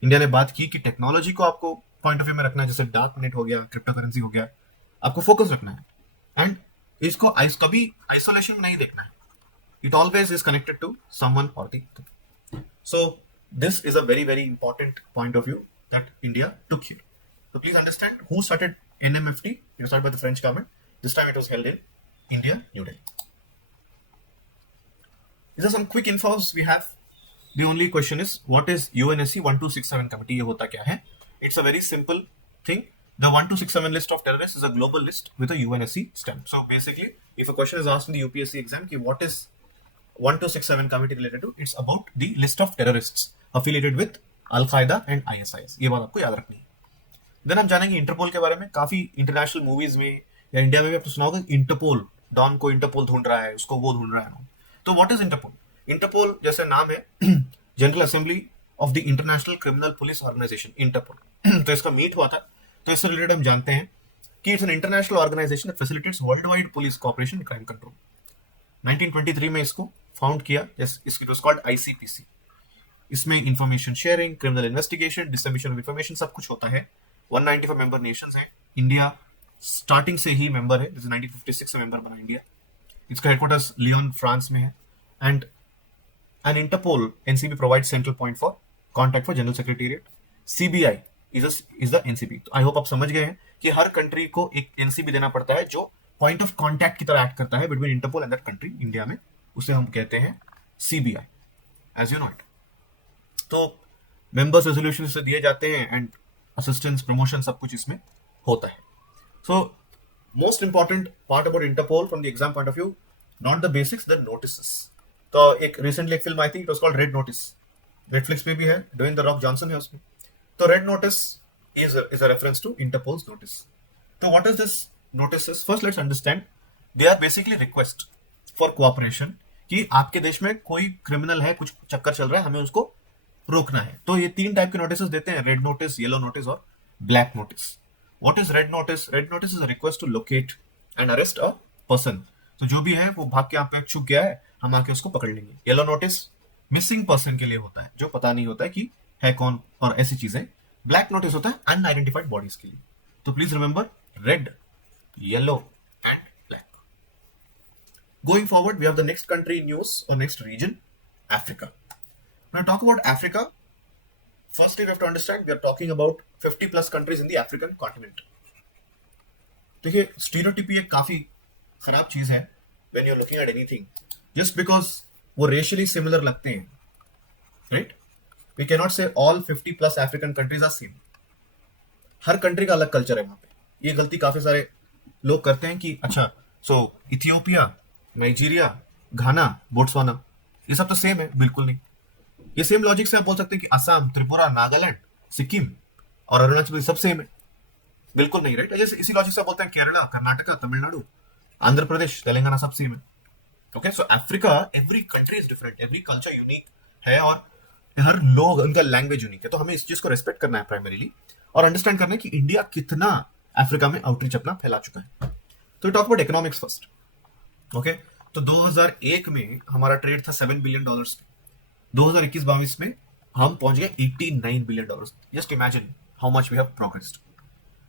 India ने बात की कि टेक्नोलॉजी को आपको पॉइंट ऑफ व्यू में रखना है, जैसे डार्क नेट हो गया, क्रिप्टो करेंसी हो गया, आपको फोकस रखना है एंड इसको कभी आइसोलेशन में नहीं देखना है. It always is connected to someone or the other. So this is a very very important point of view that India took here. So please understand who started NMFT. It was started by the French government. This time it was held in India, New Delhi. These are some quick infos we have. The only question is, what is UNSC 1267 committee? ये होता क्या है? It's a very simple thing. The 1267 list of terrorists is a global list with a UNSC stamp. So basically, if a question is asked in the UPSC exam, what is 1267 committee related to? It's about the list of terrorists affiliated with Al-Qaeda and ISIS. ये बात आपको याद रखनी है. Then हम जानेंगे interpole के बारे में. काफी इंटरनेशनल मूवीज में या इंडिया में भी आपने सुना होगा, इंटरपोल, डॉन को इंटरपोल ढूंढ रहा है, उसको वो ढूंढ रहा है. तो व्हाट इज इंटरपोल? इंटरपोल जैसे नाम है, general assembly of the international criminal police organisation, Interpol. तो इसका मीट हुआ था. तो इससे रिलेटेड हम जानते हैं कि it's an international organisation that facilitates world wide police cooperation and crime control. 1923 में इसको फाउंड किया. इसकी तो कॉल्ड ICPC. इसमें information sharing, criminal investigation, distribution of information सब कुछ होता है. 195 मेंबर नेशंस हैं. इंडिया स्टार्टिंग से ही मेंबर है, जैसे 1956 से मेंबर बना इंडिया. इसका हेडक्वार्टर्स लियोन, फ्रांस में है. And an Interpol NCB provide central point for contact for general secretariat. CBI is the NCB. तो आई होप आप समझ गए हैं कि हर कंट्री को एक एनसीबी देना पड़ता है जो पॉइंट ऑफ कॉन्टैक्ट की तरह एक्ट करता है between Interpol and that country. India में उसे हम कहते हैं CBI, as you know it. तो मेंबर्स रेजोल्यूशन से दिए जाते हैं एंड असिस्टेंस, प्रमोशन सब कुछ इसमें होता है. So most important part about Interpol from the exam point of view, not the basics, the notices. तो एक रिसेंटली एक फिल्म आई थी, it was called red notice. Netflix पे भी है, ड्वेन द रॉक जॉनसन है उसमें. तो red notice is a reference to Interpol's notice. So what is this notices? First let's understand. They are basically request for cooperation कि आपके देश में कोई क्रिमिनल है, कुछ चक्कर चल रहा है, हमें उसको रोकना है. तो ये तीन टाइप के नोटिस देते हैं, रेड नोटिस, येलो नोटिस और black notice. What is red notice? Red notice is a request to locate and arrest a person. तो जो भी है वो भाग के यहाँ पे छुप गया है, हम आके उसको पकड़ लेंगे. येलो नोटिस मिसिंग पर्सन के लिए होता है, जो पता नहीं होता है कि है कौन और ऐसी चीजें. ब्लैक नोटिस होता है अनआइडेंटिफाइड बॉडीज के लिए. तो please remember red, yellow and black. Going forward, we have the next country in news or next region, Africa. When I talk about Africa, firstly we have to understand we are talking about 50 plus countries in the African continent. देखिए stereotype एक काफी खराब चीज है when you're looking at anything just because वो racially similar लगते हैं, right? We cannot say all 50 plus African countries are same. Her country का अलग कल्चर है वहां पे. ये गलती काफी सारे लोग करते हैं कि अच्छा सो इथियोपिया, नाइजीरिया, घाना, बोट्सवाना ये सब तो सेम है. बिल्कुल नहीं. ये सेम लॉजिक से आप बोल सकते हैं कि असम, त्रिपुरा, नागालैंड, सिक्किम और अरुणाचल प्रदेश सब सेम है. बिल्कुल नहीं, राइट? जैसे इसी लॉजिक से बोलते हैं केरला, कर्नाटका, तमिलनाडु, आंध्र प्रदेश, तेलंगाना सब सेम है. Okay, so Africa, every country is different, every culture unique है और हर लोग उनका लैंग्वेज यूनिक है. तो हमें इस चीज को रेस्पेक्ट करना है प्राइमरीली और अंडरस्टैंड करना है कि इंडिया कितना अफ्रीका में आउटरीच अपना फैला चुका है. तो talk about economics first. Okay, तो 2001 में हमारा ट्रेड था $7 बिलियन. 2021-22 में हम पहुंच गए $89 billion. Just imagine how much we have progressed.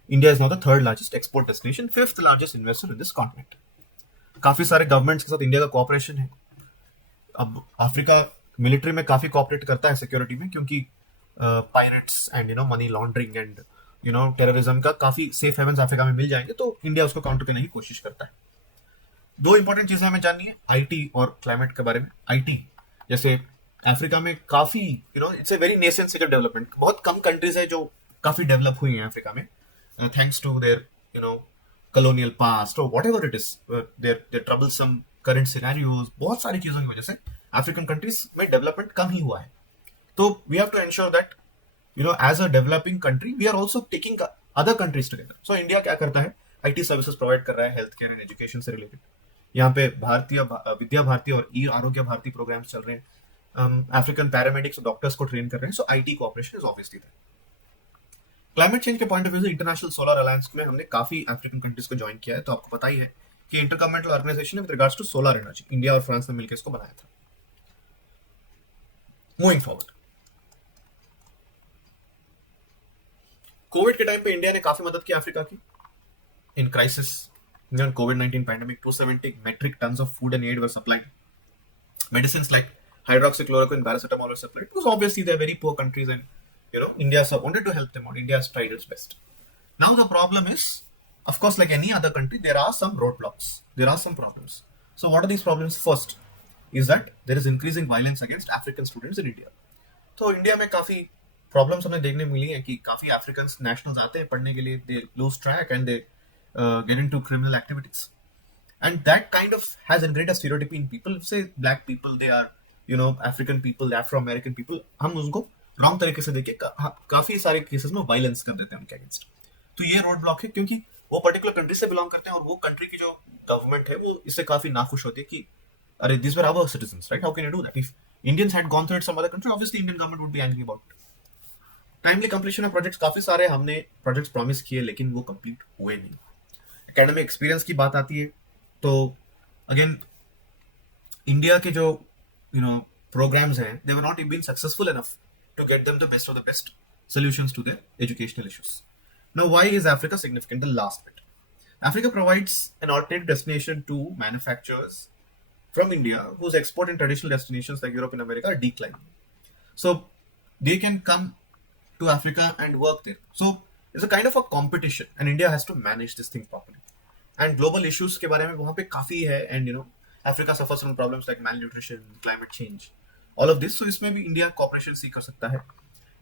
India is now the third largest export destination, fifth largest investor in this continent. काफी सारे गवर्नमेंट्स के साथ इंडिया का कोऑपरेशन है. अब अफ्रीका मिलिट्री में काफी कोऑपरेट करता है सिक्योरिटी में, क्योंकि pirates and money laundering and terrorism का काफी सेफ हेवंस अफ्रीका में मिल जाएंगे, तो इंडिया उसको काउंटर करने की कोशिश करता है. दो इंपॉर्टेंट चीजें हमें जाननी है आईटी और क्लाइमेट के बारे में. आईटी जैसे अफ्रीका में काफी it's a very nascent stage of development. बहुत कम कंट्रीज है जो काफी डेवलप हुई हैं अफ्रीका में, thanks to their colonial past or whatever it is, their troublesome current scenarios, बहुत सारी चीजों की वजह से अफ्रीकन कंट्रीज में डेवलपमेंट कम ही हुआ है. तो we have to ensure that as a developing country we are also taking other countries together. So India क्या करता है, आईटी सर्विसेज प्रोवाइड कर रहा है हेल्थ केयर एंड एजुकेशन से रिलेटेड. यहाँ पे भारतीय विद्या भारती और ई आरोग्य भारती प्रोग्राम्स चल रहे हैं. अफ्रीकन पैरामेडिक्स और डॉक्टर्स को ट्रेन कर रहे हैं. So IT cooperation is obviously there. Climate change के पॉइंट ऑफ व्यू से इंटरनेशनल सोलर अलायंस में हमने काफी अफ्रीकन कंट्रीज को ज्वाइन किया है. तो आपको पता ही है कि intergovernmental organisation with regards to solar energy, India और फ्रांस ने मिलकर इसको बनाया था. मूविंग फॉरवर्ड, कोविड के टाइम पे इंडिया ने काफी मदद की अफ्रीका की in crisis. COVID-19 pandemic, 270 metric tons of food and aid were supplied. Medicines like hydroxychloroquine, paracetamol were supplied because obviously they're very poor countries and India wanted to help them out. India has tried its best. Now the problem is, of course, like any other country, there are some roadblocks. There are some problems. So what are these problems? First is that there is increasing violence against African students in India. तो India में काफी problems हमें देखने मिली है कि काफी African nationals आते हैं पढ़ने के लिए, they lose track and they get into criminal activities, and that kind of has ingrained a stereotype in people. Say black people, they are African people, Afro American people, हम उनको wrong तरीके से देख के काफी सारे केसेस में violence कर देते हैं उनके अगेंस्ट. तो ये रोड ब्लॉक है क्योंकि वो पर्टिकुलर कंट्री से बिलोंग करते हैं और वो कंट्री की जो गवर्नमेंट है वो इससे काफी नाखुश होती है कि अरे these were our citizens, right? How can you do that? If Indians had gone through it some other country, obviously Indian government would be angry about it. Timely completion of projects, काफी सारे हमने projects promise किए लेकिन वो complete हुए नहीं. Academic experience की बात आती है तो अगेन इंडिया के जो प्रोग्राम्स हैं, they were not been successful enough to get them the best of the best solutions to their educational issues. Now why is Africa significant? The last bit, Africa provides an alternative destination to manufacturers from India whose export in traditional destinations like Europe and America are declining. So they can come to Africa and work there. So it's a kind of a competition and India has to manage this thing properly. And global issues के बारे में वहाँ पे काफी है and Africa suffers from problems like malnutrition, climate change, all of this. So इसमें भी India cooperation सीख कर सकता है.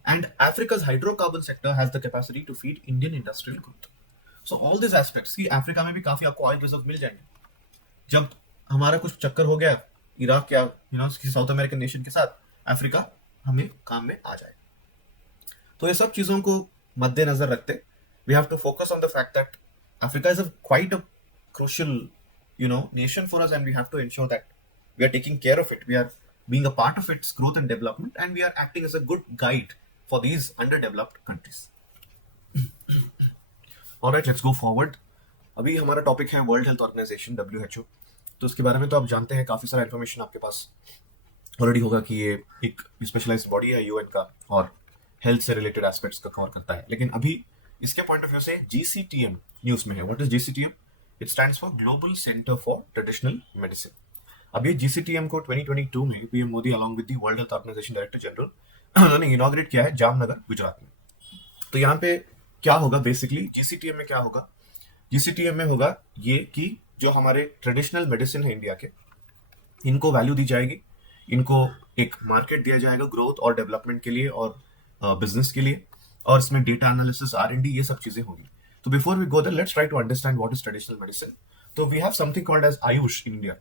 And Africa's hydrocarbon sector has the capacity to feed Indian industrial growth. So all these aspects कि Africa में भी काफी आपको ऑयल रिजर्व मिल जाएंगे. जब हमारा कुछ चक्कर हो गया इराक या किसी साउथ अमेरिकन नेशन के साथ, अफ्रीका हमें काम में आ जाएगा. तो ये सब चीजों को मद्देनजर रखते we have to focus on the fact that Africa is quite a crucial nation for us, and we have to ensure that we are taking care of it, we are being a part of its growth and development, and we are acting as a good guide for these underdeveloped countries. Alright, let's go forward. अभी हमारा topic है world health organisation WHO. तो उसके बारे में तो आप जानते हैं, काफी सारा इन्फॉर्मेशन आपके पास ऑलरेडी होगा कि ये एक स्पेशलाइज्ड बॉडी है यूएन का और हेल्थ से रिलेटेड एस्पेक्ट्स का कवर करता है. लेकिन अभी इसके पॉइंट ऑफ व्यू से GCTM न्यूज में है. What is GCTM? It stands for global centre for traditional medicine. अब ये GCTM को 2022 में PM Modi along with the world health organisation director general उन्होंने इनॉग्रेट किया है जामनगर, गुजरात में. तो यहाँ पे क्या होगा बेसिकली, GCTM में क्या होगा? GCTM में होगा ये कि जो हमारे ट्रेडिशनल मेडिसिन है इंडिया के, इनको वैल्यू दी जाएगी, इनको एक मार्केट दिया जाएगा ग्रोथ और डेवलपमेंट के लिए और बिजनेस के लिए, और इसमें डेटा एनालिसिस, R&D, ये सब चीजें होगी. तो before we go there, let's try to understand what is traditional medicine. तो we have something called as AYUSH in India.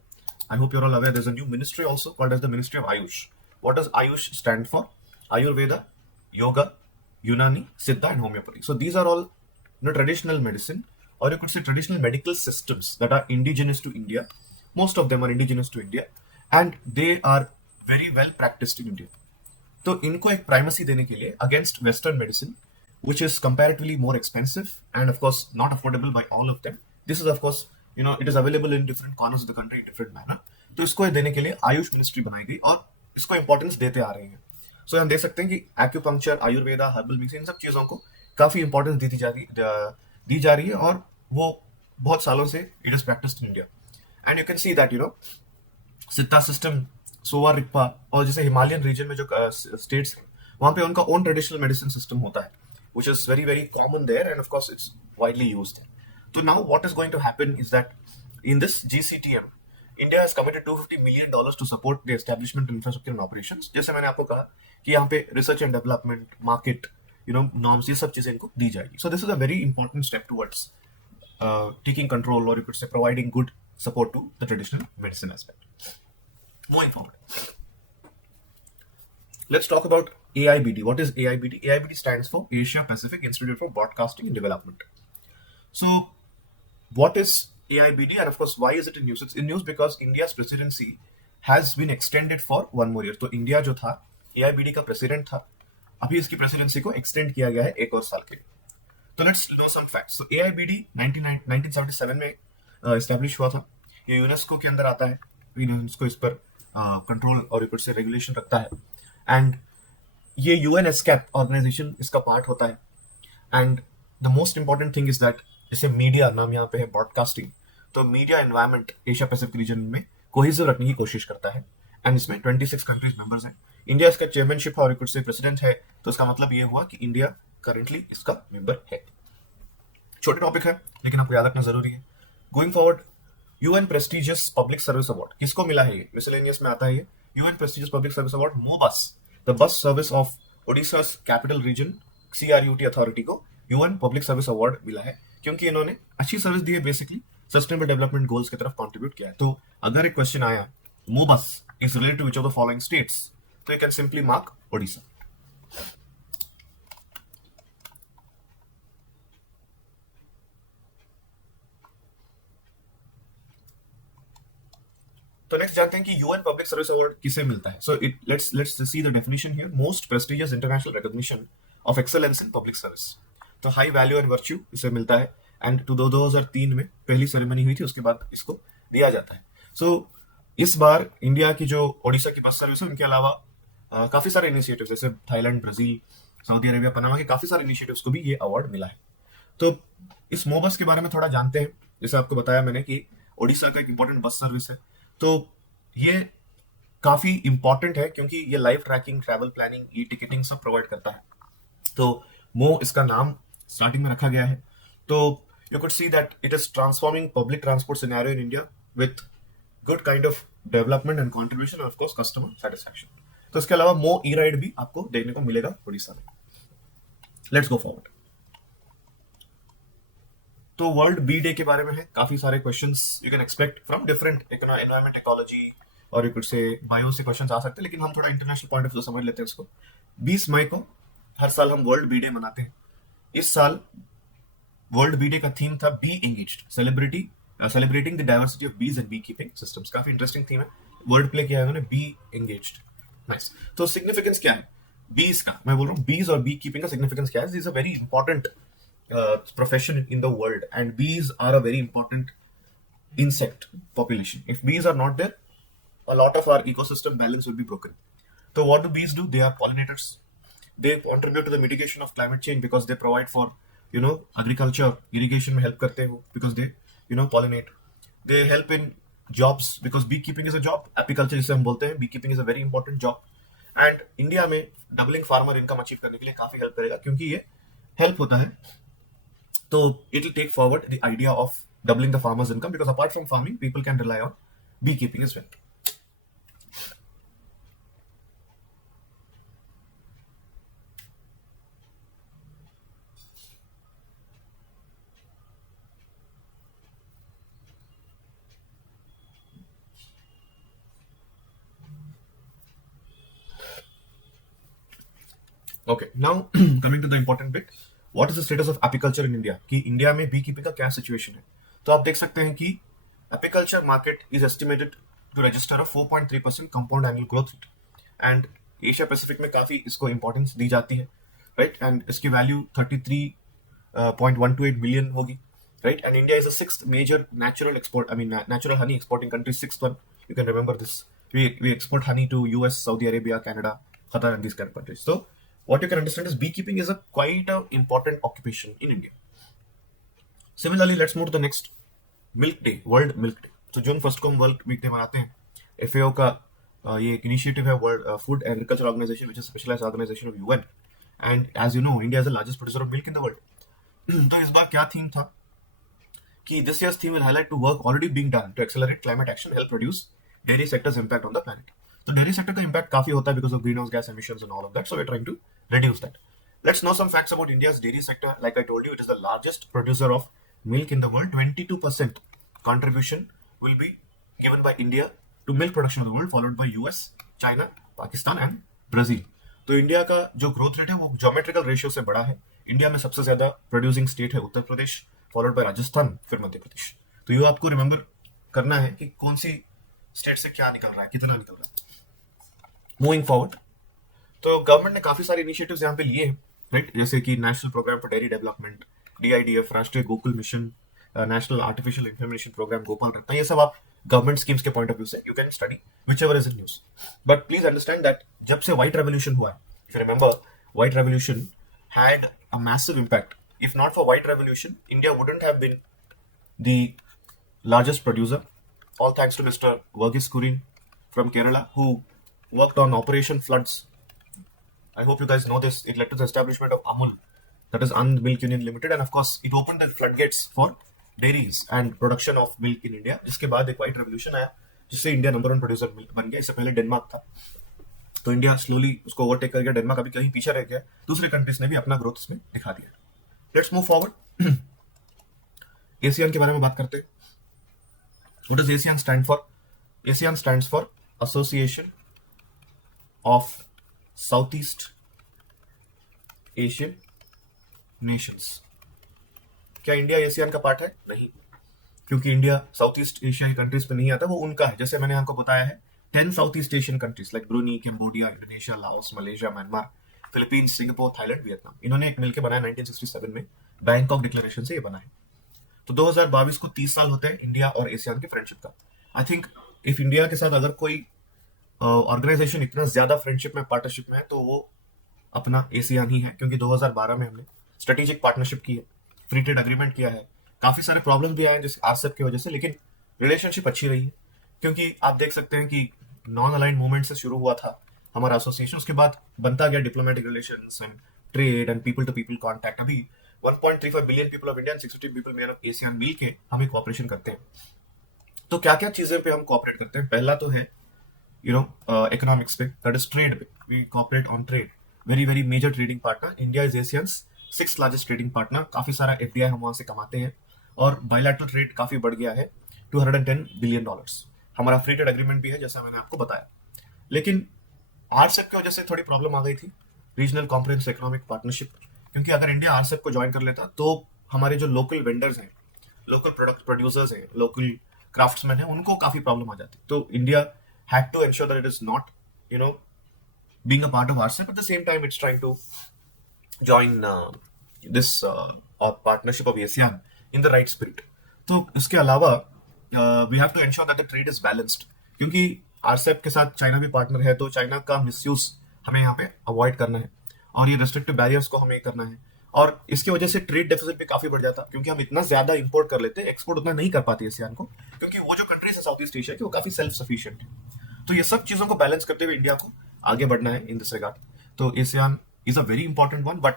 I hope you are all aware there is a new ministry also called as the ministry of AYUSH. What does AYUSH stand for? Ayurveda, yoga, Unani, Siddha, and homeopathy. So these are all traditional medicine, or you could say traditional medical systems that are indigenous to India. Most of them are indigenous to India, and they are very well practiced in India. तो इनको एक primacy देने के लिए against Western medicine, which is comparatively more expensive and of course not affordable by all of them. This is of course it is available in different corners of the country in different manner. तो इसको देने के लिए Ayush ministry बनाई गई और इसको importance देते आ रहे हैं. सो हम देख सकते हैं कि एक्यूपंक्चर, आयुर्वेदा, हर्बल मेडिसिन, इन सब चीजों को काफी इंपॉर्टेंस दी जा रही है और वो बहुत सालों से it is practised in India. And you can see that सिद्धा सिस्टम, सोवा रिप्पा, और जैसे हिमालयन रीजन में जो स्टेट्स हैं वहां पे उनका ओन ट्रेडिशनल मेडिसिन सिस्टम होता है, which is very very common there, and of course it's widely used. तो now what is going to happen is that in this GCTM India has committed $250 million to support the establishment, infrastructure and operations. जैसे मैंने आपको कहा कि यहाँ पे research and development, market, norms, ये सब चीजें इनको दी जाएगी. So this is a very important step towards taking control, और you could say providing good support to the traditional medicine aspect. Moving forward, let's talk about AIBD. What is AIBD? AIBD stands for Asia Pacific Institute for Broadcasting and Development. So what is AIBD, and of course why is it in news? It's in news because India's presidency has been extended for one more year. तो India जो था AIBD का president था, अभी इसकी presidency को extend किया गया है एक और साल के लिए. तो लेट्स नो सम फैक्ट्स. तो AIBD 1977 में एस्टैब्लिश हुआ था. ये यूनेस्को के अंदर आता है, यूनेस्को इस पर कंट्रोल और ऊपर से रेगुलेशन रखता है, एंड ये UNESCAP ऑर्गेनाइजेशन इसका पार्ट होता है. And the most important thing is that, जैसे मीडिया नाम यहाँ पे है, ब्रॉडकास्टिंग, तो media environment Asia Pacific region में कोहेसिव रखने की कोशिश करता है, एंड इसमें 26 कंट्रीज मेंबर्स हैं. इंडिया इसका चेयरमैनशिप है और कुछ से प्रेसिडेंट है, तो इसका मतलब ये हुआ कि इंडिया करंटली इसका मेंबर है. छोटे टॉपिक है लेकिन आपको याद रखना जरूरी है. Going forward, UN prestigious public service award किसको मिला है? ये मिसलेनियस में आता है. ये UN prestigious public service award Mo Bus, the bus service of Odisha capital region CRUT authority को UN पब्लिक सर्विस अवार्ड मिला है, क्योंकि इन्होंने अच्छी सर्विस दी है, बेसिकली सस्टेनेबल डेवलपमेंट गोल्स की तरफ कंट्रीब्यूट किया है. तो अगर एक क्वेश्चन आया, Mo Bus is related to which of the following states, तो you can simply mark Odisha. तो नेक्स्ट जानते हैं कि UN पब्लिक सर्विस अवार्ड किसे मिलता है. सो let's see the definition here. Most prestigious international recognition of excellence in public service. तो high value and virtue इसे मिलता है, एंड 2003 में पहली सेरेमनी हुई थी, उसके बाद इसको दिया जाता है. सो इस बार इंडिया की जो ओडिशा की बस सर्विस है, उनके अलावा काफी सारे इनिशिएटिव्स जैसे Thailand, Brazil, Saudi Arabia, Panama के काफी सारे इनिशिएटिव्स को भी ये अवार्ड मिला है. तो इस मोबस के बारे में थोड़ा जानते हैं. जैसे आपको बताया मैंने कि ओडिशा का एक इंपॉर्टेंट बस सर्विस है, तो ये काफी इंपॉर्टेंट है क्योंकि ये live tracking, travel planning, e ticketing सब प्रोवाइड करता है. तो मो इसका नाम स्टार्टिंग में रखा गया है. तो you could see that it is transforming public transport scenario in India with good kind of development and contribution and of course customer satisfaction. तो इसके अलावा मो ई राइड भी आपको देखने को मिलेगा उड़ीसा में. Let's go forward. तो वर्ल्ड बी डे के बारे में है, काफी सारे questions you can expect from different environment, ecology और यू कुड से बायो से क्वेश्चंस आ सकते हैं, लेकिन हम थोड़ा इंटरनेशनल पॉइंट ऑफ व्यू समझ लेते हैं इसको. 20 मई को हर साल हम वर्ल्ड बी डे मनाते हैं। इस साल वर्ल्ड बी डे का थीम था be engaged, celebrating the diversity of bees and bee keeping systems. काफी इंटरेस्टिंग थीम है, वर्ड प्ले किया है उन्होंने, बी एंगेज्ड। नाइस। तो सिग्निफिकेंस क्या है बीज का, मैं बोल रहा हूँ बीज और बी कीपिंग का सिग्निफिकेंस क्या है। This is a very important profession in the world, and bees are a very important insect population. If bees are not there, a lot of our ecosystem balance will be broken. So what do bees do? They are pollinators. They contribute to the mitigation of climate change because they provide for, agriculture, irrigation में help करते हो because they, pollinate. They help in jobs because beekeeping is a job. Apiculture जिसे हम बोलते हैं, beekeeping is a very important job. And India में doubling farmer income achieve करने के लिए काफी हेल्प करेगा, क्योंकि ये हेल्प होता है। So it will take forward the idea of doubling the farmer's income, because apart from farming, people can rely on beekeeping as well. Okay, now coming to the important bit, what is the status of apiculture in India? कि India में B keeping का क्या situation है। तो आप देख सकते हैं कि apiculture market is estimated to register a 4.3% compound annual growth rate, and Asia Pacific में काफी इसको इंपॉर्टेंस दी जाती है, राइट। एंड इसकी वैल्यू 33.128 बिलियन होगी, right. And India is the sixth major natural export, natural honey exporting country, sixth one. You can remember this. We export honey to US, Saudi Arabia, Canada, Qatar, and these kind of countries. So what you can understand is beekeeping is quite an important occupation in India. Similarly, let's move to the next, Milk Day, World Milk Day. So June 1st को हम world milk day मनाते हैं। FAO का ये एक initiative है, world food agriculture organisation, which is specialised organisation of UN, and as you know India is the largest producer of milk in the world. तो इस बार क्या थीम था कि this year's theme will highlight to work already being done to accelerate climate action, help reduce dairy sector's impact on the planet. तो dairy sector का impact काफी होता है because of greenhouse gas emissions and all of that, so we are trying to reduce that. Let's know some facts about India's dairy sector. Like I told you, it is the largest producer of milk in the world. 22% contribution will be given by India to milk production of the world, followed by US, China, Pakistan and Brazil. तो India का जो growth rate है वो geometrical ratio से बड़ा है। India में सबसे ज्यादा प्रोड्यूसिंग स्टेट है उत्तर प्रदेश, फॉलोड बाय राजस्थान, फिर मध्य प्रदेश। तो ये आपको रिमेंबर करना है कि कौन सी स्टेट से क्या निकल रहा है, कितना निकल रहा है। मूविंग फॉरवर्ड, तो गवर्नमेंट ने काफी सारे इनिशिएटिव्स यहाँ पे लिए हैं, राइट। जैसे कि national programme for dairy development, DIDF, Rashtriya Gokul mission, national artificial information programme, Gopal Ratna, ये सब आप गवर्नमेंट स्कीम्स के पॉइंट ऑफ व्यू से you can study whichever is in news. But please understand that जब से व्हाइट रेवोल्यूशन हुआ है, if you remember, white revolution had a massive impact. If not for white revolution, India wouldn't have been the largest producer, all thanks to Mr. Verghese Kurin from Kerala, who worked on Operation Floods. I hope you guys know this. It led to the establishment of AMUL, that is Anand Milk Union Limited, and of course it opened the floodgates for dairies and production of milk in India. जिसके बाद एक white revolution आया, जिससे India number 1 producer बन गया। इससे पहले Denmark था, तो इंडिया स्लोली उसको ओवरटेक कर गया। डेनमार्क अभी कहीं पीछे रह गया, दूसरे कंट्रीज ने भी अपना ग्रोथ इसमें दिखा दिया। लेट्स मूव फॉरवर्ड, ASEAN के बारे में बात करते हैं। What does ASEAN stand for? ASEAN stands for Association of Southeast Asian Nations. क्या इंडिया एशियन का पार्ट है? नहीं, क्योंकि इंडिया साउथ ईस्ट एशियाई कंट्रीज पे नहीं आता, वो उनका है। जैसे मैंने आपको बताया है 10 south east Asian countries like Bruny, Cambodia, Indonesia, Laos, Malaysia, Myanmar, Philippines, Singapore, Thailand, Vietnam, इन्होंने एक मिलकर बनाया 1967 में, बैंकॉक डिक्लेरेशन से ये बना है। तो 2022 को 30 साल होते हैं इंडिया और एशियान की फ्रेंडशिप का। आई थिंक इफ इंडिया के साथ अगर कोई ऑर्गेनाइजेशन इतना ज्यादा फ्रेंडशिप में, पार्टनरशिप में है, तो वो अपना एशियान ही है, क्योंकि 2012 में हमने स्ट्रेटेजिक पार्टनरशिप की है, फ्री ट्रेड अग्रीमेंट किया है। काफी सारे प्रॉब्लम भी आए हैं जैसे RCEP की वजह से, लेकिन रिलेशनशिप अच्छी रही है, क्योंकि आप देख सकते हैं कि नॉन अलाइंड मूवमेंट से शुरू हुआ था हमारा एसोसिएशन, उसके बाद बनता गया diplomatic relations and trade and people to people contact. अभी 1.35 billion people of India and 60 people men of ASEAN मिल के हम एक कॉपरेशन करते हैं। तो क्या क्या चीजें पे हम कॉपरेट करते हैं? पहला तो है इकोनॉमिक्स पे, दैट इज ट्रेड पे। We cooperate on trade, very very major trading partner. India is ASEAN's 6th largest trading partner. काफी सारा FDI हम वहां से कमाते हैं, और बायलैटरल ट्रेड काफी बढ़ गया है, $210 बिलियन। हमारा फ्री ट्रेड एग्रीमेंट भी है, जैसा मैंने आपको बताया। लेकिन RCEP की वजह से थोड़ी प्रॉब्लम आ गई थी, रीजनल कॉम्प्रिहेंसिव इकोनॉमिक पार्टनरशिप, क्योंकि अगर इंडिया आरसेप को ज्वाइन कर लेता तो हमारे जो लोकल वेंडर्स हैं, लोकल प्रोडक्ट प्रोड्यूसर्स हैं, लोकल क्राफ्ट्समैन हैं, उनको काफी प्रॉब्लम आ जाती. तो India had to ensure that it is not being a part of RCEP. At the same time, it's trying to join this partnership of ASEAN in the right spirit. तो इसके अलावा we have to ensure that the trade is balanced, क्योंकि RCEP के साथ China भी partner है, तो China का मिसयूज हमें यहाँ पे अवॉइड करना है और ये रेस्ट्रिक्टिव बैरियर्स को हमें करना है. और इसकी वजह से ट्रेड डेफिसिट भी काफी बढ़ जाता, क्योंकि हम इतना ज्यादा इंपोर्ट कर लेते हैं, एक्सपोर्ट उतना नहीं कर पाते एशियान को, क्योंकि वो जो कंट्रीज है साउथ ईस्ट एशिया की वो काफी सेल्फ सफिशिएंट है. तो ये सब चीजों को बैलेंस करते हुए इंडिया को आगे बढ़ना है इन दिस रिगार्ड. तो ASEAN is a very important one, but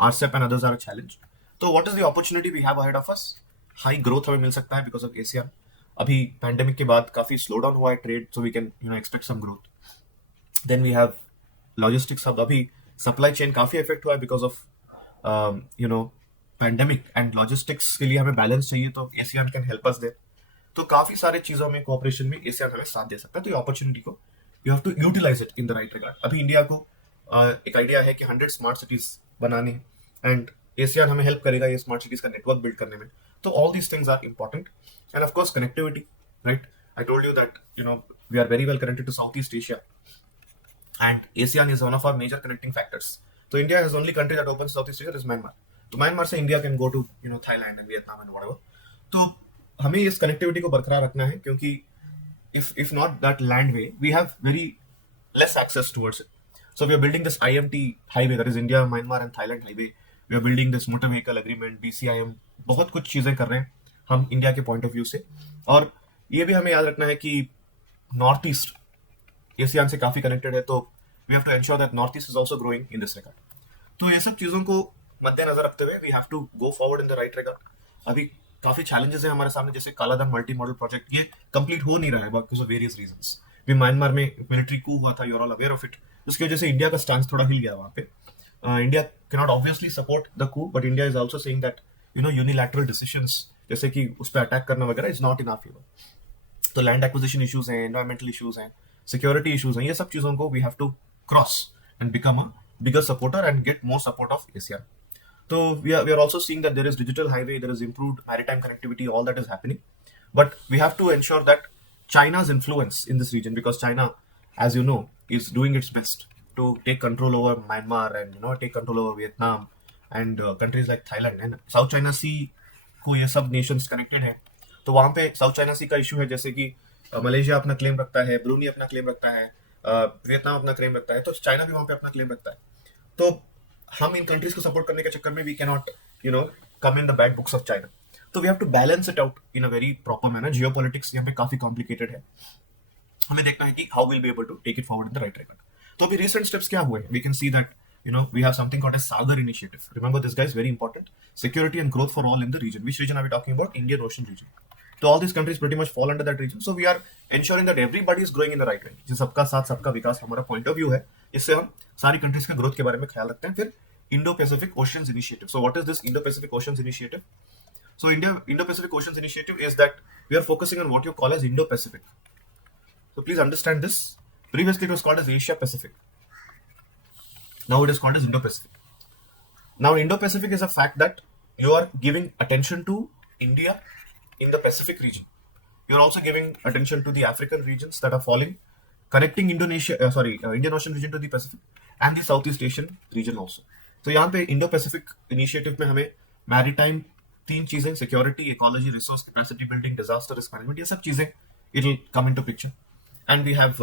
RCEP and others are a challenge. तो what is the opportunity we have ahead of us? High growth हमें मिल सकता है बिकॉज ऑफ एशियान. अभी पैंडेमिक के बाद काफी स्लो डाउन हुआ है trade, so we can expect some growth. Then we have logistics hub. अभी सप्लाई चेन काफी इफेक्ट हुआ है because of pandemic, and logistics के लिए हमें बैलेंस चाहिए, तो ASEAN can help us there. तो काफी सारे चीजों में कोऑपरेशन में एशियान हमें साथ दे सकता है. तो ये अपॉर्चुनिटी को you have to utilise it in the right regard. अभी इंडिया को एक आइडिया है कि 100 स्मार्ट सिटीज बनाने, एंड एशियान हमें हेल्प करेगा ये स्मार्ट सिटीज का नेटवर्क बिल्ड करने में. तो all these things are important, and of course connectivity, right? I told you that we are very well connected to South East Asia, and ASEAN is one of our major connecting factors. So India is only country that opens Southeast Asia is Myanmar. तो Myanmar से India can go to Thailand and Vietnam and whatever. तो हमें इस connectivity को बरकरार रखना है, क्योंकि if not that land way, we have very less access towards it. So we are building this IMT highway, that is India, Myanmar and Thailand highway. We are building this motor vehicle agreement, BCIM, बहुत कुछ चीजें कर रहे हैं हम India के point of view से. और ये भी हमें याद रखना है कि नॉर्थ ईस्ट एशियान से काफी कनेक्टेड है, तो we have to ensure that North East is also growing in this regard. तो ये सब चीजों को मद्देनजर रखते हुए we have to go forward in the right regard. अभी काफी चैलेंजेस है हमारे सामने, जैसे कालाधन मल्टी मॉडल प्रोजेक्ट, ये कंप्लीट हो नहीं रहा है बिकॉज ऑफ वेरियस रीजंस. भी म्यांमार में मिलिट्री कू हुआ था, you are all aware of it, उसकी वजह से इंडिया का स्टांस थोड़ा हिल गया वहां पे. India can not obviously support the coup, but India is also saying that unilateral decisions जैसे कि उस पर अटैक करना वगैरह is not in our favour. तो लैंड एक्विजिशन इश्यूज हैं, एनवायरमेंटल इश्यूज हैं, सिक्योरिटी इश्यूज हैं, ये सब चीजों को we have to cross and become a bigger supporter and get more support of Asia. So we are also seeing that there is digital highway, there is improved maritime connectivity, all that is happening. But we have to ensure that China's influence in this region, because China, as you know, is doing its best to take control over Myanmar and take control over Vietnam and countries like Thailand. And South China Sea को ये सब nations connected हैं. तो वहाँ पे South China Sea का issue है, जैसे कि मलेशिया अपना क्लेम रखता है, ब्रूनी अपना क्लेम रखता है, वियतनाम अपना क्लेम रखता है, तो चाइना भी वहाँ पे अपना क्लेम रखता है. तो हम इन कंट्रीज को सपोर्ट करने के चक्कर में we can not come in the bad books of China. तो we have to balance it out in a very proper manner. Geopolitics यहाँ पे काफी कॉम्प्लिकेटेड है, हमें देखना है कि how will be able to take it forward in the right regard. तो अभी रिसेंट स्टेप्स क्या हुए? We can see that we have something called as Sagar Initiative. Remember, this guy is very important. Security and growth for all in the region. Which region are we talking about? Indian Ocean region. So all these countries pretty much fall under that region. So we are ensuring that everybody is growing in the right way. जो सबका साथ सबका विकास हमारा point of view है, इससे हम सारी countries के ग्रोथ के बारे में ख्याल रखते हैं. फिर Indo-Pacific Oceans Initiative. So what is this Indo-Pacific Oceans Initiative? So Indo-Pacific Oceans Initiative is that we are focusing on what you call as Indo-Pacific. So please understand this. Previously it was called as Asia Pacific. Now it is called as Indo-Pacific. Now Indo-Pacific is a fact that you are giving attention to India in the Pacific region. You are also giving attention to the African regions that are falling, connecting Indian Ocean region to the Pacific and the Southeast Asian region also. तो यहाँ पे Indo-Pacific Initiative में हमें maritime 3 चीजें, security, ecology, resource capacity building, disaster risk management, ये सब चीजें it will come into picture. And we have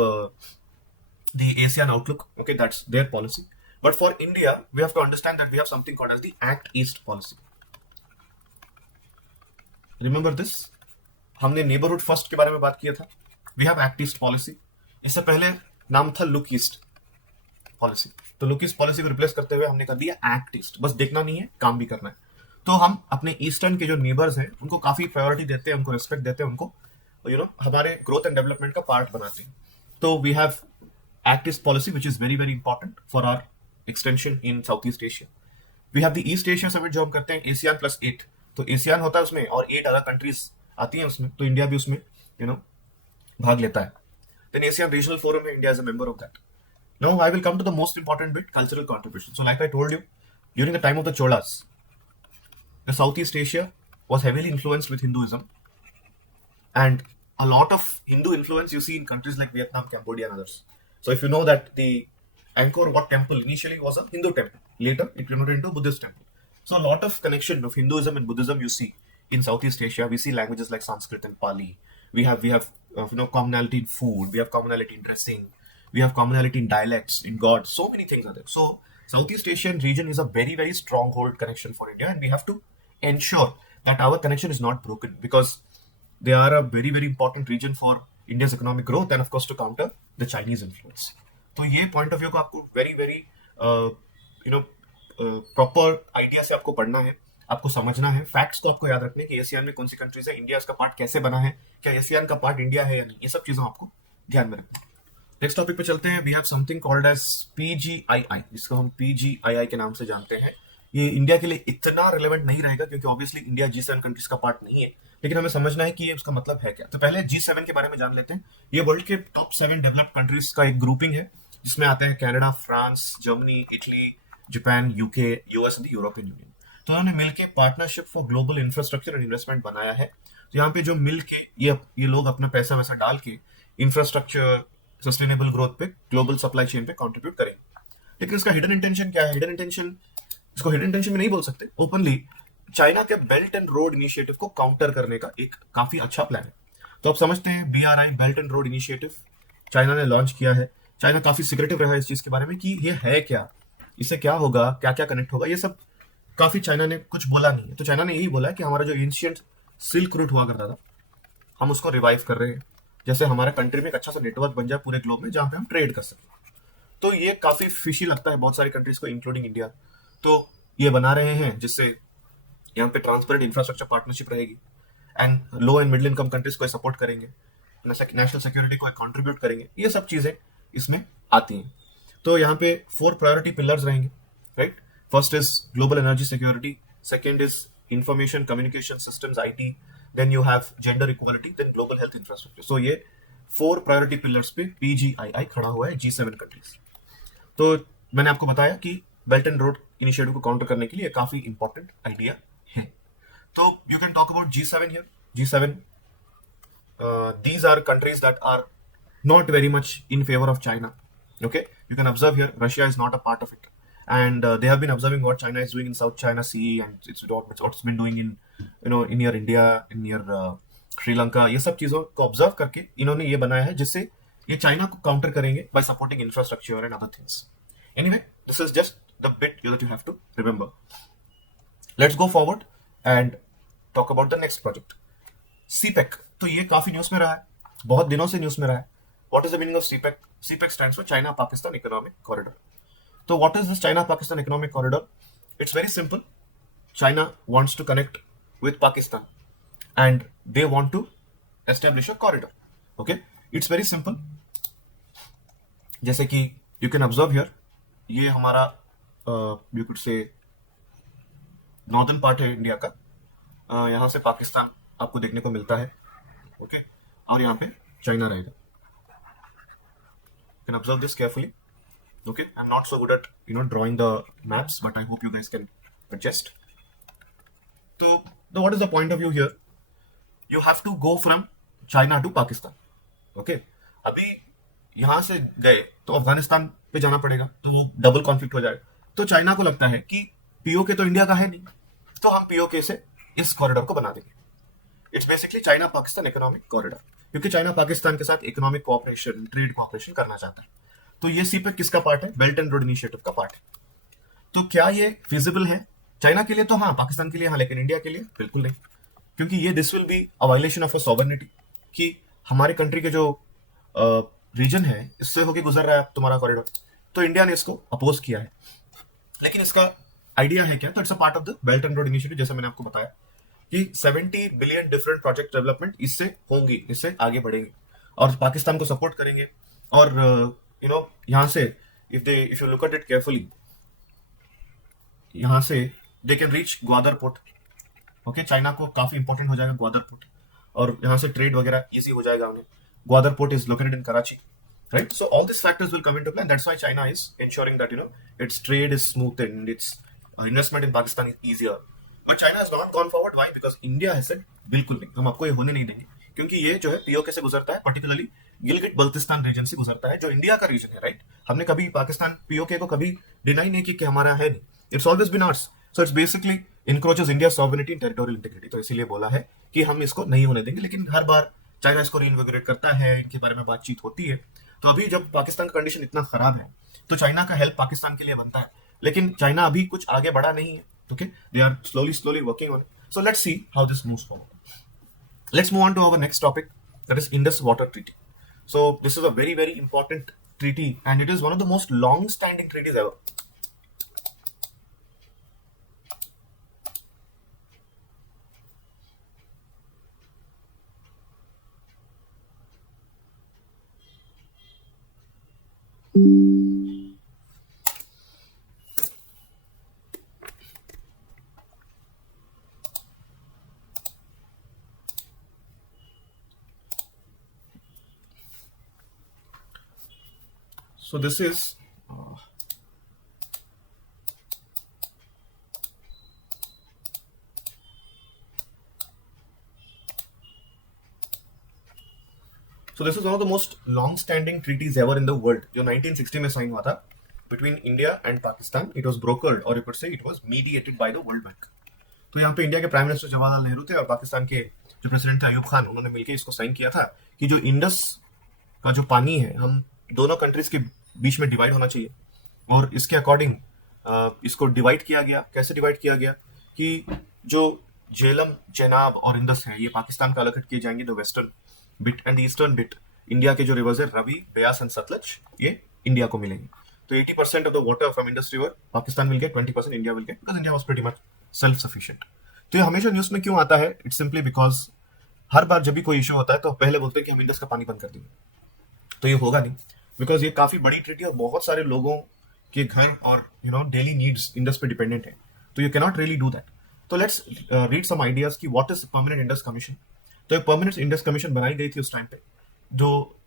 the ASEAN outlook. Okay, that's their policy. But for India, we have to understand that we have something called as the Act East policy. Remember this? हमने neighborhood first के बारे में बात किया था. We have Act East policy. इससे पहले नाम था Look East policy. तो Look East policy को रिप्लेस करते हुए हमने कर दिया Act East. बस देखना नहीं है, काम भी करना है. तो हम अपने ईस्टर्न के जो नेबर्स हैं उनको काफी प्रायोरिटी देते हैं, उनको रिस्पेक्ट देते हैं, उनको हमारे ग्रोथ एंड डेवलपमेंट का पार्ट बनाते हैं. तो we have Act East policy which is very very important for our extension in Southeast Asia. We have the East Asia summit जो हम करते हैं ASEAN plus 8. तो ASEAN होता है उसमें और 8 अदर कंट्रीज आती हैं उसमें, तो इंडिया भी उसमें भाग लेता है. Then ASEAN Regional Forum है, India is a member of that. Now I will come to the most important bit, cultural contribution. So like I told you, during the time of the Cholas, the Southeast Asia was heavily influenced with Hinduism, and a lot of Hindu influence you see in countries like Vietnam, Cambodia, and others. So if you know that the Angkor Wat temple initially was a Hindu temple, later it converted into a Buddhist temple. So a lot of connection of Hinduism and Buddhism you see in Southeast Asia. We see languages like Sanskrit and Pali. We have commonality in food. We have commonality in dressing. We have commonality in dialects, in God. So many things are there. So Southeast Asian region is a very very stronghold connection for India, and we have to ensure that our connection is not broken, because they are a very very important region for India's economic growth and of course to counter the Chinese influence. तो ये point of view को आपको very very proper idea से आपको पढ़ना है, आपको समझना है, फैक्ट्स को आपको याद रखने कि एशियान में कौन सी कंट्रीज है, इंडिया इसका पार्ट कैसे बना है, क्या एशियान का पार्ट इंडिया है या नहीं, ये सब चीजों आपको ध्यान में रखना है। नेक्स्ट टॉपिक पे चलते हैं। We have something called as PGII, जिसको हम पीजीआईआई के नाम से जानते हैं। ये इंडिया के लिए इतना रिलेवेंट नहीं रहेगा क्योंकि ऑब्वियसली इंडिया G7 कंट्रीज का पार्ट नहीं है, लेकिन हमें समझना है कि ये उसका मतलब है क्या। तो पहले G7 के बारे में जान लेते हैं। ये वर्ल्ड के टॉप 7 डेवलप्ड कंट्रीज का एक ग्रुपिंग है, जिसमें आते हैं Canada, France, Germany, Italy, Japan, UK, US and European union. तो उन्होंने मिलकर partnership for global infrastructure and investment बनाया है। तो यहाँ पे जो मिल के ये लोग अपना पैसा वैसा डाल के इंफ्रास्ट्रक्चर, सस्टेनेबल ग्रोथ पे, ग्लोबल सप्लाई चेन पे कंट्रीब्यूट करेंगे। लेकिन इसका हिडन इंटेंशन क्या है? हिडन इंटेंशन, इसको हिडन इंटेंशन में नहीं बोल सकते, ओपनली चाइना के बेल्ट एंड रोड इनिशिएटिव को काउंटर करने का एक काफी अच्छा प्लान है। तो आप समझते हैं BRI, belt and road initiative, China ने लॉन्च किया है। चाइना काफी सिक्रेटिव रहा है इस चीज के बारे में कि ये है क्या, इससे क्या होगा, क्या क्या कनेक्ट होगा, ये सब काफी चाइना ने कुछ बोला नहीं है। तो चाइना ने यही बोला है कि हमारा जो एंशिएंट सिल्क रूट हुआ करता था, हम उसको रिवाइव कर रहे हैं, जैसे हमारे कंट्री में एक अच्छा सा नेटवर्क बन जाए पूरे ग्लोब में जहां पे हम ट्रेड कर सकें। तो ये काफी फिशी लगता है बहुत सारी कंट्रीज को, इंक्लूडिंग इंडिया। तो ये बना रहे हैं जिससे यहाँ पे ट्रांसपेरेंट इंफ्रास्ट्रक्चर पार्टनरशिप रहेगी, and low and middle income countries को सपोर्ट करेंगे, नेशनल सिक्योरिटी को कंट्रीब्यूट करेंगे। ये सब चीजें इसमें आती हैं। तो यहाँ पे 4 प्रायोरिटी पिलर्स रहेंगे, right. First is global energy security, second is information communication systems IT, then you have gender equality, then global health infrastructure. So ये 4 प्रायोरिटी पिलर्स पे PGII खड़ा हुआ है G7 कंट्रीज। तो मैंने आपको बताया कि बेल्ट एंड रोड इनिशिएटिव को काउंटर करने के लिए काफी इंपॉर्टेंट आइडिया है। तो you can talk about G7 here. G7, these are countries that are not very much in favor of China. Okay, you can observe here Russia is not a part of it, and they have been observing what China is doing in South China Sea, and what's been doing in near India, in near Sri Lanka। ये सब चीजों को observe करके इन्होंने ये बनाया है जिससे ये चाइना को काउंटर करेंगे by supporting infrastructure and other things. Anyway, this is just the bit that you have to remember. Let's go forward and talk about the next project, CPEC। तो ये काफी न्यूज में रहा है, बहुत दिनों से न्यूज में रहा है। What is the meaning of CPEC? CPEC stands for China Pakistan Economic Corridor. So what is this China Pakistan Economic Corridor? It's very simple. China wants to connect with Pakistan and they want to establish a corridor. Okay, it's very simple. जैसे कि you can observe here, ये हमारा you could say northern part है India का। यहाँ से पाकिस्तान आपको देखने को मिलता है, ओके, और यहाँ पे चाइना रहेगा। You can observe this carefully. Okay, I'm not so good at drawing the maps, but I hope you guys can adjust. So what is the point of view here? You have to go from China to Pakistan. Okay, अभी यहाँ से गए तो अफगानिस्तान पे जाना पड़ेगा, तो वो डबल कॉन्फ्लिक्ट हो जाएगा। तो चाइना को लगता है कि POK तो इंडिया का है नहीं, तो हम POK से इस कॉरिडोर को बना देंगे। It's basically China Pakistan economic corridor, क्योंकि चाइना पाकिस्तान के साथ इकोनॉमिक कोऑपरेशन, ट्रेड कोऑपरेशन करना चाहता है। तो ये CPEC किसका पार्ट है? बेल्ट एंड रोड इनिशिएटिव का पार्ट है। तो क्या ये फिजिबल है चाइना के लिए? तो हाँ, पाकिस्तान के लिए हाँ, लेकिन इंडिया के लिए बिल्कुल नहीं, क्योंकि ये this will be a violation of a sovereignty, कि हमारे कंट्री के जो रीजन है इससे होके गुजर रहा है तुम्हारा कॉरिडोर। तो इंडिया ने इसको अपोज किया है, लेकिन इसका आइडिया है क्या? तो it's a part of the belt and road initiative. जैसे मैंने आपको बताया कि 70 बिलियन डिफरेंट प्रोजेक्ट डेवलपमेंट इससे होंगी, इससे आगे बढ़ेंगे और पाकिस्तान को सपोर्ट करेंगे। और यहाँ से if you look at it carefully, यहाँ से they can reach Gwadar port. Okay, China को काफी इंपॉर्टेंट हो जाएगा ग्वादर पोर्ट, और यहाँ से ट्रेड वगैरह इजी हो जाएगा उन्हें। Gwadar port is located in Karachi, right? So all these factors will come into play, and that's why China is ensuring that its trade is smooth and its investment in Pakistan is easier. But China has not gone forward. Why? Because India has said बिल्कुल नहीं, हम आपको ये होने नहीं देंगे, क्योंकि ये जो है पीओके से गुजरता है, पर्टिकुलरली गिलगिट बल्तिस्तान रीजन से गुजरता है, जो इंडिया का रीजन है, राइट? हमने कभी पाकिस्तान पीओके को कभी डिनाई नहीं किया कि हमारा है नहीं, it's always been ours. So it's basically encroaches India sovereignty and territorial integrity. तो इसीलिए बोला है कि हम इसको नहीं होने देंगे. लेकिन हर बार चाइना इसको रीइन्विगोरेट करता है, इनके बारे में बातचीत होती है. तो अभी जब पाकिस्तान का कंडीशन इतना खराब है, तो चाइना का हेल्प पाकिस्तान के लिए बनता है, लेकिन चाइना अभी कुछ आगे बढ़ा नहीं है. Okay, they are slowly working on it. So let's see how this moves forward. Let's move on to our next topic, that is Indus Water Treaty. So this is a very important treaty, and it is one of the most long-standing treaties ever. So this is one of the most long-standing treaties ever in the world, जो 1960 में sign हुआ था between India and Pakistan. It was brokered, or you could say it was mediated by the World Bank. तो यहाँ पे India के prime minister Jawaharlal Nehru थे और पाकिस्तान के जो प्रेसिडेंट थे अयूब खान, उन्होंने मिलकर इसको साइन किया था कि जो इंडस का जो पानी है, हम दोनों कंट्रीज के बीच में डिवाइड होना चाहिए. और इसके अकॉर्डिंग इसको डिवाइड किया गया. कैसे डिवाइड किया गया कि जो झेलम, चेनाब और इंडस है, ये पाकिस्तान का अलग किए जाएंगे, the western bit and the eastern bit, India के जो रिवर्स है रवि, ब्यास एंड सतलज, ये इंडिया को मिलेंगे. तो 80% of the water from Indus river Pakistan will get, 20% India will get, because India was pretty much self sufficient. तो ये हमेशा न्यूज में क्यों आता है? इट्स सिंपली बिकॉज हर बार जब भी कोई इशू होता है तो पहले बोलते हैं कि हम इंडस का पानी बंद कर देंगे. तो ये होगा नहीं, बिकॉज ये काफी बड़ी ट्रीटी और बहुत सारे लोगों के घर और डेली नीड्स इंडस पे डिपेंडेंट है. तो you cannot really do that. तो लेट्स रीड सम आइडियाज कि what is permanent Indus commission. तो एक परमानेंट इंडस कमीशन बनाई गई थी उस टाइम पे, जो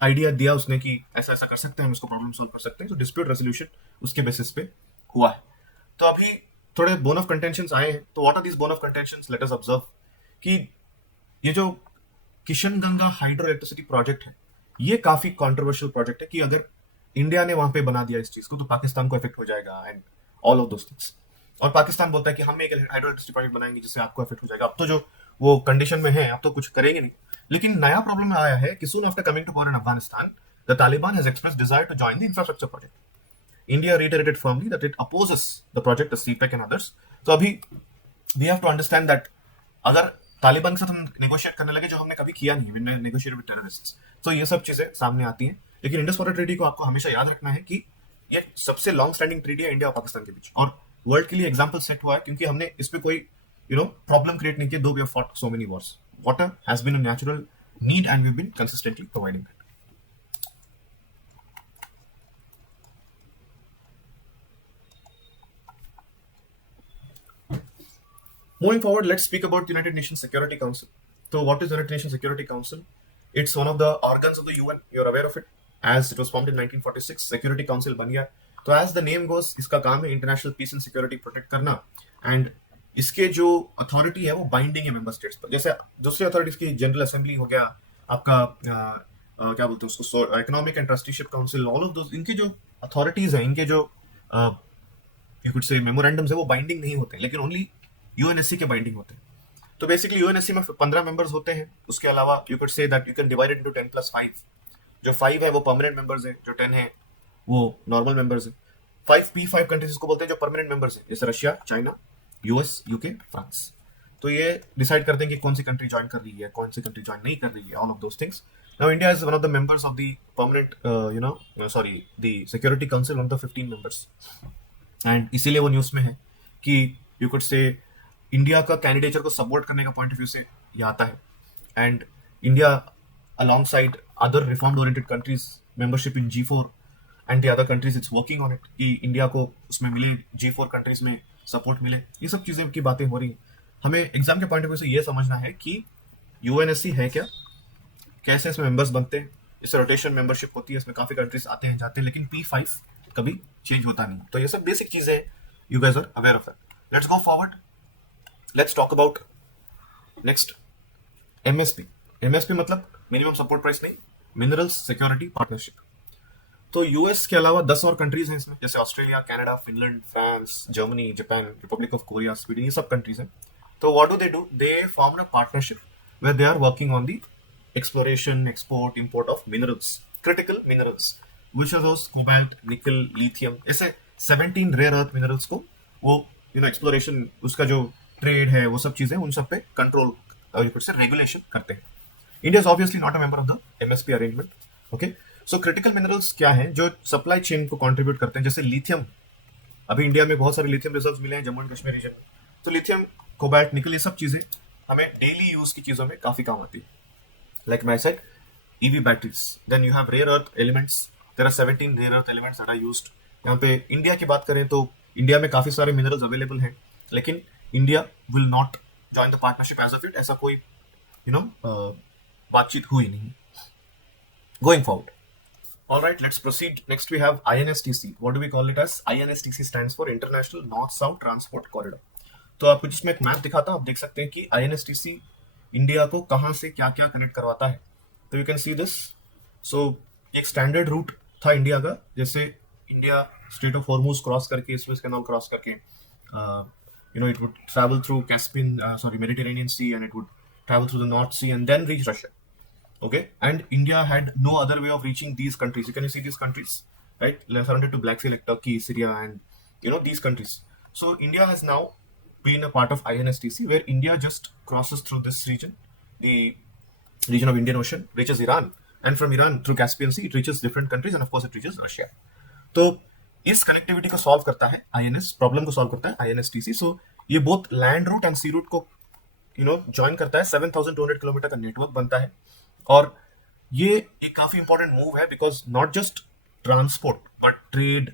आइडिया दिया उसने कि ऐसा ऐसा कर सकते हैं, हम इसको प्रॉब्लम सोल्व कर सकते हैं. तो डिस्प्यूट रेजोल्यूशन उसके बेसिस पे हुआ है. तो अभी थोड़े बोन ऑफ कंटेंशंस आए हैं. तो what are these bone of contentions? Let us observe कि ये जो Kishan Ganga hydro electricity project है, ये काफी कंट्रोवर्शियल प्रोजेक्ट है कि अगर इंडिया ने वहां पे बना दिया इस चीज को तो पाकिस्तान को इफेक्ट हो जाएगा and all of those things. और पाकिस्तान बोलता है कि हम एक हाइड्रो इलेक्ट्रिसिटी प्रोजेक्ट बनाएंगे जिससे आपको इफेक्ट हो जाएगा. अब तो जो वो कंडीशन में है, अब तो कुछ करेंगे नहीं. लेकिन नया प्रॉब्लम आया है कि soon after coming to power in Afghanistan, the Taliban has expressed desire to join the infrastructure project. India reiterated firmly that it opposes the project, the CPEC and others. तो अभी we have to understand that अगर तालिबान के साथ हम negotiate करने लगे, जो हमने कभी किया नहीं, we negotiated with terrorists, तो ये सब चीजें सामने आती हैं. लेकिन इंडस वाटर ट्रीटी को आपको हमेशा याद रखना है कि ये सबसे लॉन्ग स्टैंडिंग ट्रीटी है इंडिया और पाकिस्तान के बीच, और वर्ल्ड के लिए एग्जाम्पल सेट हुआ है क्योंकि हमने इस पे कोई प्रॉब्लम क्रिएट नहीं किया. Though we have fought so many wars, water has been a natural need and we been consistently providing that. Moving forward, let's speak about the United Nations Security Council. So, what is the United Nations Security Council? It's one of the organs of the UN. You're aware of it, as it was formed in 1946. Security Council बन गया. तो as the name goes, इसका काम है international peace and security protect करना. And इसके जो authority है वो बाइंडिंग है मेंबर स्टेट्स पर. जैसे दूसरी अथॉरिटीज की जनरल असेंबली हो गया, आपका क्या बोलते हैं उसको, economic and trusteeship council, all of those, इनके जो अथॉरिटीज हैं, इनके जो यू कुड से मेमोरेंडम्स है, वो बाइंडिंग नहीं होते, लेकिन ओनली यूएनएससी के बाइंडिंग होते हैं. तो बेसिकली यूएनएससी में 15 मेंबर्स होते हैं. उसके अलावा you can say that you can divide it into 10+5. जो 5 है वो परमानेंट मेंबर्स हैं, जो 10 है वो नॉर्मल मेंबर्स हैं. 5P5 कंट्रीज इसको बोलते हैं जो परमानेंट मेंबर्स हैं, जैसे Russia, China, US, UK, France. तो ये डिसाइड करते हैं कि कौन सी कंट्री ज्वाइन कर रही है, कौन सी कंट्री ज्वाइन नहीं कर रही है, all of those things. Now India is one of the members of the permanent the security council, one of the 15 members. And इसीलिए वो न्यूज में है कि यू कुड से इंडिया का कैंडिडेचर को सपोर्ट करने का पॉइंट ऑफ व्यू से ये आता है. And India along side other reform oriented countries membership in G4 and the other countries, it's working on it कि इंडिया को उसमें मिले, G4 कंट्रीज में सपोर्ट मिले. ये सब चीजें की बातें हो रही हैं. हमें एग्जाम के पॉइंट ऑफ व्यू से ये समझना है कि यूएनएससी है क्या, कैसे इसमें मेंबर्स बनते हैं, इससे रोटेशन मेंबरशिप होती है, इसमें काफी कंट्रीज आते हैं जाते हैं, लेकिन P5 कभी चेंज होता नहीं। तो ये सब बेसिक चीजें हैं, you guys are aware of it. Let's go forward, let's talk about next MSP मतलब मिनिमम सपोर्ट प्राइस नहीं, मिनरल्स सिक्योरिटी पार्टनरशिप। तो यूएस के अलावा 10 और कंट्रीज हैं इसमें, जैसे Australia, Canada, Finland, France, Germany, Japan, Republic of Korea, Sweden, ये सब कंट्रीज हैं। तो what do? They form a partnership where they are working on the exploration, export, import of minerals, critical minerals, which are those cobalt, nickel, lithium, ऐसे 17 rare earth minerals को वो exploration, उसका जो trade है, वो सब चीजें उन सब पे कंट्रोल से रेगुलेशन करते हैं। India is obviously not a member of the MSP arrangement. Okay, so critical minerals क्या है जो सप्लाई चेन को कंट्रीब्यूट करते हैं, जैसे लिथियम। अभी इंडिया में बहुत सारे लिथियम रिजर्व्स मिले हैं जम्मू एंड कश्मीर रीजन में, तो लिथियम, कोबाल्ट, निकल, ये सब चीजें हमें डेली यूज की चीजों में काफी काम आती है। Like I said, EV batteries. Then you have rare earth elements. There are 17 rare earth elements that are used. यहाँ पे इंडिया की बात करें तो इंडिया में काफी सारे मिनरल्स अवेलेबल हैं, लेकिन India will not join the partnership as of it. ऐसा कोई बातचीत हुई नहीं। Going forward. All right, let's proceed. Next we have INSTC. What do we call it as? INSTC stands for International North-South Transport Corridor. तो आपको जिसमें एक map दिखाता हूं, आप देख सकते हैं कि INSTC इंडिया को कहां से क्या क्या कनेक्ट करवाता है। तो you can see this. So एक स्टैंडर्ड रूट था इंडिया का, जैसे India Strait of Hormuz cross करके, स्वेज कैनाल क्रॉस करके, it would travel through Caspian Mediterranean Sea, and it would travel through the North Sea and then reach Russia. Okay, and India had no other way of reaching these countries. You can see these countries, right? Surrounded to Black Sea, like Turkey, Syria, and these countries. So India has now been a part of INSTC, where India just crosses through this region, the region of Indian Ocean, reaches Iran, and from Iran through Caspian Sea, it reaches different countries, and of course it reaches Russia. तो इस connectivity को solve करता है INS, problem को solve करता है INSTC. So ये both land route and sea route को ज्वाइन करता है। 7,200 किलोमीटर का नेटवर्क बनता है, और ये एक काफी इंपॉर्टेंट मूव है, because not just transport but trade,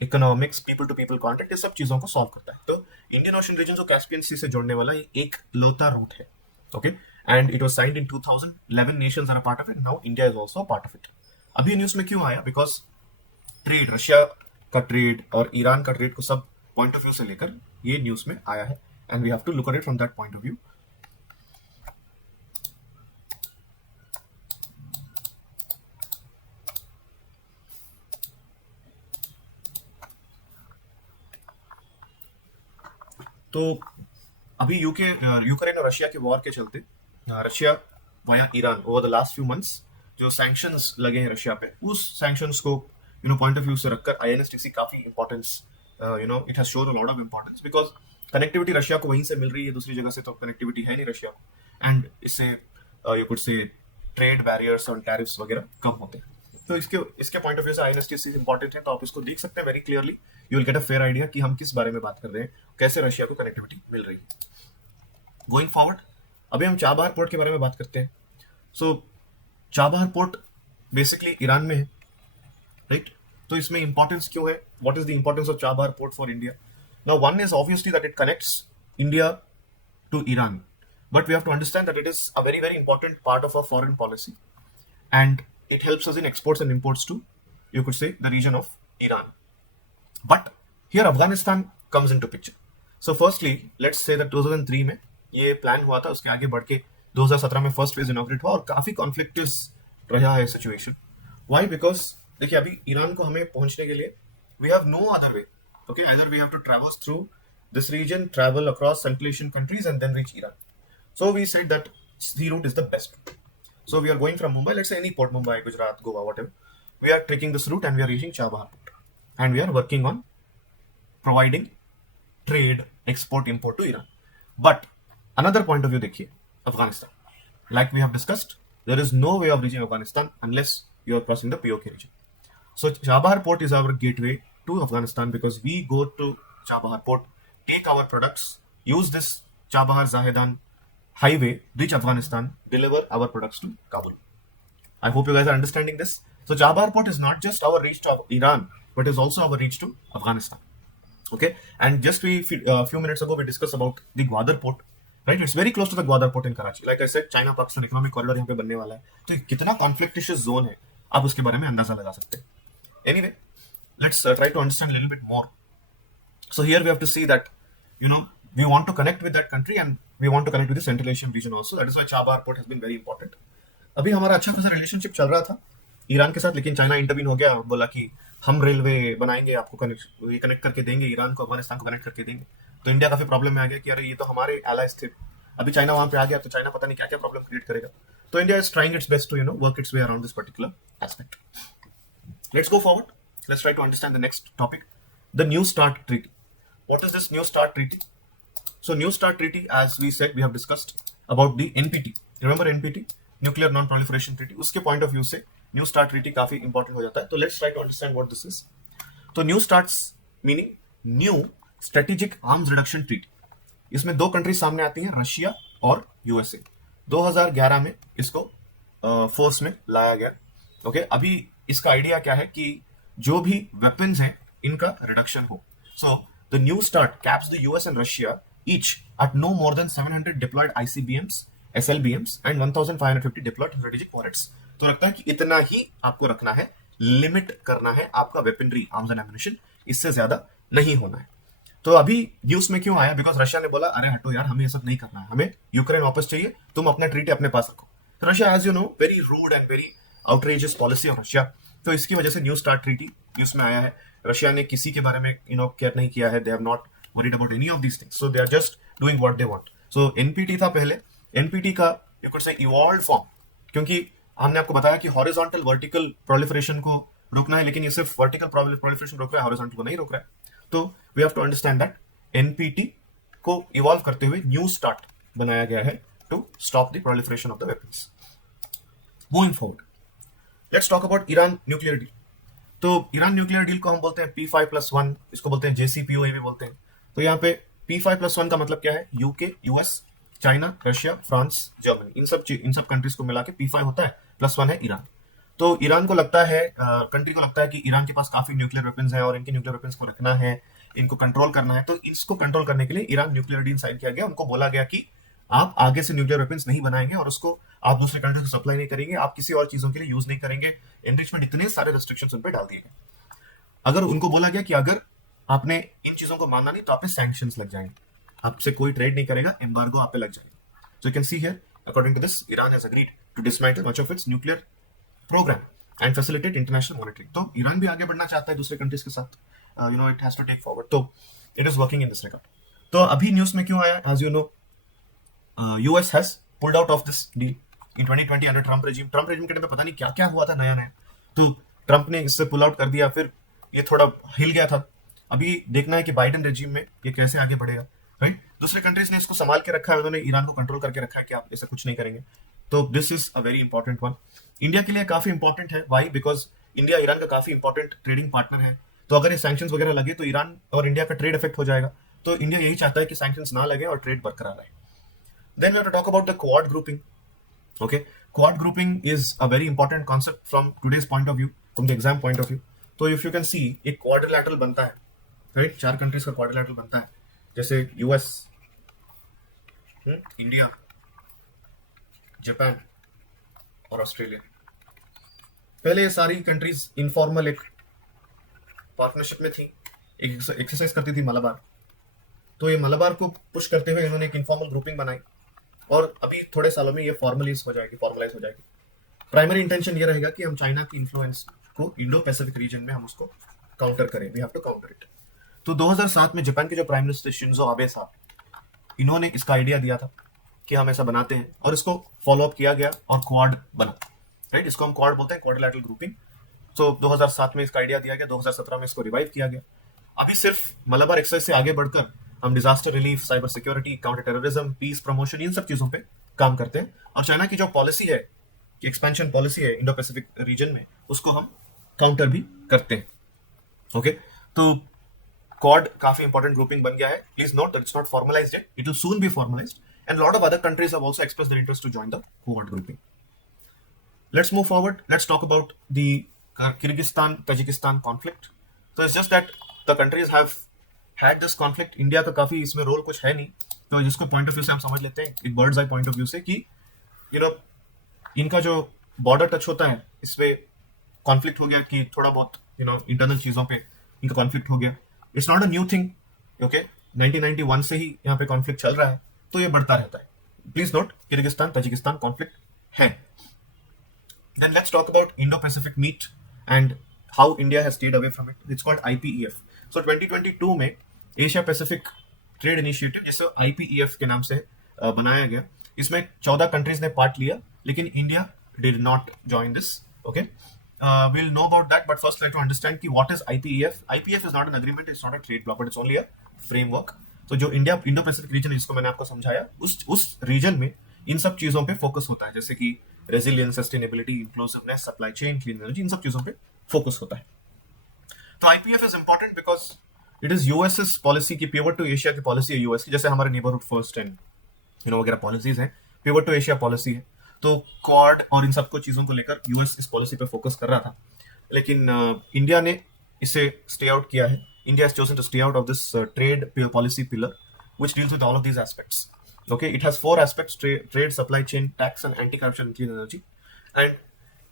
economics, people to people contact, ये सब चीजों को सॉल्व करता है। तो इंडियन ओशन रीजन को कैस्पियन सी से जोड़ने वाला ये एक लोता रूट है। Okay, and it was signed in 2011 nations are a part of it, now India is also a part of it. अभी न्यूज में क्यों आया? बिकॉज ट्रेड, रशिया का ट्रेड और ईरान का ट्रेड को सब पॉइंट ऑफ व्यू से लेकर ये न्यूज में आया है, and we have to look at it from that point of view. तो अभी यूक्रेन और रशिया के वॉर के चलते Russia via Iran over the last few months जो सैंक्शंस लगे हैं रशिया पे, उस सैंक्शंस को पॉइंट ऑफ व्यू से रखकर INSTC काफी importance, it has shown a lot of importance, because connectivity Russia को वहीं से मिल रही है, दूसरी जगह से तो कनेक्टिविटी है नहीं रशिया को, एंड इससे यू कुड से ट्रेड बैरियर्स और टैरिफ्स वगैरह कम होते हैं। तो इसके पॉइंट ऑफ व्यू से INSTC इंपॉर्टेंट है, तो आप इसको देख सकते हैं very clearly, you will get a fair idea कि हम किस बारे में बात कर रहे हैं, कैसे रशिया को कनेक्टिविटी मिल रही है। गोइंग फॉरवर्ड, अभी हम चाबहार पोर्ट के बारे में बात करते हैं। So Chabahar port basically Iran में है, राइट? तो इसमें इंपॉर्टेंस क्यों है? What is the importance of Chabahar port for India? Now one is obviously that it connects India to Iran, but we have to understand that it is a very very important part of our foreign policy, and it helps us in exports and imports to, you could say, the region of Iran. But here Afghanistan comes into picture. So firstly, let's say that 2003 में ये plan हुआ था, उसके आगे बढ़ के 2017 में first phase inaugurate हुआ, और काफी कॉन्फ्लिक्टिव रहा है सिचुएशन। Why? Because देखिए अभी ईरान को हमें पहुंचने के लिए we have no other way. Okay, either we have to traverse through this region, travel across Central Asian countries, and then reach Iran. So we said that sea route is the best route. So we are going from Mumbai, let's say any port, Mumbai, Gujarat, Goa, whatever. We are taking this route and we are reaching Chabahar port. And we are working on providing trade, export, import to Iran. But another point of view, dekhiye, Afghanistan. Like we have discussed, there is no way of reaching Afghanistan unless you are crossing the POK region. So Chabahar port is our gateway to Afghanistan, because we go to Chabahar port, take our products, use this Chabahar Zahedan highway, reach Afghanistan, deliver our products to Kabul. I hope you guys are understanding this. So Chabahar port is not just our reach to Iran, but is also our reach to Afghanistan. Okay, and just few minutes ago we discussed about the Gwadar port, right? It's very close to the Gwadar port in Karachi. Like I said, China Pakistan economic corridor यहाँ पे बनने वाला है, तो कितना कॉन्फ्लिक्टिशियस zone है, आप उसके बारे में अंदाजा लगा सकते हैं. Anyway, let's try to understand a little bit more. So here we have to see that, we want to connect with that country and we want to connect with the Central Asian region also. That is why Chabahar port has been very important. अभी हमारा अच्छा खासा relationship चल रहा था Iran के साथ, लेकिन चाइना इंटरवीन हो गया, बोला कि हम रेलवे बनाएंगे, आपको कनेक्ट करके देंगे, ईरान को अफगानिस्तान को कनेक्ट करके देंगे. तो इंडिया काफी प्रॉब्लम में आ गया कि अरे ये तो हमारे एलाइज थे, अभी चाइना वहां पे आ गया तो चाइना पता नहीं क्या क्या प्रॉब्लम क्रिएट करेगा. तो India is trying its best to work its way around this particular aspect. Let's go forward. Let's try to understand the next topic, the New START Treaty. What is this New START Treaty? So New START Treaty, as we said, we have discussed about the NPT. Remember NPT, Nuclear Non-Proliferation Treaty. उसके point of view से New START Treaty काफी important हो जाता है. तो let's try to understand what this is. तो New START's meaning New Strategic Arms Reduction Treaty. इसमें दो कंट्री सामने आती हैं, रशिया और यूएसए. 2011 में इसको फोर्स में लाया गया. ओके, अभी इसका आइडिया क्या है कि जो भी वेपन्स हैं इनका रिडक्शन हो. So the New START caps the US and Russia each at no more than 700 deployed ICBMs, SLBMs and 1550 deployed strategic warheads. तो लगता है कि इतना ही आपको रखना है, लिमिट करना है आपका वेपनरी, आर्म्स एंड एम्युनिशन, इससे ज्यादा नहीं होना है. तो अभी न्यूज में क्यों आया? बिकॉज रशिया ने बोला अरे हटो यार, हमें ये सब नहीं करना है, हमें यूक्रेन वापस चाहिए, तुम अपना ट्रीटी अपने पास रखो. तो Russia, as you know, very rude and very outrageous policy of Russia. तो इसकी वजह से न्यू स्टार्ट ट्रीटी न्यूज में आया है. रशिया ने किसी के बारे में केयर नहीं किया है. They have not worried about any of these things, so they are just doing what they want. So NPT था पहले. एनपीटी का you could say evolved form, क्योंकि हमने आपको बताया कि हॉरिजॉन्टल वर्टिकल प्रोलिफरेशन को रोकना है, लेकिन ये सिर्फ वर्टिकल प्रोलिफरेशन रोक रहा है, हॉरिजॉन्टल को नहीं रोक रहा है. तो we have to understand that NPT को इवॉल्व करते हुए न्यू स्टार्ट बनाया गया है to stop the proliferation of the weapons. Moving forward, let's talk about Iran nuclear deal. तो ईरान न्यूक्लियर डील को हम बोलते हैं P5+1, इसको बोलते हैं JCPOA भी बोलते हैं. तो यहाँ पे P5+1 का मतलब क्या है? UK, US, China, Russia, France, Germany, इन सब कंट्रीज को मिला के P5 होता है, +1 है ईरान. तो ईरान को लगता है, कंट्री को लगता है कि ईरान के पास काफी न्यूक्लियर वेपन्स हैं और इनके न्यूक्लियर वेपन्स को रखना है, इनको कंट्रोल करना है. तो इसको कंट्रोल करने के लिए ईरान न्यूक्लियर डील साइन किया गया. उनको बोला गया कि आप आगे से न्यूक्लियर वेपन्स नहीं बनाएंगे और उसको आप दूसरे कंट्री को सप्लाई नहीं करेंगे, आप किसी और चीजों के लिए यूज नहीं करेंगे. एनरिचमेंट, इतने सारे रेस्ट्रिक्शंस उन पे डाल दिए गए. अगर उनको बोला गया कि अगर आपने इन चीजों को मानना नहीं तो आप पे सैंक्शंस लग जाएंगे, आपसे कोई ट्रेड नहीं करेगा, एम्बार्गो आप पे लग जाएगा. So you can see here, according to this, Iran has agreed to dismantle much of its nuclear programme and facilitate international monitoring. तो ईरान भी आगे बढ़ना चाहता है दूसरे कंट्रीज के साथ, it has to take forward. तो it is working in this regard. तो अभी न्यूज में क्यों आया? As you know, US has pulled out of this deal in 2020 under Trump regime. Trump regime के टाइम पे पता नहीं क्या क्या हुआ था नया नया, तो ट्रम्प ने इससे पुल आउट कर दिया, फिर ये थोड़ा हिल गया था. अभी देखना है कि बाइडेन रेजिम में ये कैसे आगे बढ़ेगा, राइट? दूसरे कंट्रीज ने इसको संभाल के रखा है, उन्होंने ईरान को कंट्रोल करके रखा है कि आप ऐसा कुछ नहीं करेंगे. तो this is a very important one. India के लिए काफी इंपॉर्टेंट है. वाई? बिकॉज इंडिया ईरान का काफी इंपॉर्टेंट ट्रेडिंग पार्टनर है. तो अगर ये सैंक्शंस वगैरह लगे तो ईरान और इंडिया का ट्रेड इफेक्ट हो जाएगा. तो इंडिया यही चाहता है कि सैंक्शंस ना लगे और ट्रेड बरकरार रहे. Then we have to talk about the Quad grouping. Okay, Quad grouping is a very important concept from today's point of view, from the exam point of view. तो if you can see, एक quadrilateral बनता है, right? 4 countries का quadrilateral बनता है, जैसे US, India, Japan और Australia. पहले ये सारी कंट्रीज इनफॉर्मल एक पार्टनरशिप में थी, एक एक्सरसाइज करती थी मलाबार. तो ये मलाबार को पुश करते हुए इन्होंने एक इनफॉर्मल ग्रुपिंग बनाई और अभी थोड़े सालों में ये फॉर्मलाइज हो जाएगी. प्राइमरी इंटेंशन ये रहेगा कि हम चाइना की इन्फ्लुएंस को इंडो पैसिफिक रीजन में हम उसको काउंटर करें. We have to counter it. तो 2007 में जापान के जो प्राइम मिनिस्टर शिंजो आबे साहब, इन्होंने इसका आइडिया दिया था कि हम ऐसा बनाते हैं और इसको फॉलो अप किया गया और क्वाड बना, राइट? इसको हम क्वाड बोलते हैं, क्वाड्रिलैटरल ग्रुपिंग. तो 2007 में इसका आइडिया दिया गया, 2017 में इसको रिवाइव किया गया. अभी सिर्फ मलाबार एक्सरसाइज से आगे बढ़कर हम disaster relief, cyber security, counter terrorism, peace promotion, इन सब चीजों पे काम करते हैं. और चाइना की जो पॉलिसी है, एक्सपेंशन पॉलिसी है इंडो पैसिफिक रीजन में, उसको हम काउंटर भी करते हैं. ओके, तो क्वाड काफी इंपॉर्टेंट ग्रुपिंग बन गया है. Please note that it's not formalised yet, it will soon be formalized and lot of other countries have also expressed their interest to join the quad grouping. Let's move forward. Let's talk about the Kyrgyzstan Tajikistan conflict. So it's just that the countries have had this conflict. India का काफी इसमें role कुछ है नहीं, तो जिसको point of view से हम समझ लेते हैं, एक birds I point of view से, कि इनका जो बॉर्डर टच होता है, इसमें कॉन्फ्लिक्ट हो गया कि थोड़ा बहुत इंटरनल चीजों पे इनका कॉन्फ्लिक्ट हो गया, it's not a new thing. Okay, 1991 से ही यहाँ पे कॉन्फ्लिक्ट चल रहा है, तो ये बढ़ता रहता है। Please note, Kyrgyzstan Tajikistan conflict है। Then let's talk about Indo-Pacific Meet and how India has stayed away from it. It's called IPEF. So 2022 में एशिया पैसिफिक ट्रेड इनिशिएटिव, जिसे IPEF के नाम से बनाया गया, इसमें 14 कंट्रीज ने पार्ट लिया, लेकिन India did not join this. Okay, we'll know about that, but first try to understand कि what is IPEF. IPEF is not an agreement, it's not a trade block, but it's only a framework. तो जो India Indo Pacific region है, जिसको मैंने आपको समझाया, उस reason में इन सब चीजों पे फोकस होता है, जैसे कि resilience, sustainability, inclusiveness, supply chain, clean energy, इन सब चीजों पे फोकस होता है। तो IPF is important because it is US's policy की पिवट टू एशिया की पॉलिसी है यूएस की, जैसे हमारे नेबरहुड फर्स्ट एंड वगैरह पॉलिसीज हैं, पिवट टू एशिया पॉलिसी है। तो क्वाड और इन सबको चीजों को लेकर यूएस इस पॉलिसी पे फोकस कर रहा था, लेकिन इंडिया ने इसे स्टे आउट किया है। India has chosen to stay out of this trade policy pillar which deals with all of these aspects. Okay, it has 4 aspects: trade, supply chain, tax and anti-corruption and clean energy. And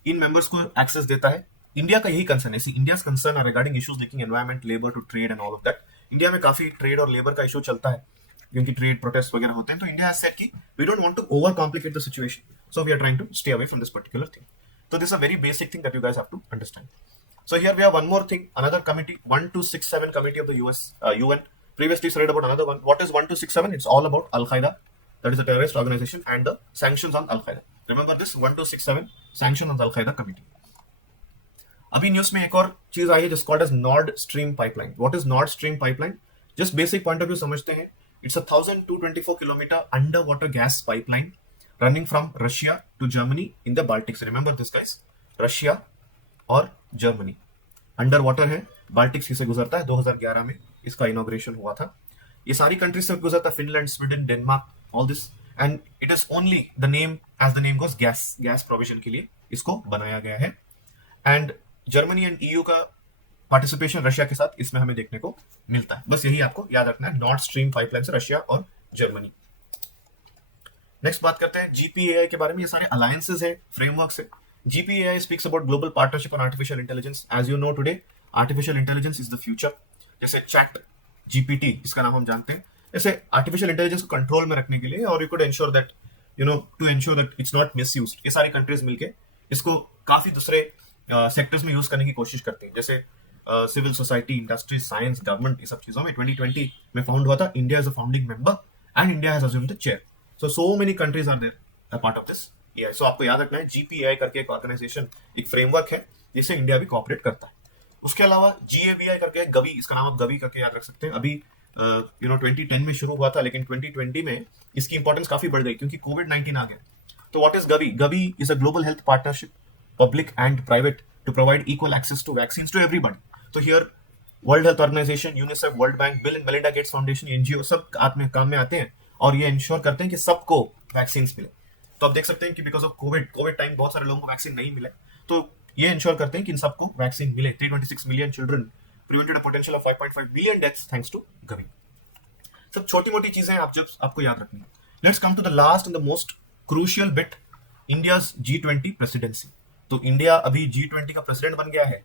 in members को access देता है। India का यही concern है, India's concern are regarding issues linking environment, labour to trade and all of that. India में काफी trade और labour का इशू चलता है, क्योंकि ट्रेड प्रोटेस्ट वगैरह होते हैं। तो इंडिया हैज सेड कि we don't want to overcomplicate the situation, so we are trying to stay away from this particular thing. तो this is a very basic thing that you guys have to understand. So here we have one more thing, another committee, 1267 committee of the UN. Previously read about another one. What is 1267? It's all about Al-Qaeda, that is a terrorist organization, and the sanctions on Al-Qaeda. Remember this 1267 sanction on the Al-Qaeda committee. अभी news में एक और चीज आई है जिस called as Nord Stream pipeline. What is Nord Stream pipeline? Just basic point of view समझते हैं। It's a 1224 kilometre underwater gas pipeline running from Russia to Germany in the Baltics. Remember this guys, Russia और Germany underwater है, Baltic Sea से गुजरता है। 2011 में इसका inauguration हुआ था। ये सारी कंट्रीज से गुजरता है, Finland, Sweden, Denmark, all this, and it is only the name as the name goes gas provision के लिए इसको बनाया गया है। एंड जर्मनी एंड ईयू का पार्टिसिपेशन रशिया के साथ इसमें हमें देखने को मिलता है। बस यही आपको याद रखना है, नॉर्थ स्ट्रीम पाइपलाइन से रशिया और जर्मनी। नेक्स्ट बात करते हैं जीपीएआई के बारे में। ये सारे अलायंसेस है, फ्रेमवर्क्स है। GPAI speaks about global partnership on artificial intelligence. As you know today, artificial intelligence is the future. जैसे चैट GPT, इसका नाम हम जानते हैं, ऐसे आर्टिफिशियल इंटेलिजेंस को कंट्रोल में रखने के लिए, और you could ensure that to ensure that it's not misused, ये सारी कंट्रीज मिलके इसको काफी दूसरे सेक्टर्स में यूज करने की कोशिश करती हैं, जैसे civil society, industry, science, government, ये सब चीजों में। 2020 में फाउंड हुआ था। India is a founding member and India has assumed the chair. So many countries are there a part of this. So आपको याद रखना है GPAI करके एक ऑर्गेनाइजेशन, एक फ्रेमवर्क है जिससे इंडिया भी कोऑपरेट करता है। उसके अलावा GAVI करके गवी, इसका नाम आप गवी करके याद रख सकते हैं। अभी 2010 में शुरू हुआ था, लेकिन 2020 में इसकी इंपॉर्टेंस काफी बढ़ गई क्योंकि कोविड-19 आ गया। तो what is GAVI? GAVI is a global health partnership, public and private, to provide equal access to vaccine to everybody. तो here World health Organization, UNICEF, World Bank, Bill and Melinda Gates Foundation, NGO सब काम में आते हैं और ये ensure करते हैं कि सबको वैक्सीन मिले। तो आप देख सकते हैं कि बिकॉज ऑफ कोविड टाइम बहुत सारे लोगों को वैक्सीन नहीं मिले, तो ये इंश्योर करते हैं कि इन सबको वैक्सीन मिले। 326 million children prevented a potential of 5.5 billion deaths thanks to Gavi. सब छोटी मोटी चीजें आप जब आपको याद रखनी है। Let's come to the last and the most crucial bit, India's G20 presidency. तो इंडिया अभी G20 का प्रेसिडेंट बन गया है।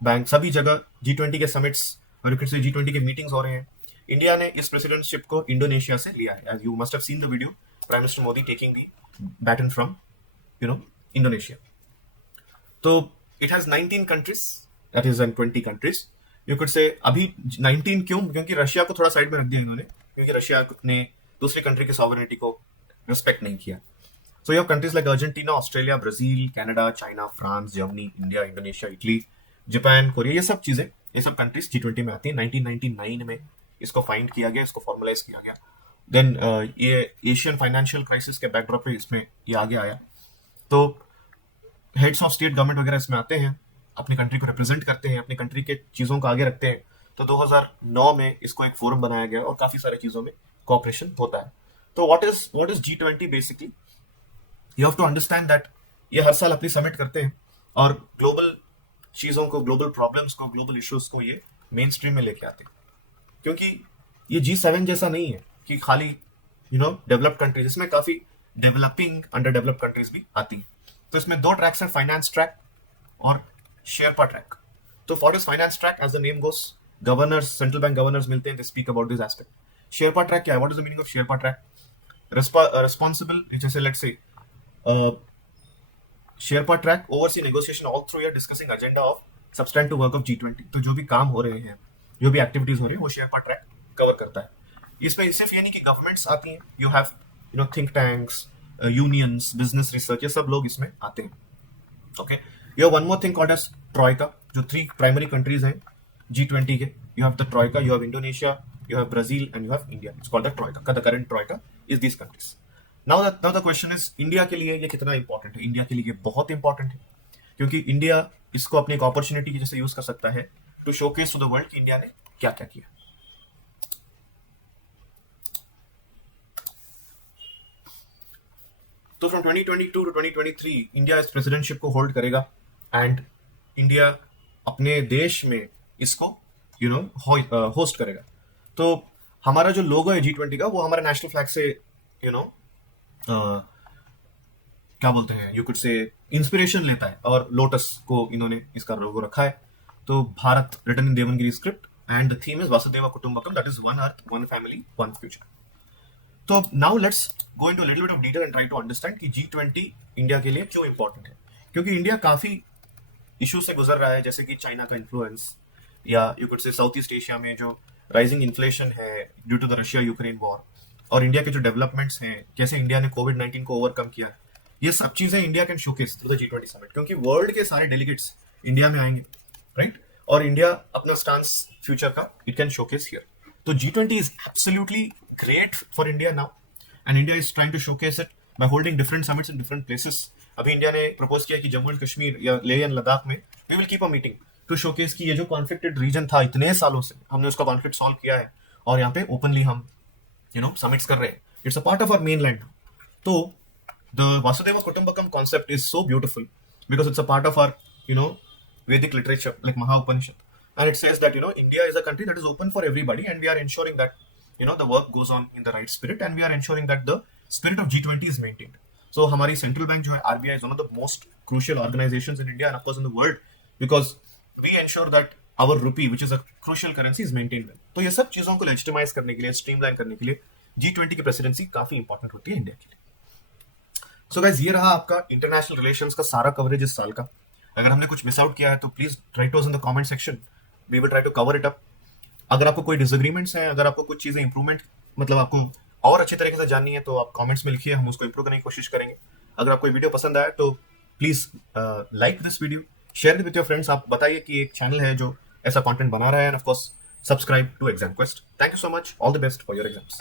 बैंक सभी जगह G20 के समिट्स और G20 के मीटिंग्स हो रहे हैं। इंडिया ने इस प्रेसिडेंटशिप को इंडोनेशिया से लिया है। As you must have seen the video, prime minister Modi taking the baton from Indonesia. So it has 19 countries, that is 20 countries. You could say अभी 19 क्यों? क्योंकि रशिया को थोड़ा साइड में रख दिया इन्होंने, क्योंकि रशिया ने दूसरी कंट्री की सॉवरेनिटी को रिस्पेक्ट नहीं किया। So you have countries like Argentina, Australia, Brazil, Canada, China, France, Germany, India, Indonesia, Italy, Japan, Korea, ये सब चीजें, ये सब कंट्रीज G20 में आती हैं। 1999 में इसको फाइंड किया गया, इसको फॉर्मुलाइज किया गया। देन ये एशियन फाइनेंशियल क्राइसिस के बैकड्रॉप पे इसमें ये आगे आया। तो हेड्स ऑफ स्टेट गवर्नमेंट वगैरह इसमें आते हैं, अपनी कंट्री को रिप्रेजेंट करते हैं, अपनी कंट्री के चीज़ों को आगे रखते हैं। तो 2009 में इसको एक फोरम बनाया गया और काफ़ी सारी चीज़ों में कोऑपरेशन होता है। तो what is G20 basically? You have to understand that ये हर साल अपनी समिट करते हैं और ग्लोबल चीज़ों को, ग्लोबल प्रॉब्लम्स को, ग्लोबल इश्यूज को ये मेन स्ट्रीम में लेके आते हैं। क्योंकि ये G7 जैसा नहीं है कि खाली डेवलप्ड कंट्रीज, इसमें काफी डेवलपिंग, अंडर डेवलप्ड कंट्रीज भी आती हैं। तो इसमें 2 ट्रैक्स हैं, फाइनेंस ट्रैक और शेरपा ट्रैक. तो for this finance track, as the name goes, governors, central bank governors मिलते हैं, they speak about this aspect. Sherpa track क्या है? What is the meaning of sherpa track? Responsible, जैसे let's say sherpa track oversee negotiation all through year discussing agenda of substantive work of G20. तो जो भी काम हो रहे हैं, जो भी एक्टिविटीज हो रही है, वो शेरपा ट्रैक कवर करता है. इसमें सिर्फ ये नहीं कि गवर्नमेंट्स आती हैं, you have think tanks, unions, business research, ये सब लोग इसमें आते हैं. Okay, you have one more thing called as troika, जो 3 प्राइमरी कंट्रीज हैं G20 के. You have the troika, you have Indonesia, you have Brazil, and you have India. It's called the Troika. The current Troika is these countries. Now the question is, India के लिए ये कितना important है? India के लिए ये बहुत important है, क्योंकि India इसको अपनी एक opportunity की जैसे use कर सकता है to showcase to the world कि India ने क्या क्या किया. तो from 2022 to 2023 India इस presidentship को hold करेगा, and India अपने देश में इसको host करेगा. तो हमारा जो लोगो है G20 का, वो हमारे नेशनल फ्लैग से क्या बोलते हैं, यू कुड से इंस्पिरेशन लेता है, और लोटस को इन्होंने इसका लोगो रखा है. तो Bharat written in Devanagari script, and the theme is Vasudhaiva Kutumbakam, that is one earth, one family, one future. तो now let's go into little bit of detail and try to understand कि G20 इंडिया के लिए क्यों इंपॉर्टेंट है. क्योंकि इंडिया काफी issue से गुजर रहा है, जैसे कि चाइना का इन्फ्लुएंस, या you could say South East Asia में जो राइजिंग इन्फ्लेशन है due to the Russia Ukraine war, और इंडिया के जो डेवलपमेंट्स हैं, कैसे इंडिया ने कोविड-19 को ओवरकम किया, ये सब चीजें India can showcase through the G20 summit. क्योंकि वर्ल्ड के सारे डेलीगेट्स इंडिया में आएंगे, राइट, और इंडिया अपना स्टांस फ्यूचर का इट कैन शोकेस हियर. तो G20 is absolutely great for India now, and India is trying to showcase it by holding different summits in different places. अभी India ने propose किया कि Jammu and Kashmir या Leh and Ladakh में we will keep a meeting to showcase कि ये जो conflicted reason था इतने सालों से, हमने उसका कॉन्फ्लिक्ट सॉल्व किया है, और यहाँ पे ओपनली हम समिट्स कर रहे हैं. It's a part of our mainland. तो the Vasudhaiva Kutumbakam concept is so beautiful because it's a part of our Vedic literature like Maha-Upanishad, and it says that India is a country that is open for everybody, and we are ensuring that the work goes on in the right spirit, and we are ensuring that the spirit of G20 is maintained. So हमारी central bank जो है RBI is one of the most crucial organizations in India and of course in the world, because we ensure that our rupee, which is a crucial currency, is maintained well. तो ये सब चीजों को legitimize करने के लिए, streamline करने के लिए G20 की presidency काफी important होती है इंडिया के लिए. So guys, ये रहा आपका international relations का सारा coverage इस साल का. अगर हमने कुछ मिस आउट किया है तो please write us in the comment section, we will try to cover it up. अगर आपको कोई डिसएग्रीमेंट्स हैं, अगर आपको कुछ चीजें इंप्रूवमेंट मतलब आपको और अच्छे तरीके से जाननी है, तो आप कमेंट्स में लिखिए, हम उसको इंप्रूव करने की कोशिश करेंगे. अगर आपको वीडियो पसंद आया तो please like this video, share with your friends. आप बताइए कि एक चैनल है जो ऐसा कंटेंट बना रहा है, and of course subscribe to Exam Quest. Thank you so much, all the best for your exams.